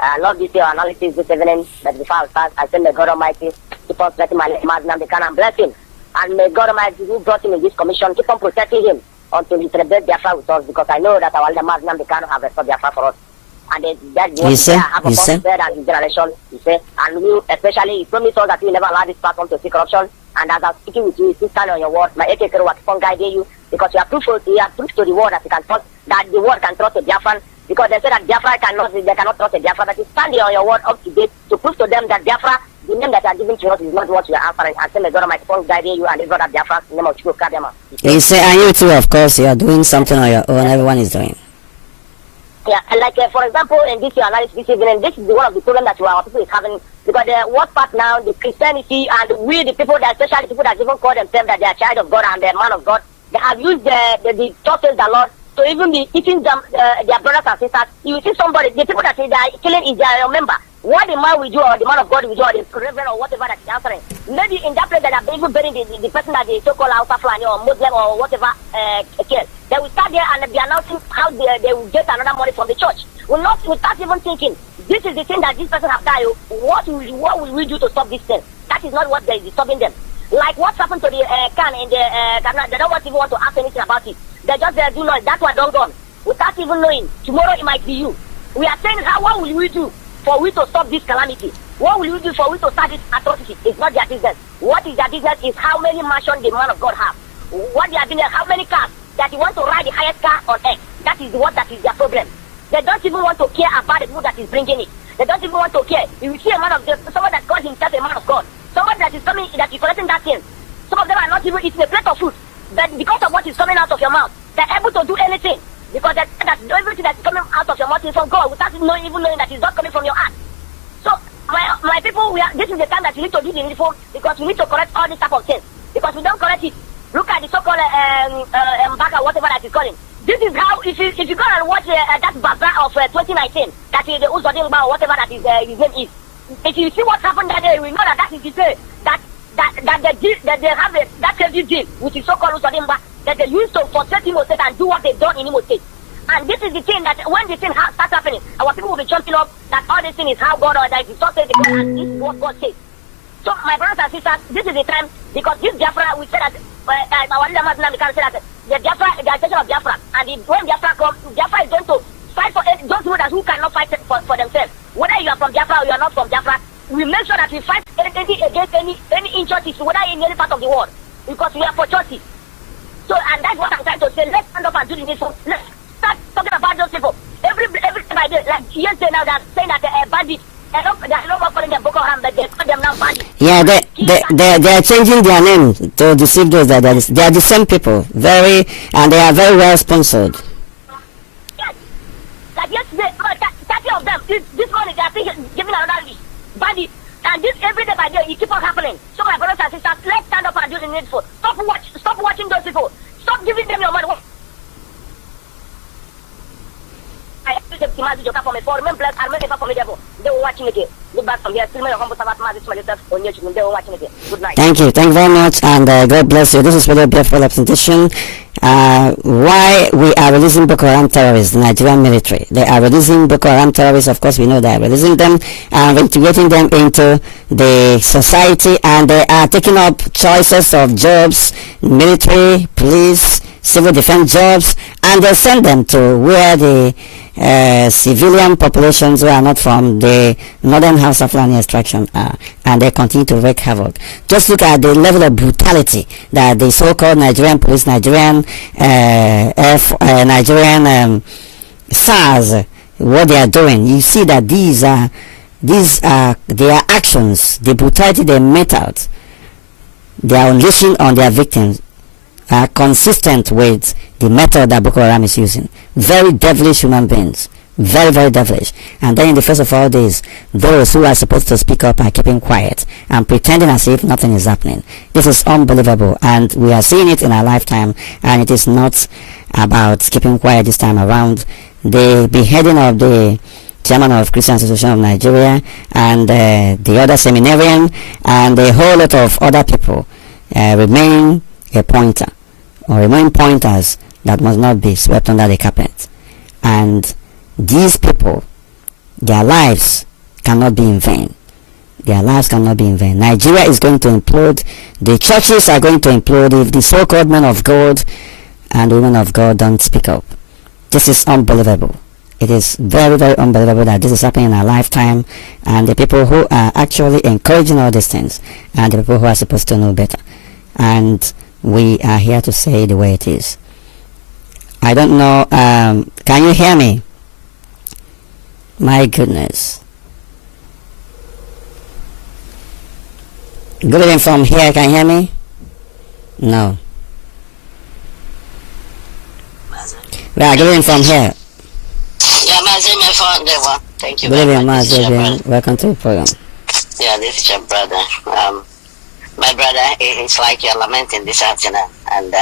I love this your analysis this evening, but before I start, I send the God Almighty keep on blessing my Mazi Namdekan and bless him. And may God Almighty who brought him in this commission keep on protecting him until he celebrates Biafra with us, because I know that our elder Mazi Namdekan have restored Biafra for us. and that You say? have a best and generation, you say, and you especially you promise us that you never allow this platform to see corruption, and as I'm speaking with you, you still stand on your word. My AK will keep on guiding you because you have proof to the world that you can trust, that the world can trust the Biafran, because they say that Biafra cannot trust the Biafra, but you stand on your word up to date to prove to them that Biafra, the name that you are giving to us is not what you are answering, and say, may God Almighty guiding you and this brother Biafra, in the name of Chukwu Kadema. You say, and you too, of course, you are doing something on your own. Everyone is doing. Yeah, like for example, in this analysis this evening, this is one of the problems that our people is having, because the worst part now, the Christianity and we, the people that, especially people that even call themselves that they are child of God and they are man of God, they have used the churches the Lord to even be eating them, their brothers and sisters. You see somebody, the people that say they are killing is their member. What the man will do, or the man of God will do, or the reverend or whatever that is answering. Maybe in that place that are even burying the person that the so-called Hausa Fulani or Muslim or whatever killed. They will start there and be announcing how they will get another money from the church. We start even thinking, this is the thing that this person have died. What will we do to stop this thing? That is not what is stopping them. Like what happened to the can in the they don't even want to ask anything about it. They just do not. That one don't gone. Without even knowing, tomorrow it might be you. We are saying, what will we do for we to stop this calamity? What will we do for we to start this atrocity? It's not their business. What is their business is how many mansions the man of God have. What they have been, how many cars that you want to ride the highest car on earth. That is that is their problem. They don't even want to care about the people that is bringing it. They don't even want to care. You see a man of God, someone that calls himself a man of God, someone that is coming, that is collecting that thing. Some of them are not even eating a plate of food. But because of what is coming out of your mouth, they're able to do anything. Because that everything that's coming out of your mouth is from God, without even knowing that it's not coming from your heart. So, my people, this is the time that you need to do the uniform, because we need to correct all this type of things. Because we don't correct it. Look at the so-called Mbaka, whatever that is calling. This is how, if you go and watch that Bazaar of 2019, that is the Uzodimba or whatever that is, his name is. If you see what happened that day, we know that is the day that they have that heavy deal, which is so-called Uzodimba, that they used to frustrate Imo State and do what they've done in Imo State. And this is the thing that when the thing starts happening, our people will be jumping up that all this thing is how God or that is so says and this is what God says. So my brothers and sisters, this is the time, because this Biafra, we said that our leader Mazi can say that the Biafra, the attention of Biafra, and when Biafra comes, Biafra is going to fight for those who cannot fight for themselves. Whether you are from Biafra or you are not from Biafra, we make sure that we fight against any injustice, whether in any part of the world, because we are for justice. So, and that's what I'm trying to say. Let's stand up and do this. Let's start talking about those people. Every time I do, like yesterday now, they're saying that they're bandits. They're not calling them Boko Haram, but they call them now bandits. Yeah, they are changing their name to deceive those that they are the same people, and they are very well sponsored. Yes. Like yesterday, 30 of them, this morning they are giving another list. Bandits. And this every day by day, it keeps on happening. So my brothers and sisters, let's stand up and do the needful. Stop watching those people. Stop giving them your money. I have to Mazi Joka for Mefor. Remember, I remember for me, they were watching it. Look back from here. Still, my humble servant Mazi myself on YouTube. They were watching it. Good night. Thank you very much, and God bless you. This is really a beautiful representation. Why we are releasing Boko Haram terrorists, the Nigerian military. They are releasing Boko Haram terrorists. Of course, we know they are releasing them and integrating them into the society, and they are taking up choices of jobs, military, police, civil defense jobs, and they send them to where the civilian populations who are not from the northern House of Fulani extraction are, and they continue to wreak havoc. Just look at the level of brutality that the so-called Nigerian police, Nigerian SARS, what they are doing. You see that these are their actions, the brutality they met out, they are unleashing on their victims, are consistent with the method that Boko Haram is using. Very devilish human beings. Very, very devilish. And then in the face of all this, those who are supposed to speak up are keeping quiet and pretending as if nothing is happening. This is unbelievable, and we are seeing it in our lifetime, and it is not about keeping quiet this time around. The beheading of the chairman of Christian Association of Nigeria and the other seminarian and a whole lot of other people remain a pointer, or remain pointers that must not be swept under the carpet. And these people, their lives cannot be in vain. Their lives cannot be in vain. Nigeria is going to implode. The churches are going to implode if the so-called men of God and women of God don't speak up. This is unbelievable. It is very, very unbelievable that this is happening in our lifetime, and the people who are actually encouraging all these things and the people who are supposed to know better. And we are here to say the way it is. I don't know, can you hear me? My goodness. Good evening from here, can you hear me? No. Yeah, good evening from here. Yeah, Mazi, Mefor, Mefor. Thank you Good very evening, much. This is your Mazi. brother. Welcome to the program. Yeah, this is your brother. My brother, it's like you're lamenting this afternoon, and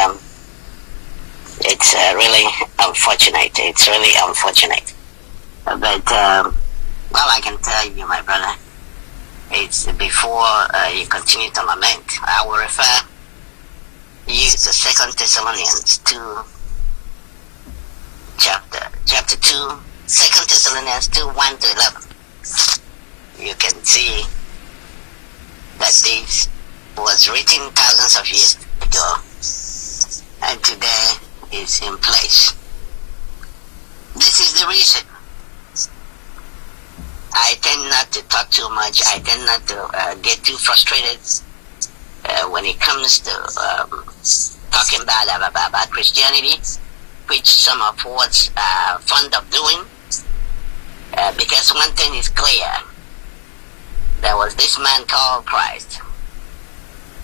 it's really unfortunate. It's really unfortunate. But all I can tell you, my brother, it's before you continue to lament, I will refer you to 2 Thessalonians 2, chapter 2, 2 Thessalonians 2, 1 to 11. You can see that this was written thousands of years ago, and today is in place. This is the reason I tend not to talk too much. I tend not to get too frustrated when it comes to talking about Christianity, which some of us are fond of doing. Because one thing is clear: there was this man called Christ.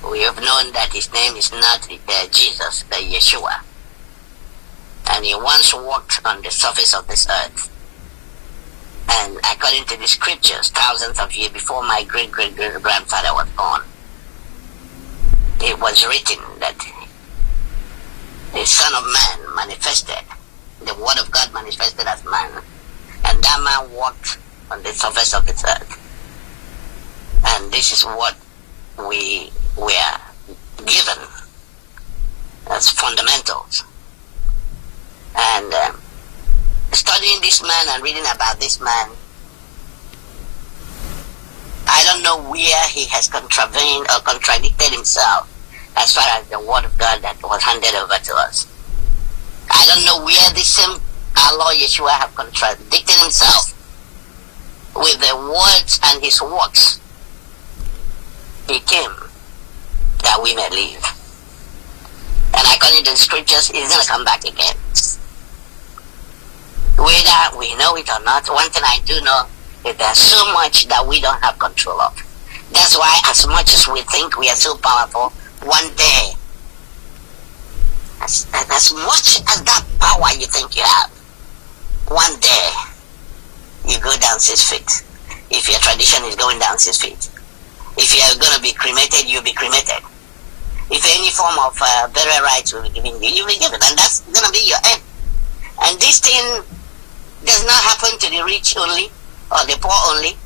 We have known that his name is not Jesus, the Yeshua. And he once walked on the surface of this earth. And according to the scriptures, thousands of years before my great-great-grandfather was born, it was written that the Son of Man manifested, the Word of God manifested as man, and that man walked on the surface of this earth. And this is what we were given as fundamentals. And studying this man and reading about this man, I don't know where he has contravened or contradicted himself as far as the Word of God that was handed over to us. I don't know where the same our Lord Yeshua have contradicted himself with the words and his works. He came that we may live. And according to the scriptures, he's going to come back again. Whether we know it or not, one thing I do know is there's so much that we don't have control of. That's why as much as we think we are so powerful, one day, as much as that power you think you have, one day, you go down 6 feet. If your tradition is going down 6 feet. If you are going to be cremated, you'll be cremated. If any form of burial rights will be given you, you'll be given. And that's going to be your end. And this thing does not happen to the rich only, or the poor only,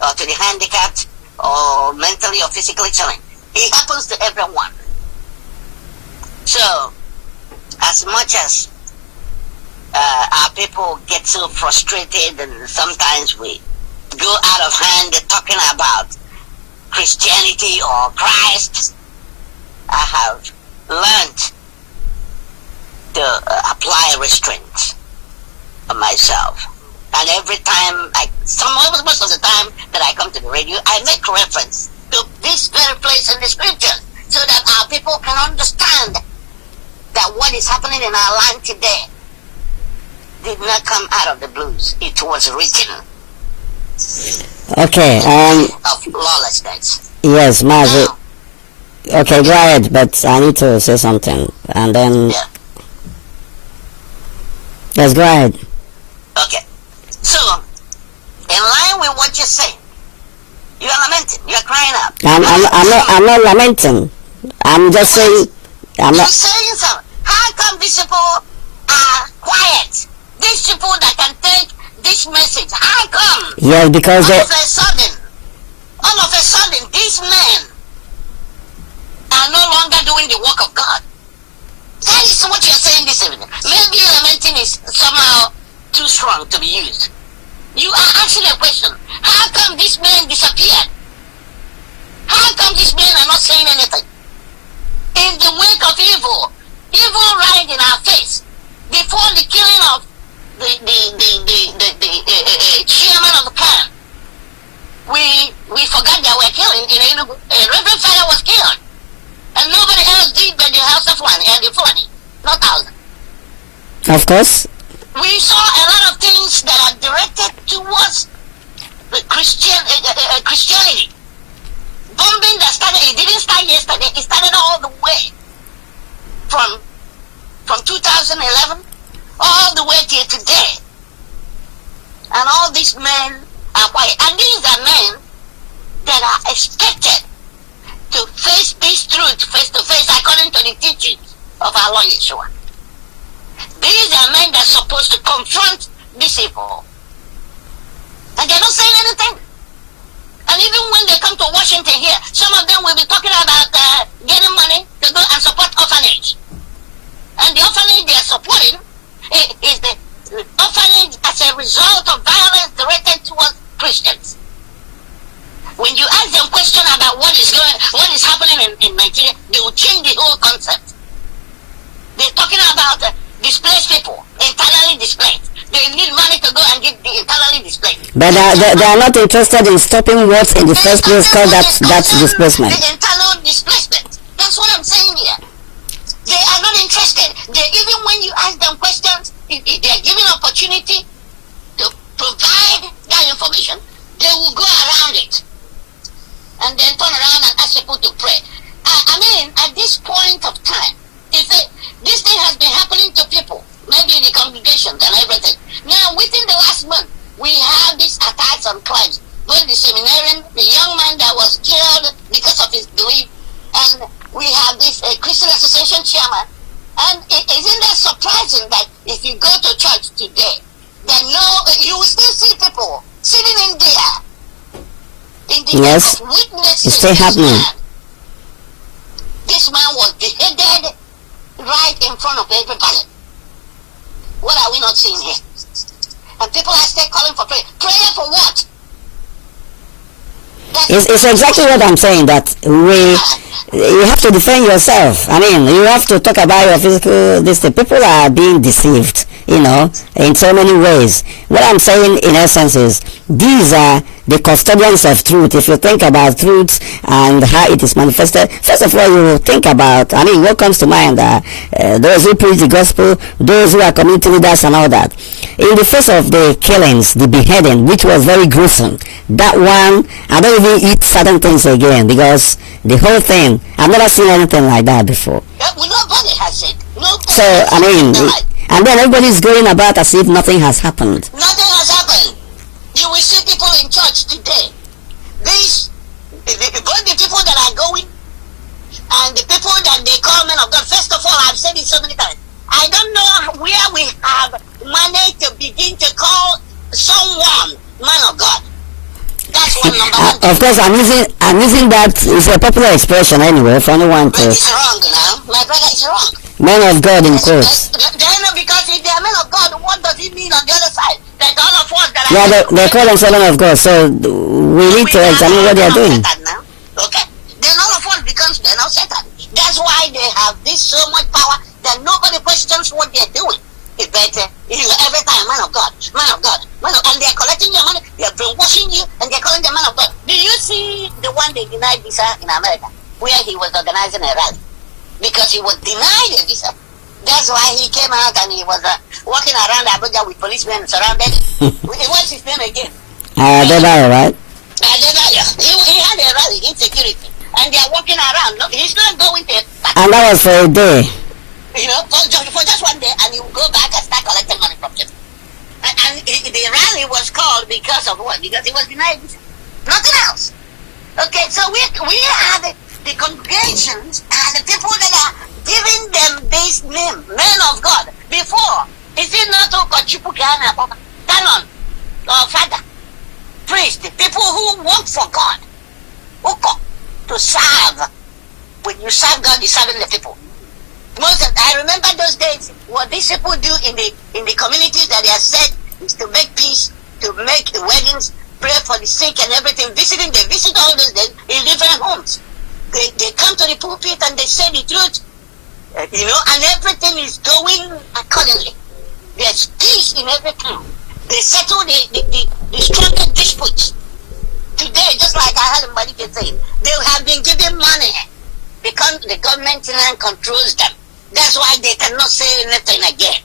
or to the handicapped, or mentally or physically challenged. It happens to everyone. So, as much as our people get so frustrated, and sometimes we go out of hand talking about Christianity or Christ, I have learned to apply restraints on myself. And every time, most of the time that I come to the radio, I make reference to this very place in the scriptures so that our people can understand that what is happening in our land today did not come out of the blues. It was written. Okay, of lawlessness. yes, Mazi. Now, Okay, go ahead, but I need to say something, and then... yeah. Yes, go ahead. Okay. So, in line with what you're saying, you are lamenting, you are crying out. I'm not lamenting. I'm just saying... I'm You're not... saying something. How come these people are quiet? These people that can take this message, how come? Yes, because all of a sudden, these men are no longer doing the work of God. That is what you're saying this evening. Maybe lamenting is somehow too strong to be used. You are asking a question. How come these men disappeared? How come these men are not saying anything? In the wake of evil right in our face, before the killing of the Of course. We saw a lot of things that are directed towards the Christianity. Bombing that started, it didn't start yesterday, it started all the way from 2011 all the way till today. And all these men are white. And these are men that are expected to face this truth face to face according to the teachings of our Lord Yeshua. These are men that are supposed to confront this evil. And they're not saying anything. And even when they come to Washington here, some of them will be talking about getting money to go and support orphanage. And the orphanage they are supporting is the orphanage as a result of violence directed towards Christians. When you ask them questions about what is happening in Nigeria, they will change the whole concept. They're talking about displaced people, internally displaced. They need money to go and get the internally displaced. But they are not interested in stopping what's in the first place called that's displacement. The internal displacement. That's what I'm saying here. They are not interested. Even when you ask them questions, if they are given opportunity to provide that information, they will go around it and then turn around and ask people to pray. I mean, at this point of time, if this thing has been happening to people, maybe in the congregations and everything. Now, within the last month, we have these attacks on Christ. Both the seminarian, the young man that was killed because of his belief, and we have this Christian Association chairman. And isn't that surprising that if you go to church today, that you will still see people sitting in there in the yes, witnesses. it's still happening. This man was beheaded right in front of everybody. What are we not seeing here? And people are still calling for prayer. Prayer for what? It's exactly what I'm saying, that you have to defend yourself. I mean, you have to talk about your physical, people are being deceived, in so many ways. What I'm saying in essence is, these are the custodians of truth. If you think about truth and how it is manifested, first of all, you will think about, what comes to mind? Those who preach the gospel, those who are community leaders and all that. In the face of the killings, the beheading, which was very gruesome, that one, I don't even eat certain things again, because the whole thing, I've never seen anything like that before. Nobody has it. So, and then everybody's going about as if nothing has happened. Nothing has happened. You will see people in church today. Both the people that are going and the people that they call men of God. First of all, I've said it so many times. I don't know where we have managed to begin to call someone man of God. That's one number one. Of course, I'm using that. It's a popular expression anyway for anyone to. But it's wrong now. My brother, it's wrong. Men of God in quotes. Because if they are men of God, what does it mean on the other side? That all of us that are they call themselves men of God, so we need to examine what they are doing. Okay? Then all of us becomes men of Satan. That's why they have this so much power that nobody questions what they're doing. It's better, every time, man of God, and they're collecting your money, they're brainwashing you, and they're calling them man of God. Do you see the one they denied visa in America, where he was organizing a rally? Because he was denied a visa. That's why he came out and he was walking around Abuja with policemen surrounded. What's his name again? Adebayo, right? Adebayo. He had a rally, insecurity. And they're walking around. Look, he's not going to... And that was for a day. For just one day, and he will go back and start collecting money from them. And the rally was called because of what? Because he was denied visa. Nothing else. Okay, so we are the congregations and the people that are giving them this name, men of God. Before, is it not Okochukwu Canon or Father, priest, people who work for God, to serve. When you serve God, you're serving the people. I remember those days. What these people do in the communities that they are set is to make peace, to make the weddings, pray for the sick and everything. They visit all those days in different homes. They come to the pulpit and they say the truth, and everything is going accordingly. There's peace in every town. They settle the strongest disputes. Today, just like I had somebody say, they have been given money because the government controls them. That's why they cannot say anything again.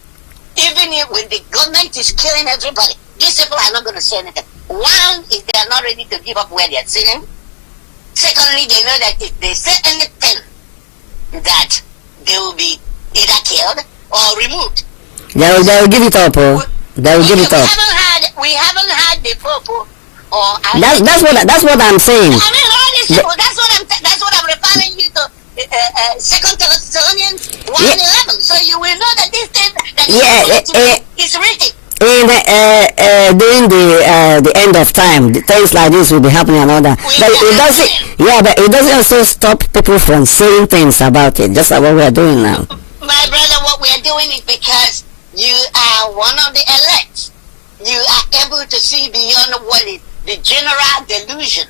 Even if when the government is killing everybody, these people are not going to say anything. One is they are not ready to give up where they are sitting. Secondly, they know that if they say anything, that they will be either killed or removed. They will give it up. Oh. They will give it up. We haven't had the Pope. That's what I'm saying. I mean, all these people. That's what I'm referring you to. Second Thessalonians 1:11. Yeah. So you will know that this thing that is written. During the end of time, things like this will be happening and all that. But it doesn't. Yeah, but it doesn't also stop people from saying things about it. Just like what we are doing now. My brother, what we are doing is because you are one of the elect. You are able to see beyond what is the general delusion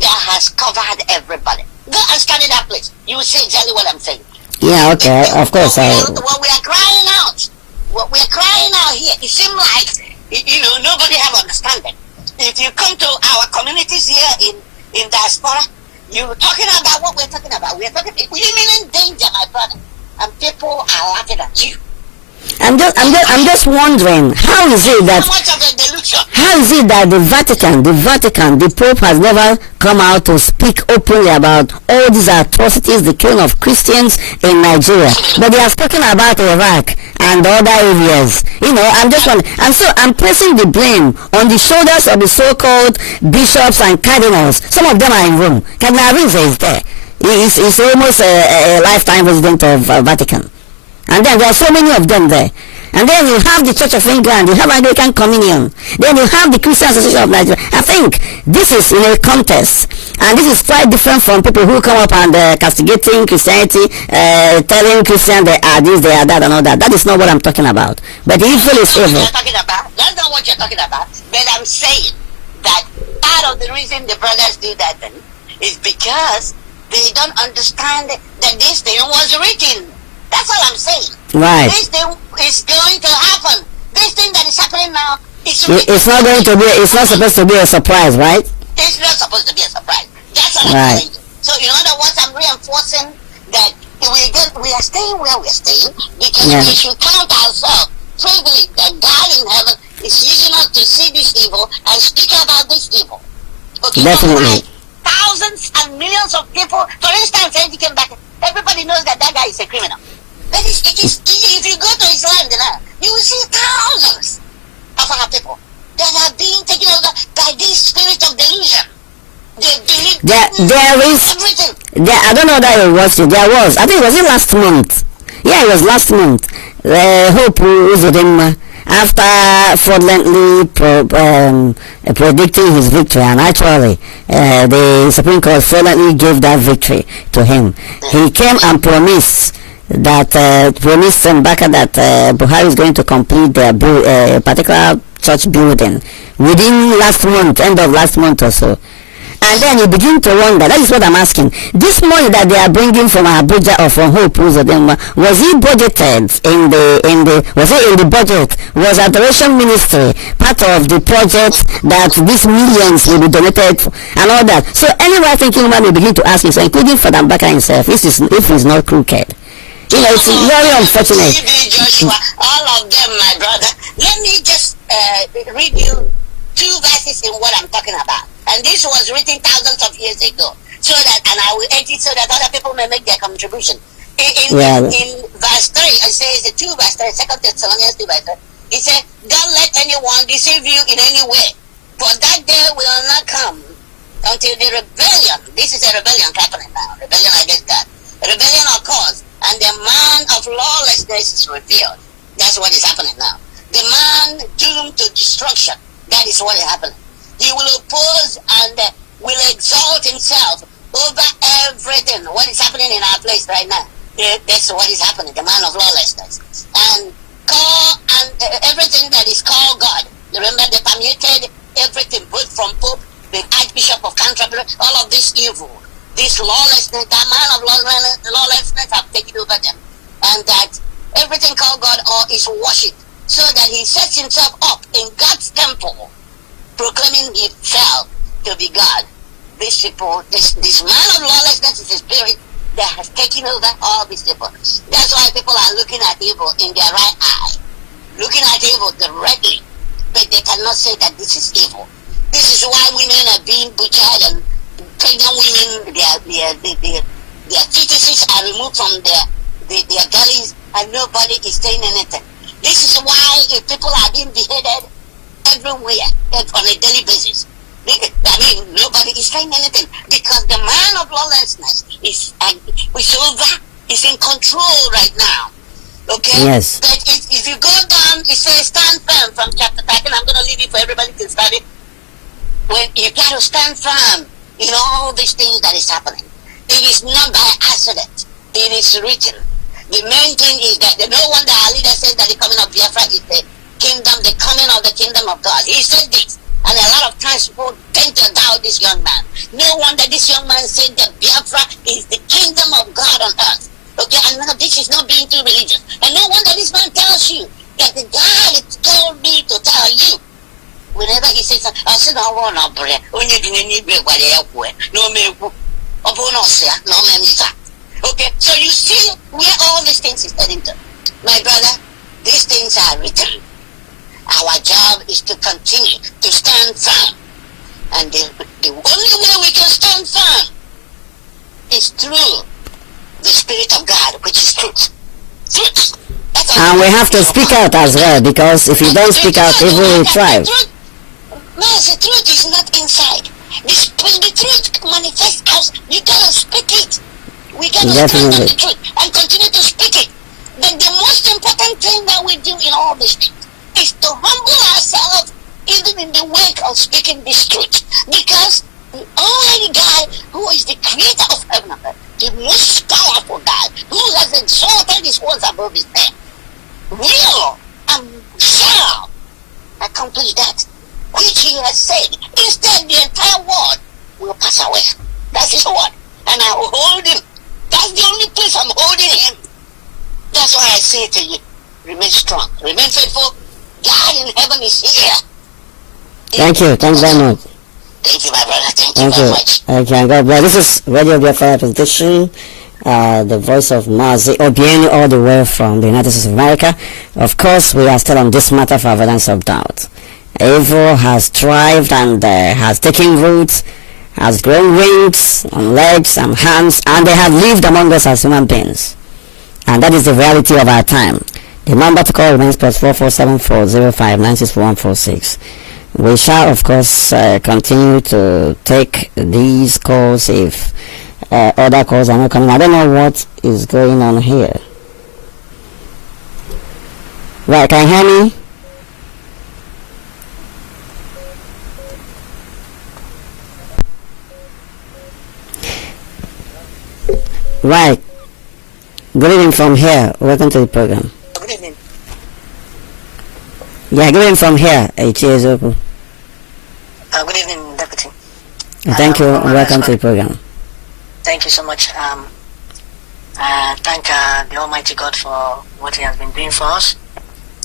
that has covered everybody. Go and study that place. You will see exactly what I'm saying. Yeah, okay, of course. What we are crying out here, it seems like, nobody have understanding. If you come to our communities here in diaspora, you're talking about what we're talking about. We're in danger, my brother, and people are laughing at you. I'm just wondering, how is it that the Pope has never come out to speak openly about all these atrocities, the killing of Christians in Nigeria, but they are speaking about Iraq and other areas. I'm just wondering, and so I'm placing the blame on the shoulders of the so-called bishops and cardinals. Some of them are in Rome. Cardinal Rinze is there. He's almost a lifetime resident of Vatican. And then there are so many of them there. And then you have the Church of England, you have Anglican Communion, then you have the Christian Association of Nigeria. I think this is in a contest, and this is quite different from people who come up and castigating Christianity, telling Christians they are this, they are that, and all that. That is not what I'm talking about. But the evil is evil. That's not what you're talking about. But I'm saying that part of the reason the brothers do that then is because they don't understand that this thing was written. That's all I'm saying. Right. This thing is going to happen. This thing that is happening now is it's not going to be. It's not supposed to be a surprise, right? It's not supposed to be a surprise. That's what I'm saying. So in other words, I'm reinforcing that we are staying where we are staying because we should count ourselves privileged that God in heaven is using us to see this evil and speak about this evil. Okay. Definitely. Thousands and millions of people. For instance, when he came back, everybody knows that guy is a criminal. But if you go to his land now, you will see thousands of our people that are being taken over by this spirit of delusion. They believe there is everything. I don't know that it was. There was. I think it was last month. Yeah, it was last month. Hope Uzodinma, after fraudulently predicting his victory, and actually the Supreme Court fraudulently gave that victory to him. He came and promised Mbaka that Buhari is going to complete the particular church building within last month, end of last month or so. And then you begin to wonder, that is what I'm asking. This money that they are bringing from Abuja or from Hope Uzodinma, was it budgeted was it in the budget? Was Adoration Ministry part of the project that these millions will be donated for, and all that? So any right-thinking man will begin to ask himself, including Father Mbaka himself, if he's not crooked. It's very unfortunate. Joshua, all of them, my brother. Let me just read you 2 verses in what I'm talking about. And this was written thousands of years ago. And I will edit so that other people may make their contribution. In verse 3, it says, 2 verse 3, 2 Thessalonians 2 verse 3, it said, don't let anyone deceive you in any way, for that day will not come until the rebellion, this is a rebellion happening now, rebellion against God, rebellion occurs, and the man of lawlessness is revealed. That's what is happening now. The man doomed to destruction, that is what is happening. He will oppose and will exalt himself over everything. What is happening in our place right now? That's what is happening. The man of lawlessness. And everything that is called God. Remember, they permitted everything, both from Pope, the Archbishop of Canterbury, all of this evil, this lawlessness, that man of lawlessness have taken over them. And that everything called God is worshipped. So that he sets himself up in God's temple, proclaiming himself to be God. These people, this man of lawlessness is a spirit that has taken over all these people. That's why people are looking at evil in their right eye. looking at evil directly, but they cannot say that this is evil. This is why women are being butchered and pregnant women, their fetuses are removed from their bellies and nobody is saying anything. This is why people are being beheaded everywhere on a daily basis. I mean, nobody is saying anything because the man of lawlessness is in control right now. Okay? Yes. But if you go down, it says stand firm from chapter 13. I'm going to leave it for everybody to study. When you got to stand firm in all these things that is happening. It is not by accident. It is written. The main thing is that no wonder our leader says that the coming of Biafra is the kingdom, the coming of the kingdom of God. He said this. And a lot of times people tend to doubt this young man. No wonder this young man said that Biafra is the kingdom of God on earth. Okay, and now this is not being too religious. And no wonder this man tells you that the God told me to tell you. Whenever he says, I said, I want to pray. Okay, so you see where all these things is heading to. My brother, these things are written. Our job is to continue to stand firm. And the only way we can stand firm is through the Spirit of God, which is truth. Truth. And we have to speak out as well, because if you don't speak out, evil will thrive. No, the truth is not inside. The truth manifests out. You gotta speak it. We gotta stand on the truth and continue to speak it. But the most important thing that we do in all these things is to humble ourselves even in the wake of speaking this truth. Because the Almighty God, who is the creator of heaven and earth, the most powerful God, who has exalted his words above his head, will and shall accomplish that which he has said. Instead, the entire world will pass away. That's his word. And I will hold him. That's the only place I'm holding him. That's why I say to you, remain strong, remain faithful. God in heaven is here. Thank you. Thank you very much. Thank you, my brother. Thank you very much. Thank you. God bless. This is Radio Biafra presentation, the voice of Mazi Obieni, all the way from the United States of America. Of course, we are still on this matter for avoidance of doubt. Evil has thrived and has taken roots, has grown wings and legs and hands, and they have lived among us as human beings. And that is the reality of our time. The number to call remains +447405964146. We shall, of course, continue to take these calls if other calls are not coming. I don't know what is going on here. Right, can you hear me? Right. Good evening from here. Welcome to the program. Good evening. Yeah, good evening from here. Cheers, open. Good evening, Deputy. Thank you and welcome to the program. Thank you so much. Thank the Almighty God for what He has been doing for us.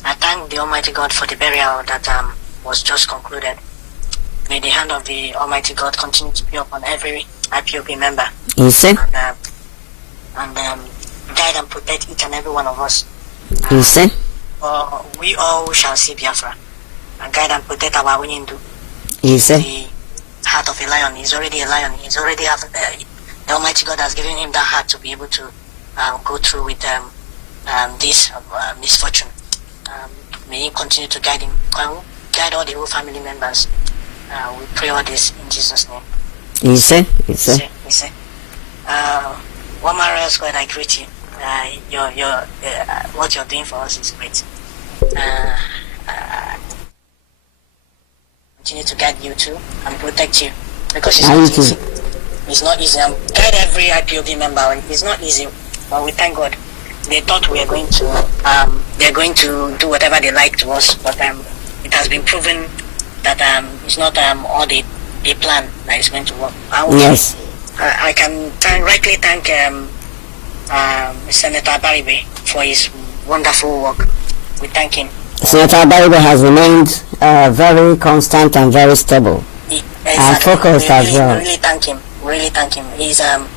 I thank the Almighty God for the burial that was just concluded. May the hand of the Almighty God continue to be upon every IPOB member. You see? And guide and protect each and every one of us. You see? We all shall see Biafra. And guide and protect our winning do. You see? The heart of a lion. He's already a lion. He's already the Almighty God has given him that heart to be able to go through with this misfortune. May He continue to guide him. Guide all the whole family members. We pray all this in Jesus' name. You see? You see? You see? One more else, God, I greet you. What you're doing for us is great. Continue to guide you too and protect you, because it's not easy. It's not easy. Guide every IPOB member. It's not easy, but we thank God. They thought we are going to they're going to do whatever they like to us, but it has been proven that it's not all they plan that is going to work. Yes. I can rightly thank Senator Baribe for his wonderful work. We thank him. Senator Baribe has remained very constant and very stable. And focused as well. Really thank him. Really thank him. He's our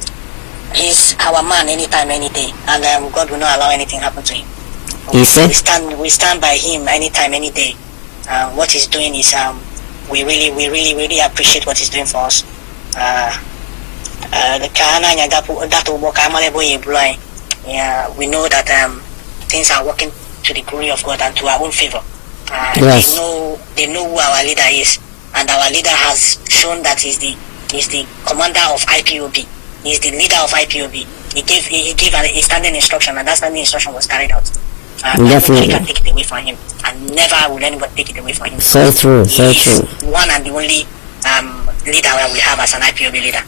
man anytime, any day. And God will not allow anything happen to him. You see? We stand by him anytime, any day. What he's doing is we really appreciate what he's doing for us. The Kahana that work yeah, we know that things are working to the glory of God and to our own favor. Yes. They know who our leader is, and our leader has shown that he's the commander of IPOB. He's the leader of IPOB. He gave a standing instruction, and that standing instruction was carried out. Definitely. Nobody can take it away from him, and never will anybody take it away from him. So true, so He is true. one and the only leader that we have as an IPOB leader.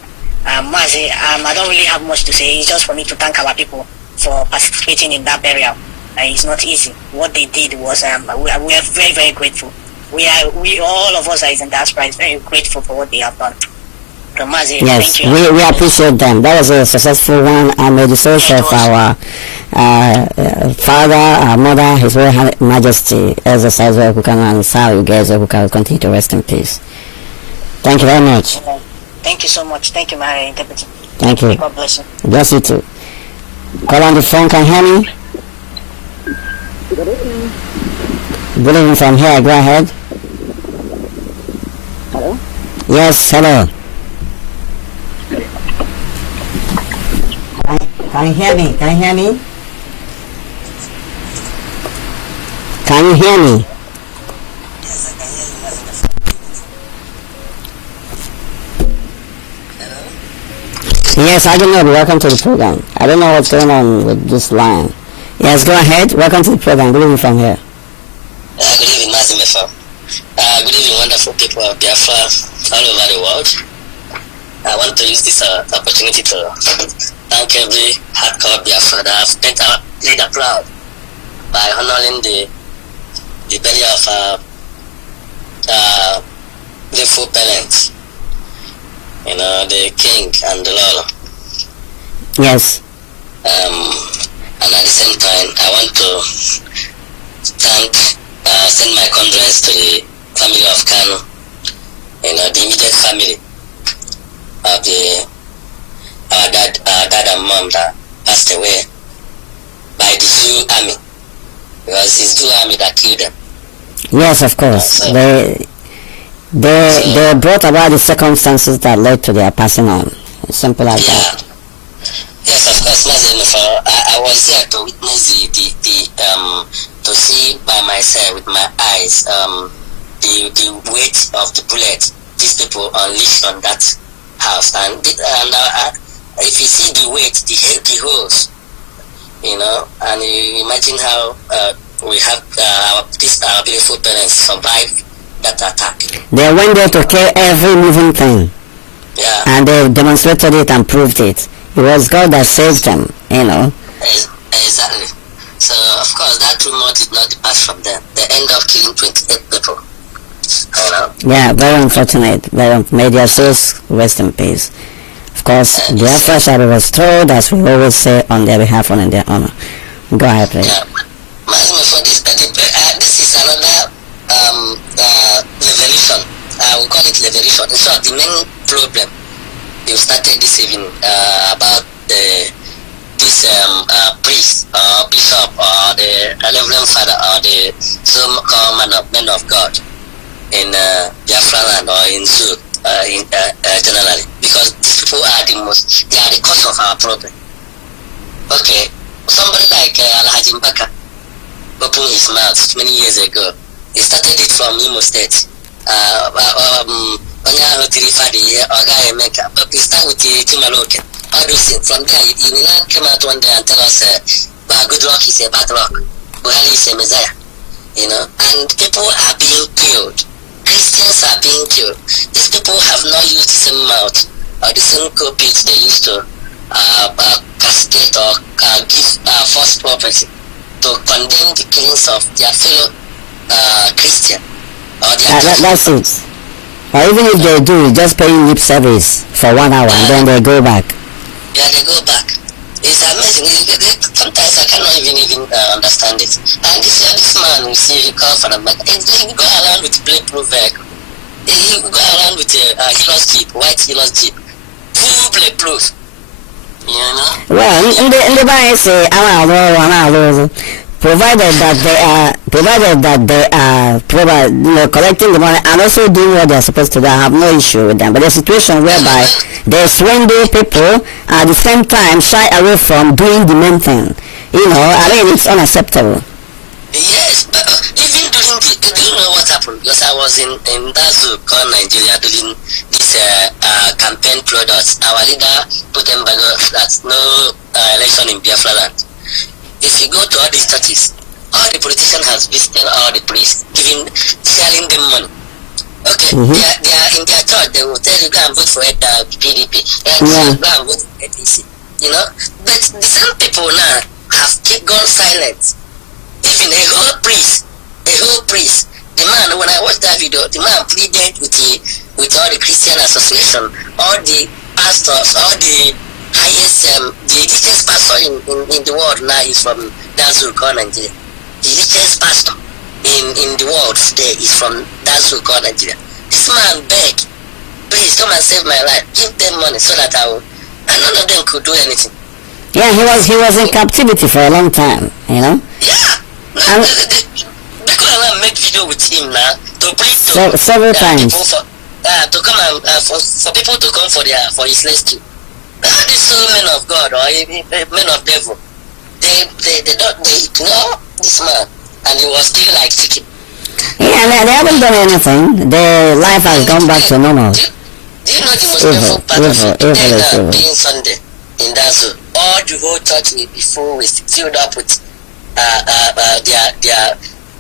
Mazi, I don't really have much to say. It's just for me to thank our people for participating in that burial. It's not easy. What they did was we are very, very grateful. We all of us that is in diaspora is very grateful for what they have done. So Mazi, Yes, thank you. we appreciate them. That was a successful one, and may the souls of our father, our mother, His Royal Majesty, Ezra Sazo Kukana and Sal Ugezo Kuka continue to rest in peace. Thank you very much. Thank you so much. Thank you, my deputy. Thank you. God bless you. Bless you too. Call on the phone, can you hear me? Good evening. Good evening from here, go ahead. Hello? Yes, hello. Can you hear me? Can you hear me? Can you hear me? Yes, I don't know. Welcome to the program. I don't know what's going on with this line. Yes, go ahead. Welcome to the program. Good evening from here. Good evening, Mazi Mefor. Good evening, wonderful people of Biafra all over the world. I want to use this opportunity to thank every hardcore Biafra that have made our leader proud by honoring the burial of the full parents, you know, the king and the Lord. Yes. And at the same time, I want to send my condolences to the family of Kano, you know, the immediate family of our dad and mom that passed away by the Zoo army, because it's Zoo army that killed them. Yes, of course. They brought about the circumstances that led to their passing on. Simple as that. Yes, of course, Mazi Mefor. I was there to witness to see by myself with my eyes the weight of the bullet these people unleashed on that house, and if you see the weight, the holes, you know, and you imagine how we have our beautiful parents survive that attack. They went there to kill every moving thing. Yeah. And they demonstrated it and proved it. It was God that saved them, you know. Exactly. So, of course, that rumor did not depart from them. They end up killing 28 people. You know? Yeah, very unfortunate. May their souls rest in peace. Of course, their flesh shall be restored, as we always say, on their behalf and in their honor. Go ahead, please. Yeah. For this is another revelation. I will call it revelation. It's not the main problem you started this evening about this priest or bishop or the reverend father or the so-called men of God in Biafra land or in Zoo generally, because these people are they are the cause of our problem. Okay, somebody like Alhaji Mbaka opened his mouth many years ago. He started it from Imo State. But we start with the Timaloke. All those things. From there, you will not come out one day and tell us good rock is a bad rock. Buhari is a Messiah. You know, and people are being killed. Christians are being killed. These people have not used the same mouth or the same pulpit they used to castigate or give false prophecy to condemn the killings of their fellow Christian. That's it. Or even if they do, just paying lip service for 1 hour and then they go back. Yeah, they go back. It's amazing. Sometimes I cannot even understand it. And this man, you see, he comes from America. He go around with bulletproof vehicle. He go around with a Helos Jeep, white Helos Jeep, full bulletproof. You know? Well, in the Bible say, collecting the money and also doing what they're supposed to do. I have no issue with them. But the situation whereby they swindle people at the same time shy away from doing the main thing. I mean, it's unacceptable. Yes, but even during do you know what happened? Because I was in that zoo called Nigeria during this campaign products. Our leader put them back that no election in Biafra land. If you go to all these churches, all the politicians has visited all the priests, selling them money. Okay, they are in their church. They will tell you go and vote for PDP. Go and vote for APC. But the same people now have gone silent. Even a whole priest, the man, when I watched that video, the man pleaded with all the Christian association, all the pastors, all the highest, the richest pastor in the world now is from that zoo called Nigeria. The richest pastor in the world today is from that zoo called Nigeria. This man begged, please come and save my life, give them money so that I will, and none of them could do anything. Yeah, he was in captivity for a long time, Yeah. They could make video with him now to plead to several times to come and for people to come for his rescue. These men of God or men of devil, they ignore this man, and he was still like chicken. Yeah, they haven't done anything. Their life has gone back to normal. Do you know the most painful part of it? Being Sunday in that zoo, all the whole church will be filled up with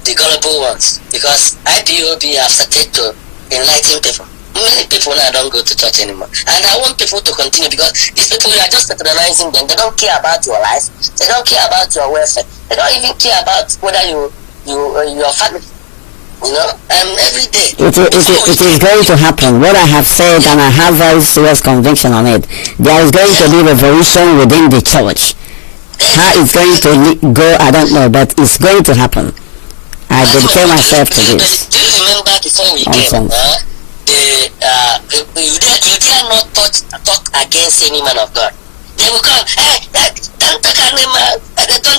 the gullible ones, because IPOB have started to enlighten people. Many people now don't go to church anymore, and I want people to continue, because these people, you are just patronizing them. They don't care about your life. They don't care about your welfare. They don't even care about whether your family. Every day. It is going to happen. What I have said, and I have very serious conviction on it. There is going to be revolution within the church. How it's going to go, I don't know, but it's going to happen. I dedicate myself to this. Do you remember before we came? You dare not talk against any man of God. They will come, don't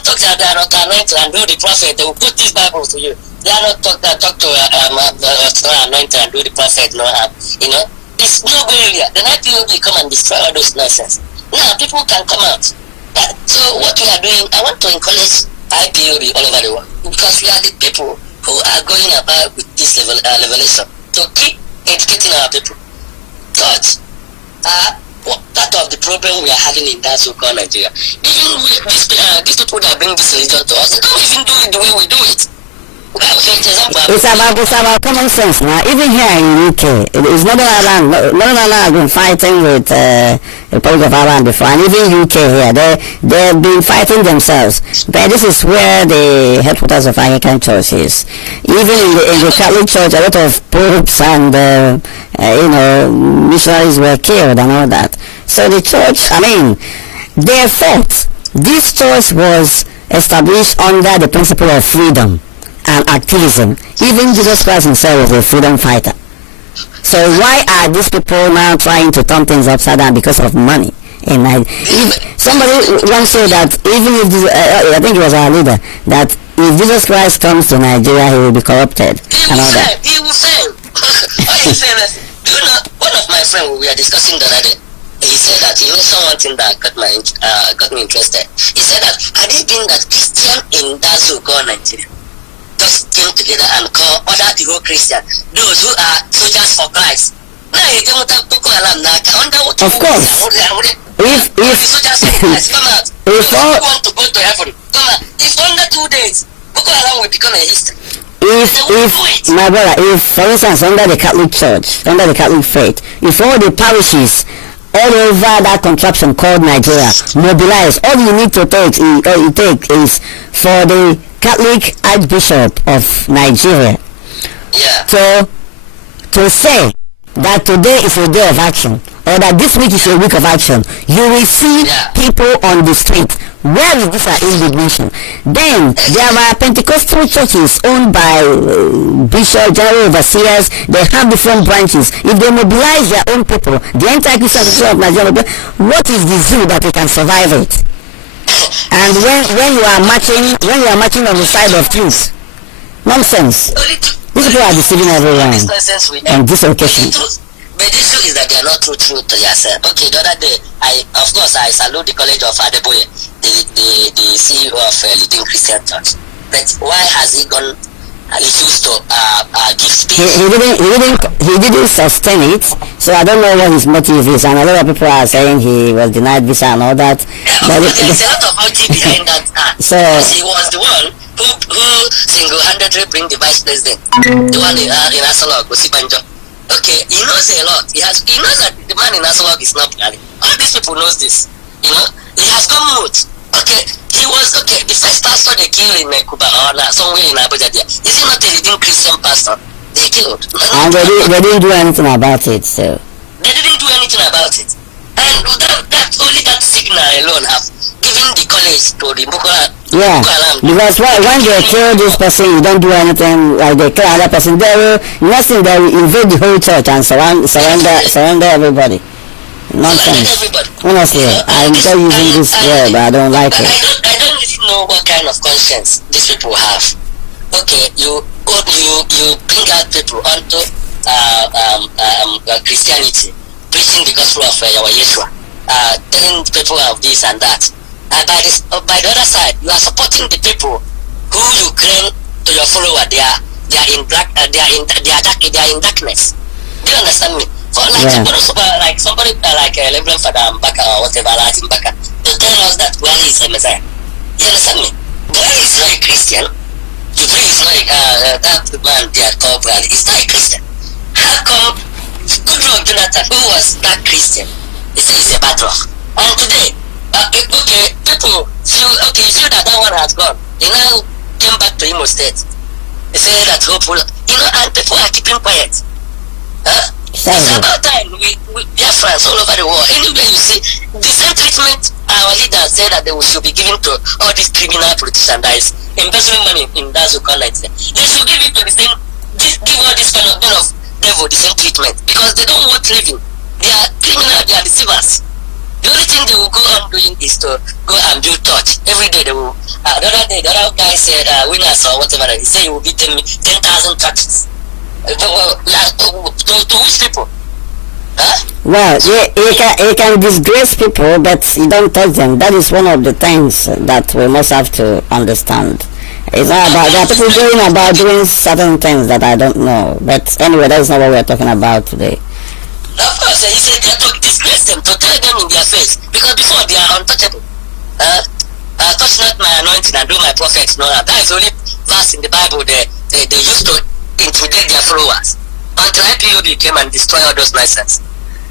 talk to the anointed and do the prophet. They will put these Bibles to you. They are not talk to anointed and do the prophet. It's no good area. The night people will come and destroy all those nonsense. Now people can come out. So what we are doing, I want to encourage IPOB all over the world, because we are the people who are going about with this revelation to keep educating our people. But part of the problem we are having in that so-called Nigeria, even these people that bring this religion to us, they don't even do it the way we do it. It's about common sense now. Even here in UK, it's Northern Ireland. Northern Ireland has been fighting with the Republic of Ireland before, and even UK here, they've been fighting themselves. But this is where the headquarters of Anglican Church is. Even in the Catholic Church, a lot of popes and missionaries were killed and all that. So the church, their fault. This church was established under the principle of freedom and activism. Even Jesus Christ himself was a freedom fighter. So why are these people now trying to turn things upside down because of money? Somebody once said that even if I think it was our leader, that if Jesus Christ comes to Nigeria, he will be corrupted and all that. He will fail. Do you know, one of my friends, we were discussing the other day, he said that one thing that got me interested. He said that had it been that Christian in that zoo called Nigeria just came together and call other the whole Christian, those who are soldiers for Christ. Now of course. If soldiers for Christ come out, if you want to go to heaven, come out. If under 2 days, Boko Haram will become a history. If my brother, if for instance under the Catholic Church, under the Catholic faith, if all the parishes all over that contraption called Nigeria mobilize, all you need to take is for the Catholic Archbishop of Nigeria to say that today is a day of action, or that this week is a week of action. You will see people on the street. Where is this indignation? Then there are Pentecostal churches owned by bishops, general overseers. They have different branches. If they mobilize their own people, the entire Christian Association of Nigeria, what is the zoo that they can survive it? And when you are marching on the side of truth, nonsense. Only two, These people are deceiving everyone this nonsense we on this But occasion. the issue is that they are not true to yourself. Okay, the other day, I salute the College of Adeboye, the CEO of Leading Christian Church. But why has he gone? Refused to give speech. He didn't sustain it, so I don't know what his motive is. And a lot of people are saying he was denied visa and all that. But there's a lot of motive behind that. So he was the one who single-handedly bring the vice president, the one in Asolog, Osibanjo. Okay, he knows a lot. He knows that the man in Asolog is not planning. All these people knows this. You know, he has gone mute. Okay, he was the first pastor they killed in Kuba or somewhere in Abuja there. Is he not a leading Christian pastor? They killed. And they didn't do anything about it, so. They didn't do anything about it. And only that signal alone have given the college to the Boko Haram. Yeah, because when they kill this person, you don't do anything. Like they kill another person, they will next thing they will invade the whole church and surrender everybody. Nonsense. Honestly, I'm just using this word, but I don't like it. I don't really know what kind of conscience these people have. Okay, you bring out people onto Christianity, preaching the gospel of Yeshua, telling people of this and that. By the other side, you are supporting the people who you claim to your follower. They are in darkness. Do you understand me? For somebody like Reverend Father Mbaka or whatever, Latin Mbaka, to tell us that Wally is a Messiah. You understand me? Wally is not a Christian. Jubilee is not that man they are called Wally. It's not a Christian. How come Goodluck Jonathan, who was that Christian, he says he's a bad rock? And today, people feel that one has gone. They now came back to Imo State. They say that hopeful, and people are keeping quiet. It's about time we are friends all over the world. Anywhere you see the same treatment our leaders say that they should be given to all these criminal politicians that is embezzling money in that so-called like that. They should give it to the same, give all this kind of devil the same treatment because they don't want living. They are criminal, they are deceivers. The only thing they will go on doing is to go and build church. Every day they will. The other guy said, winners or whatever, he said he will be 10,000 churches. To which people? Huh? Well, he can disgrace people, but you don't touch them. That is one of the things that we must have to understand. It's not about, there are people doing certain things that I don't know. But anyway, that is not what we're talking about today. Of course, he said they have to disgrace them, to tell them in their face, because before they are untouchable. Touch not my anointing and do my prophets. No, that is only verse in the Bible they used to intimidate their followers. Until IPOB came and destroyed all those nonsense.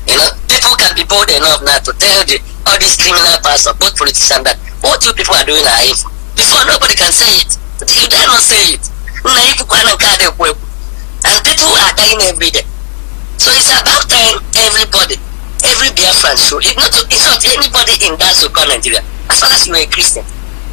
People can be bold enough now to tell all these criminal pastors, both politicians, that what you people are doing are evil. Before nobody can say it. You dare not say it. And people are dying every day. So it's about time every Biafran should, it's not anybody in that so-called Nigeria, as long as you are a Christian.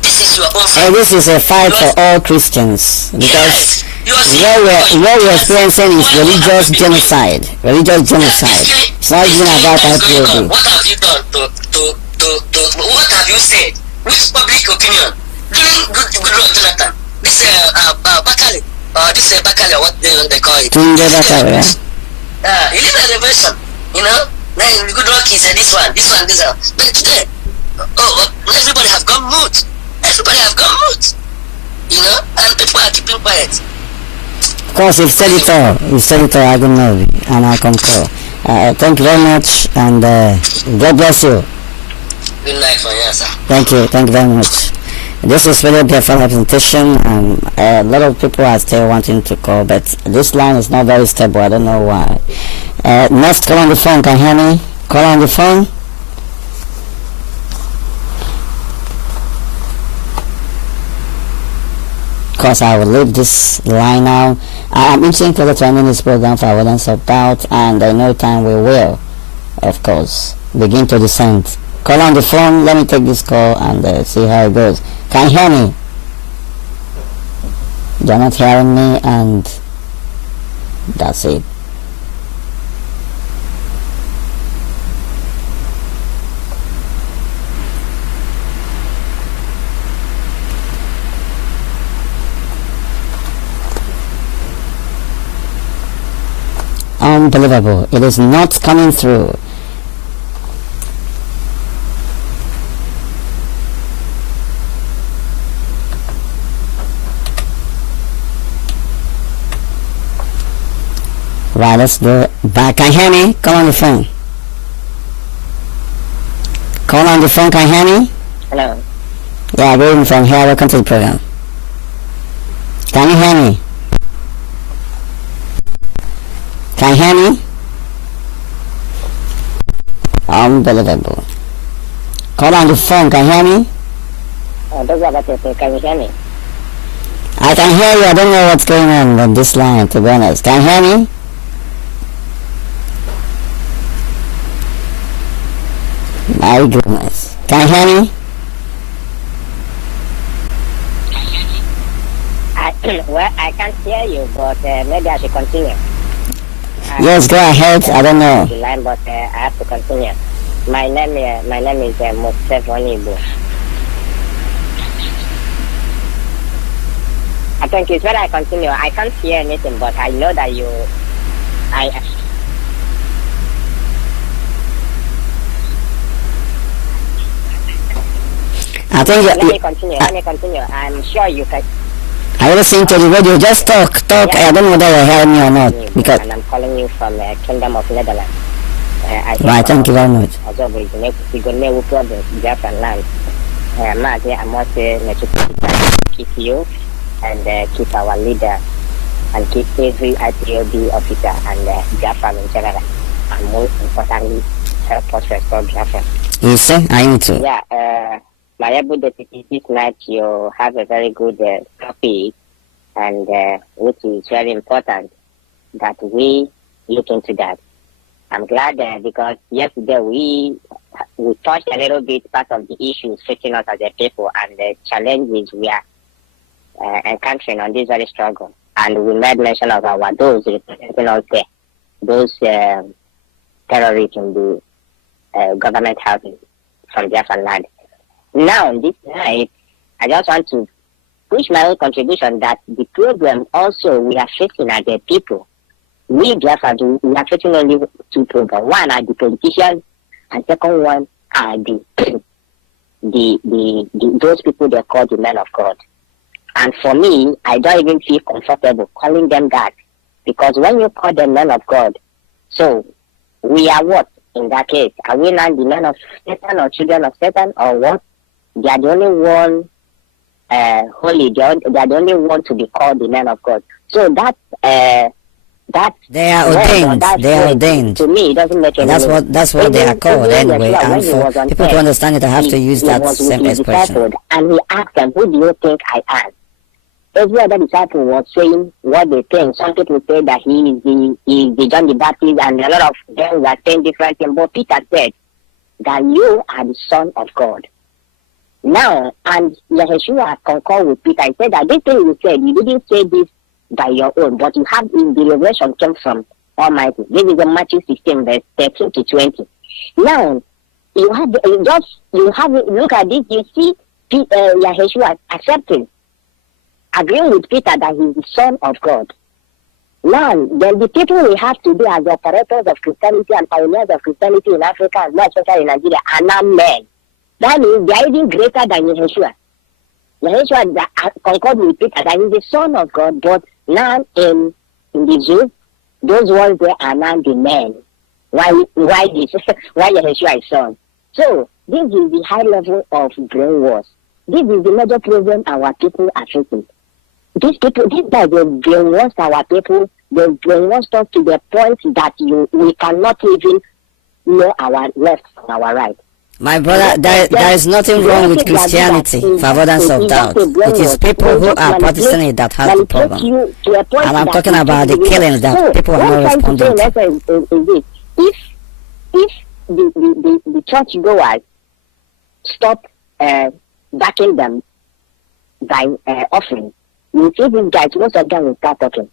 This is your own fight. This is a fight for all Christians, because what we're experiencing is religious genocide. It's not even about IPOB. What have you done what have you said? Which public opinion? During Goodluck Jonathan, this Bakali, what they call it? Tunde Bakali, he live a revelation, Now Goodluck he said this one. But today, everybody have gone mute. And people are keeping quiet. Of course, you've said it all, I don't know, and I concur. Thank you very much, and God bless you. Good night for you, sir. Thank you very much. This is really a full representation, and a lot of people are still wanting to call, but this line is not very stable, I don't know why. Next, call on the phone, can you hear me? Call on the phone. Of course, I will leave this line now. I'm inching closer to ending this program for avoidance of doubt, and I know time we will, of course, begin to descend. Call on the phone. Let me take this call and see how it goes. Can you hear me? You're not hearing me, and that's it. Unbelievable. It is not coming through. Right, let's go back. Can you hear me? Call on the phone. Call on the phone. Can you hear me? Hello. Yeah, William from here. Welcome to the program. Can you hear me? Can you hear me? Unbelievable. Call on the phone. Can you hear me? Can you hear me? I can hear you. I don't know what's going on this line, to be honest. Can you hear me? My goodness. Can you hear me? Well, I can't hear you, but maybe I should continue. Yes, go ahead. I don't know. The line, but I have to continue. My name is Mefor. I think it's when I continue. I can't hear anything, but I know that I think Let me continue. I'm sure you can. I listen to the radio. Just talk. Yeah. I don't know whether you hear me or not. Because And I'm calling you from the Kingdom of Netherlands. right, thank you very much. Also, we got no problems. Japan land. Mazi, I must say, keep you and keep our leader and keep every IPOB officer and Japan in general. And more importantly, help us restore Japan. You say? I need to. Yeah, my able deputy this night you have a very good topic and which is very important that we look into that. I'm glad because yesterday we touched a little bit part of the issues facing us as a people and the challenges we are encountering on this very struggle. And we made mention of our those representing us there, those terrorists in the government houses from Biafran land. Now, this night, I just want to push my own contribution that the problem also we are facing as a people. We Biafran, we are facing only two problems. One are the politicians, and second one are the those people they call the men of God. And for me, I don't even feel comfortable calling them that, because when you call them men of God, so we are what in that case? Are we not the men of Satan or children of Satan or what? They are the only one holy. They are the only one to be called the men of God. So that they are ordained. They are ordained. To me, it doesn't make any sense. That's what they are called anyway. And for people to understand it, I have to use that same expression. And he asked them, "Who do you think I am?" Every other disciple was saying what they think. Some people say that he is the John the Baptist, and a lot of them were saying different things. But Peter said that you are the Son of God. Now, and Yeshua concurred with Peter. He said that this thing you said, you didn't say this by your own, but you have in the revelation came from Almighty. This is in Matthew 16, verse 13 to 20. Now, look at this. You see Yeshua accepting, agreeing with Peter that he is the Son of God. Now, then the people we have today as the operators of Christianity and pioneers of Christianity in Africa and more especially in Nigeria are now men. That means they are even greater than Yeshua. Yeshua concurred with Peter that he is the Son of God, but now in the Jews, those ones there are now the men. Why Yeshua is Son? So this is the high level of brainwash. This is the major problem our people are facing. These guys, they brainwash our people. They brainwash us to the point that we cannot even know our left from our right. My brother, there is nothing wrong with Christianity, for avoidance of doubt. It is people who are practicing it that have the problem. And I'm talking about the killings that people are not responding to. If the church goers stop backing them by offering, you see these guys, most of them will start talking.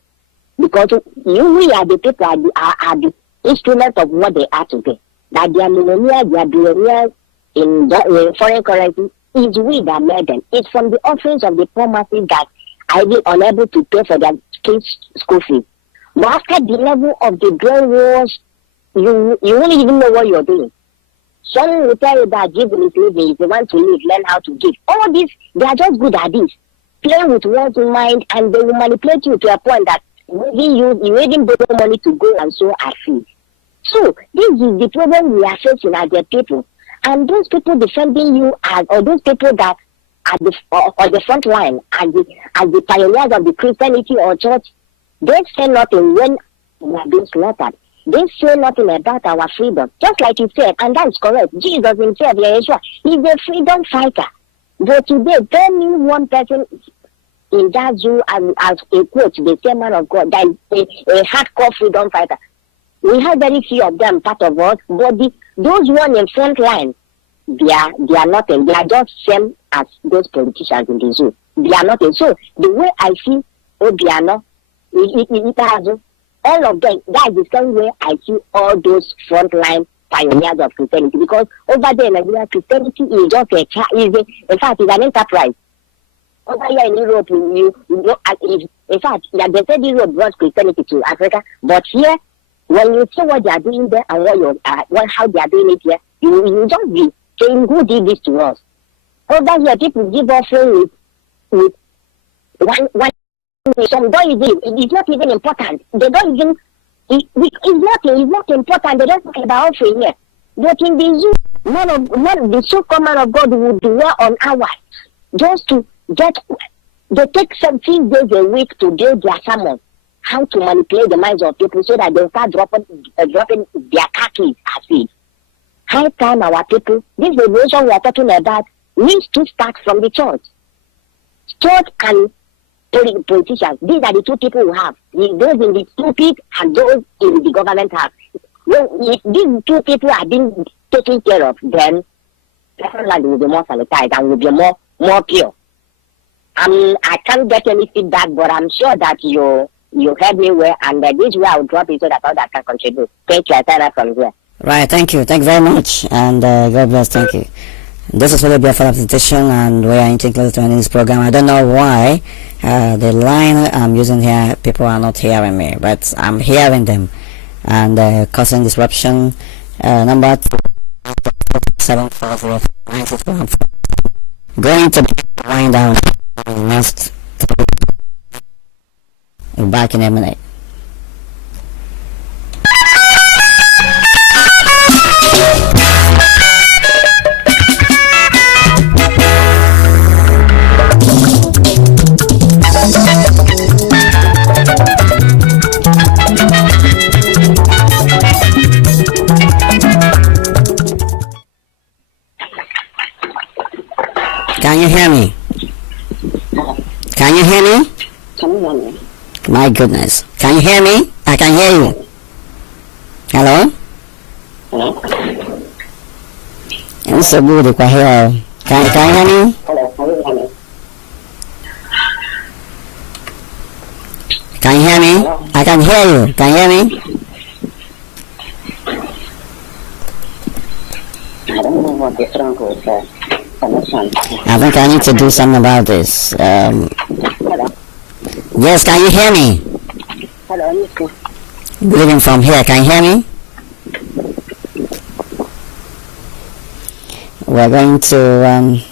Because we are the people, are the instrument of what they are today. That they are millionaires, they are billionaires in foreign currency, is we that made them. It's from the offerings of the poor masses that are even unable to pay for their kids' school fees. But after the level of the brainwash, you won't even know what you're doing. Some will tell you that giving is living. If you want to live, learn how to give. All this, they are just good at this. Playing with one's mind, and they will manipulate you to a point that you even borrow money to go and sow a seed. So this is the problem we are facing as the people. And those people defending you or those people that are on the front line, as the pioneers of the Christianity or church, they say nothing when we are being slaughtered. They say nothing about our freedom. Just like you said, and that's correct. Jesus himself, Yeshua, he's a freedom fighter. But today, tell me one person in that zoo as a quote, the same man of God, that is a hardcore freedom fighter. We have very few of them part of us, but those one in front line, they are nothing. They are just same as those politicians in the zoo. They are nothing. So the way I see Obiano, all of them, that is the same way I see all those frontline pioneers of Christianity. Because over there in Nigeria, Christianity is just in fact, it's an enterprise. Over here in Europe, in fact, they said Europe brought Christianity to Africa, but here, when you see what they are doing there and how they are doing it here, you just be saying, who did this to us? Over here, people give offering with one. Some don't even, it's not even important. They don't even, it's not important. They don't talk about offering here. But in the zoo, the so-called man of God would dwell on hours just to get, they take 17 days a week to build their sermon, how to manipulate the minds of people so that they start dropping their khakis as it. High time our people, this revolution we are talking about needs to start from the church. Church and politicians, these are the two people who have. Those in the stupid and those in the government have. Well, if these two people are being taken care of, then land will be more sanitized and will be more pure. I can't get any feedback, but I'm sure that you heard me well, and this way I will drop it so that others can contribute. Thank you. I sign up from here. Right, thank you. Thank you very much, and God bless. Thank you. This is really Biafra presentation, and we are inching closer to ending this program. I don't know why the line I'm using here, people are not hearing me, but I'm hearing them, and causing disruption. Number 7409614. Going to wind down next. Back in a minute. Can you hear me? Can you hear me? Can you hear me? My goodness. Can you hear me? I can hear you. Hello? Hello? It's so good if I hear. Can you hear me? Hello, can you hear me? Can you hear me? Hello? I can hear you. Can you hear me? I don't know what is wrong with connection. I think I need to do something about this. Hello? Yes, can you hear me? Hello, listen. Good evening from here. Can you hear me? We're going to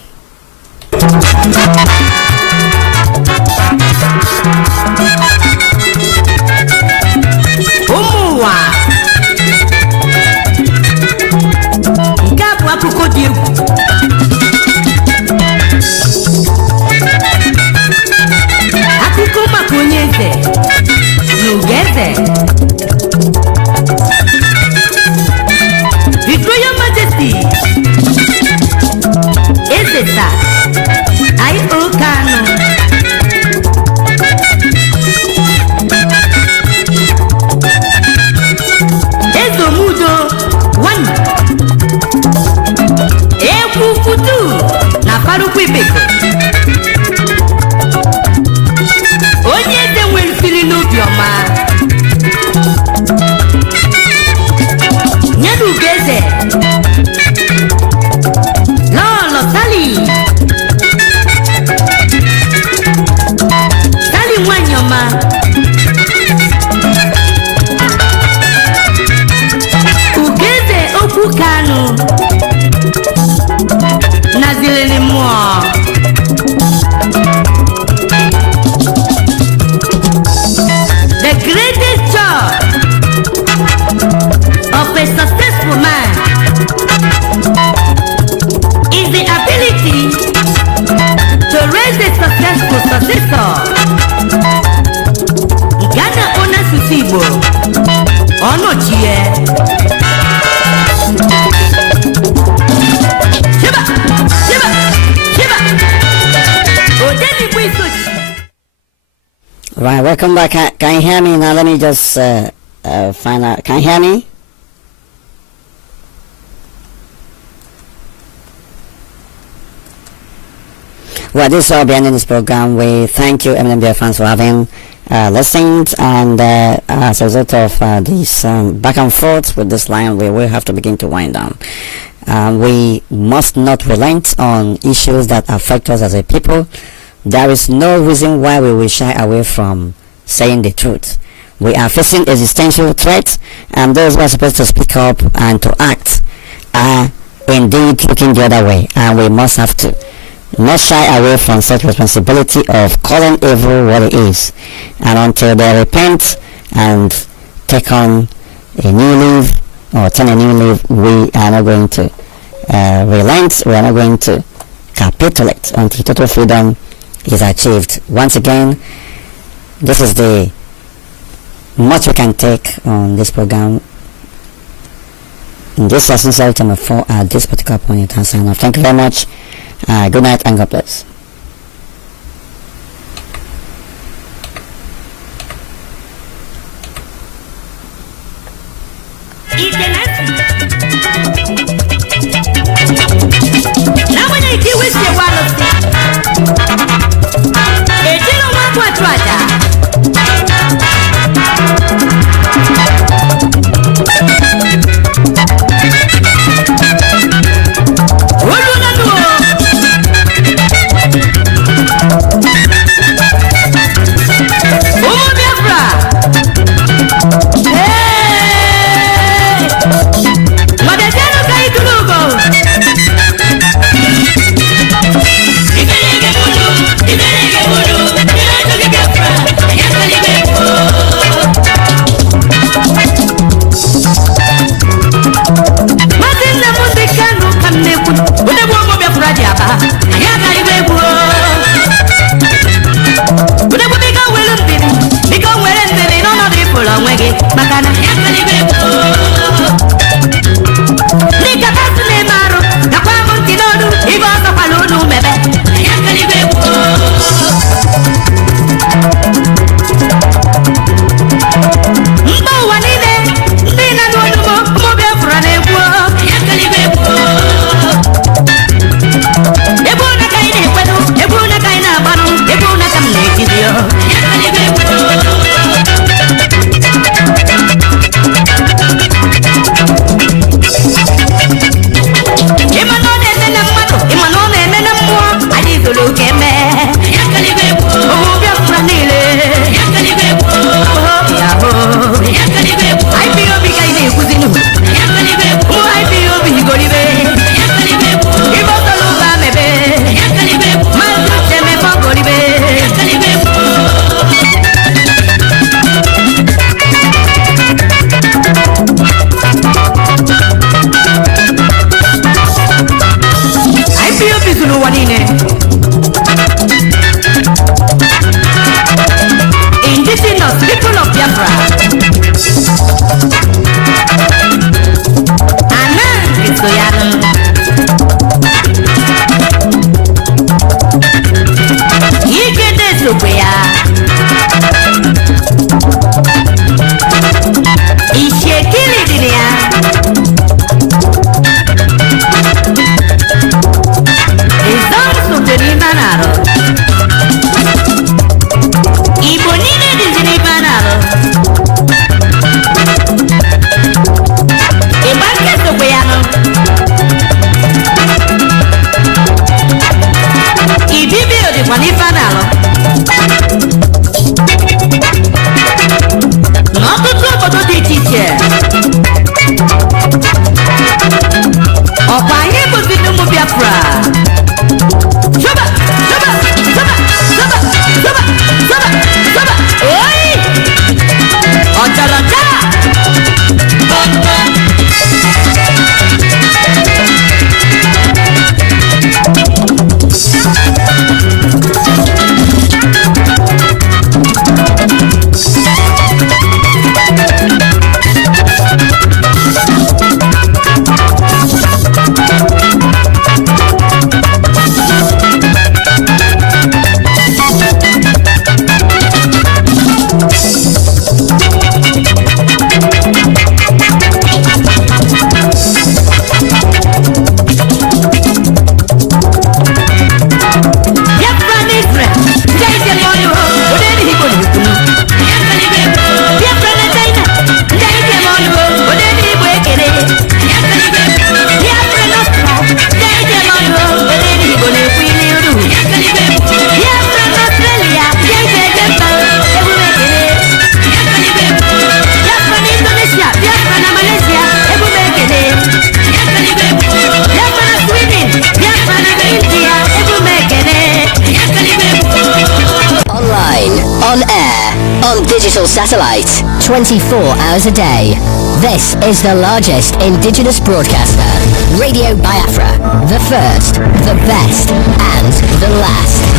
Right, welcome back. Can you hear me now? Let me just find out. Can you hear me? Well, this is all behind this program. We thank you, MNBA fans, for having listened. And as a result of this back and forth with this line, we will have to begin to wind down. We must not relent on issues that affect us as a people. There is no reason why we will shy away from saying the truth. We are facing existential threats, and those who are supposed to speak up and to act are indeed looking the other way, and we must have to not shy away from such responsibility of calling evil what it is. And until they repent and take on a new leaf or turn a new leaf, we are not going to relent. We are not going to capitulate until total freedom is achieved. Once again, this is the much we can take on this program in this essential time of 4 at this particular point in time. Sign off. Thank you very much. Good night and God bless. official satellite, 24 hours a day. This is the largest indigenous broadcaster, Radio Biafra, the first, the best, and the last.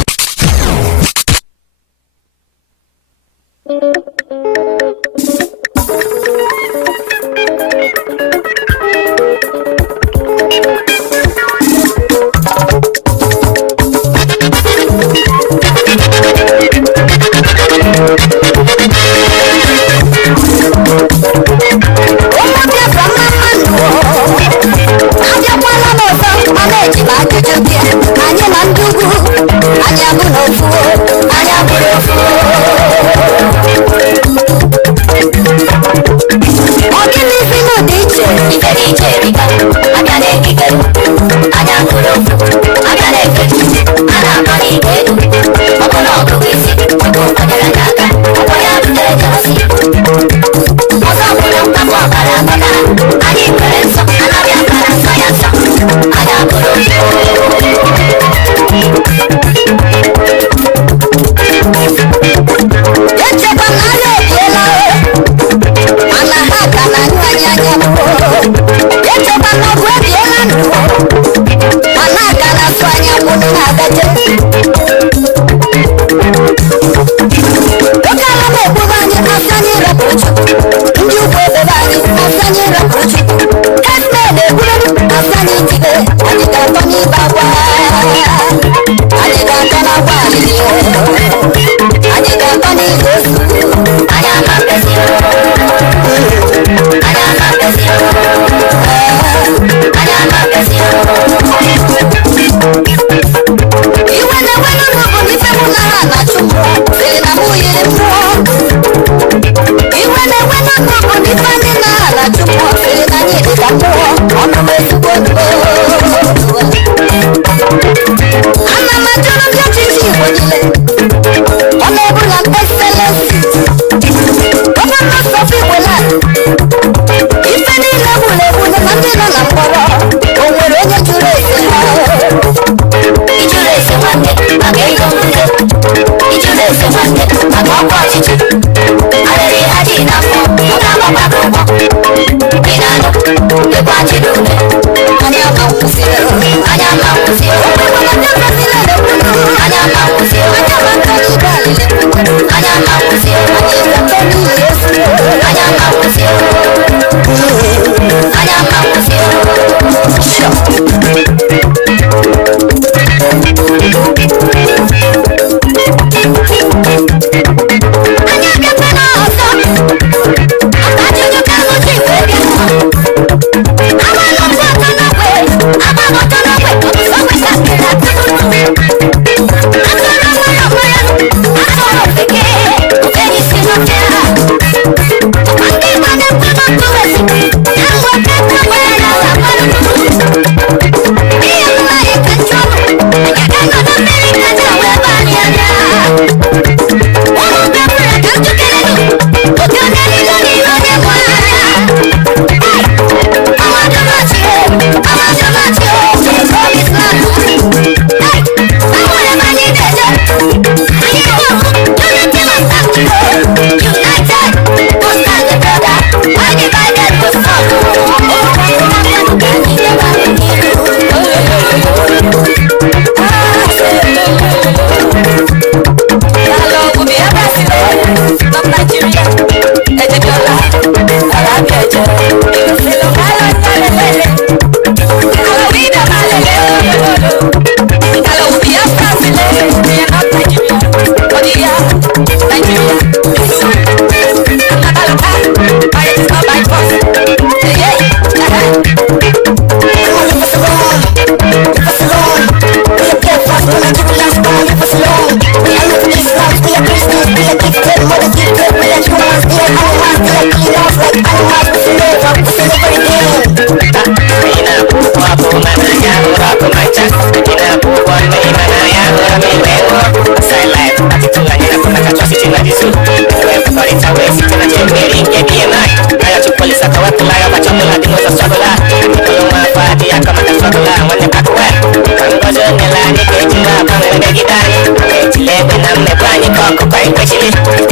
Chile, when I'm the bunny, cock, quite quickly.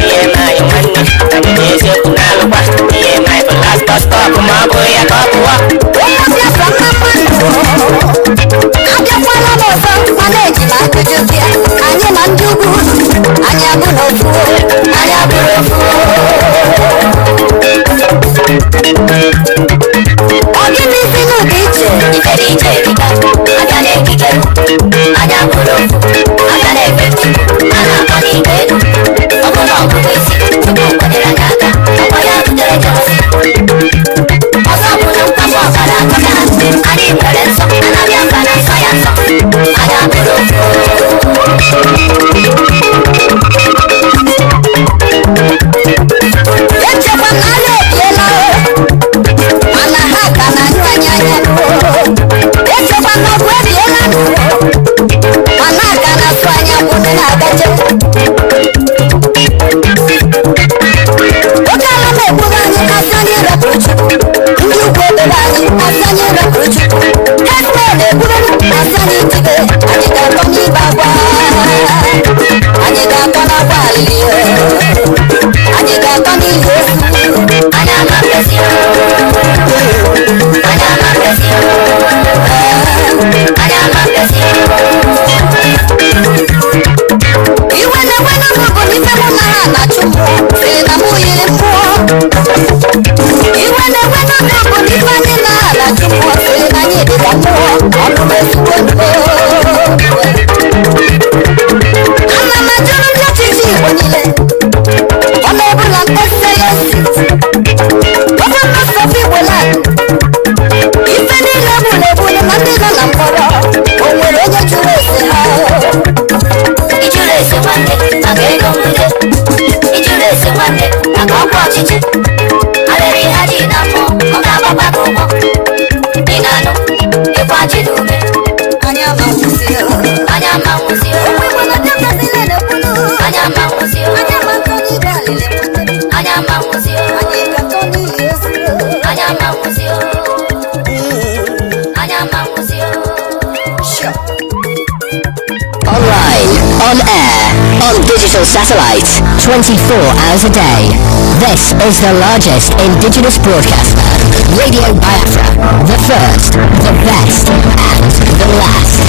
Yeah, my money. On air, on digital satellite, 24 hours a day. This is the largest indigenous broadcaster, Radio Biafra, the first, the best, and the last.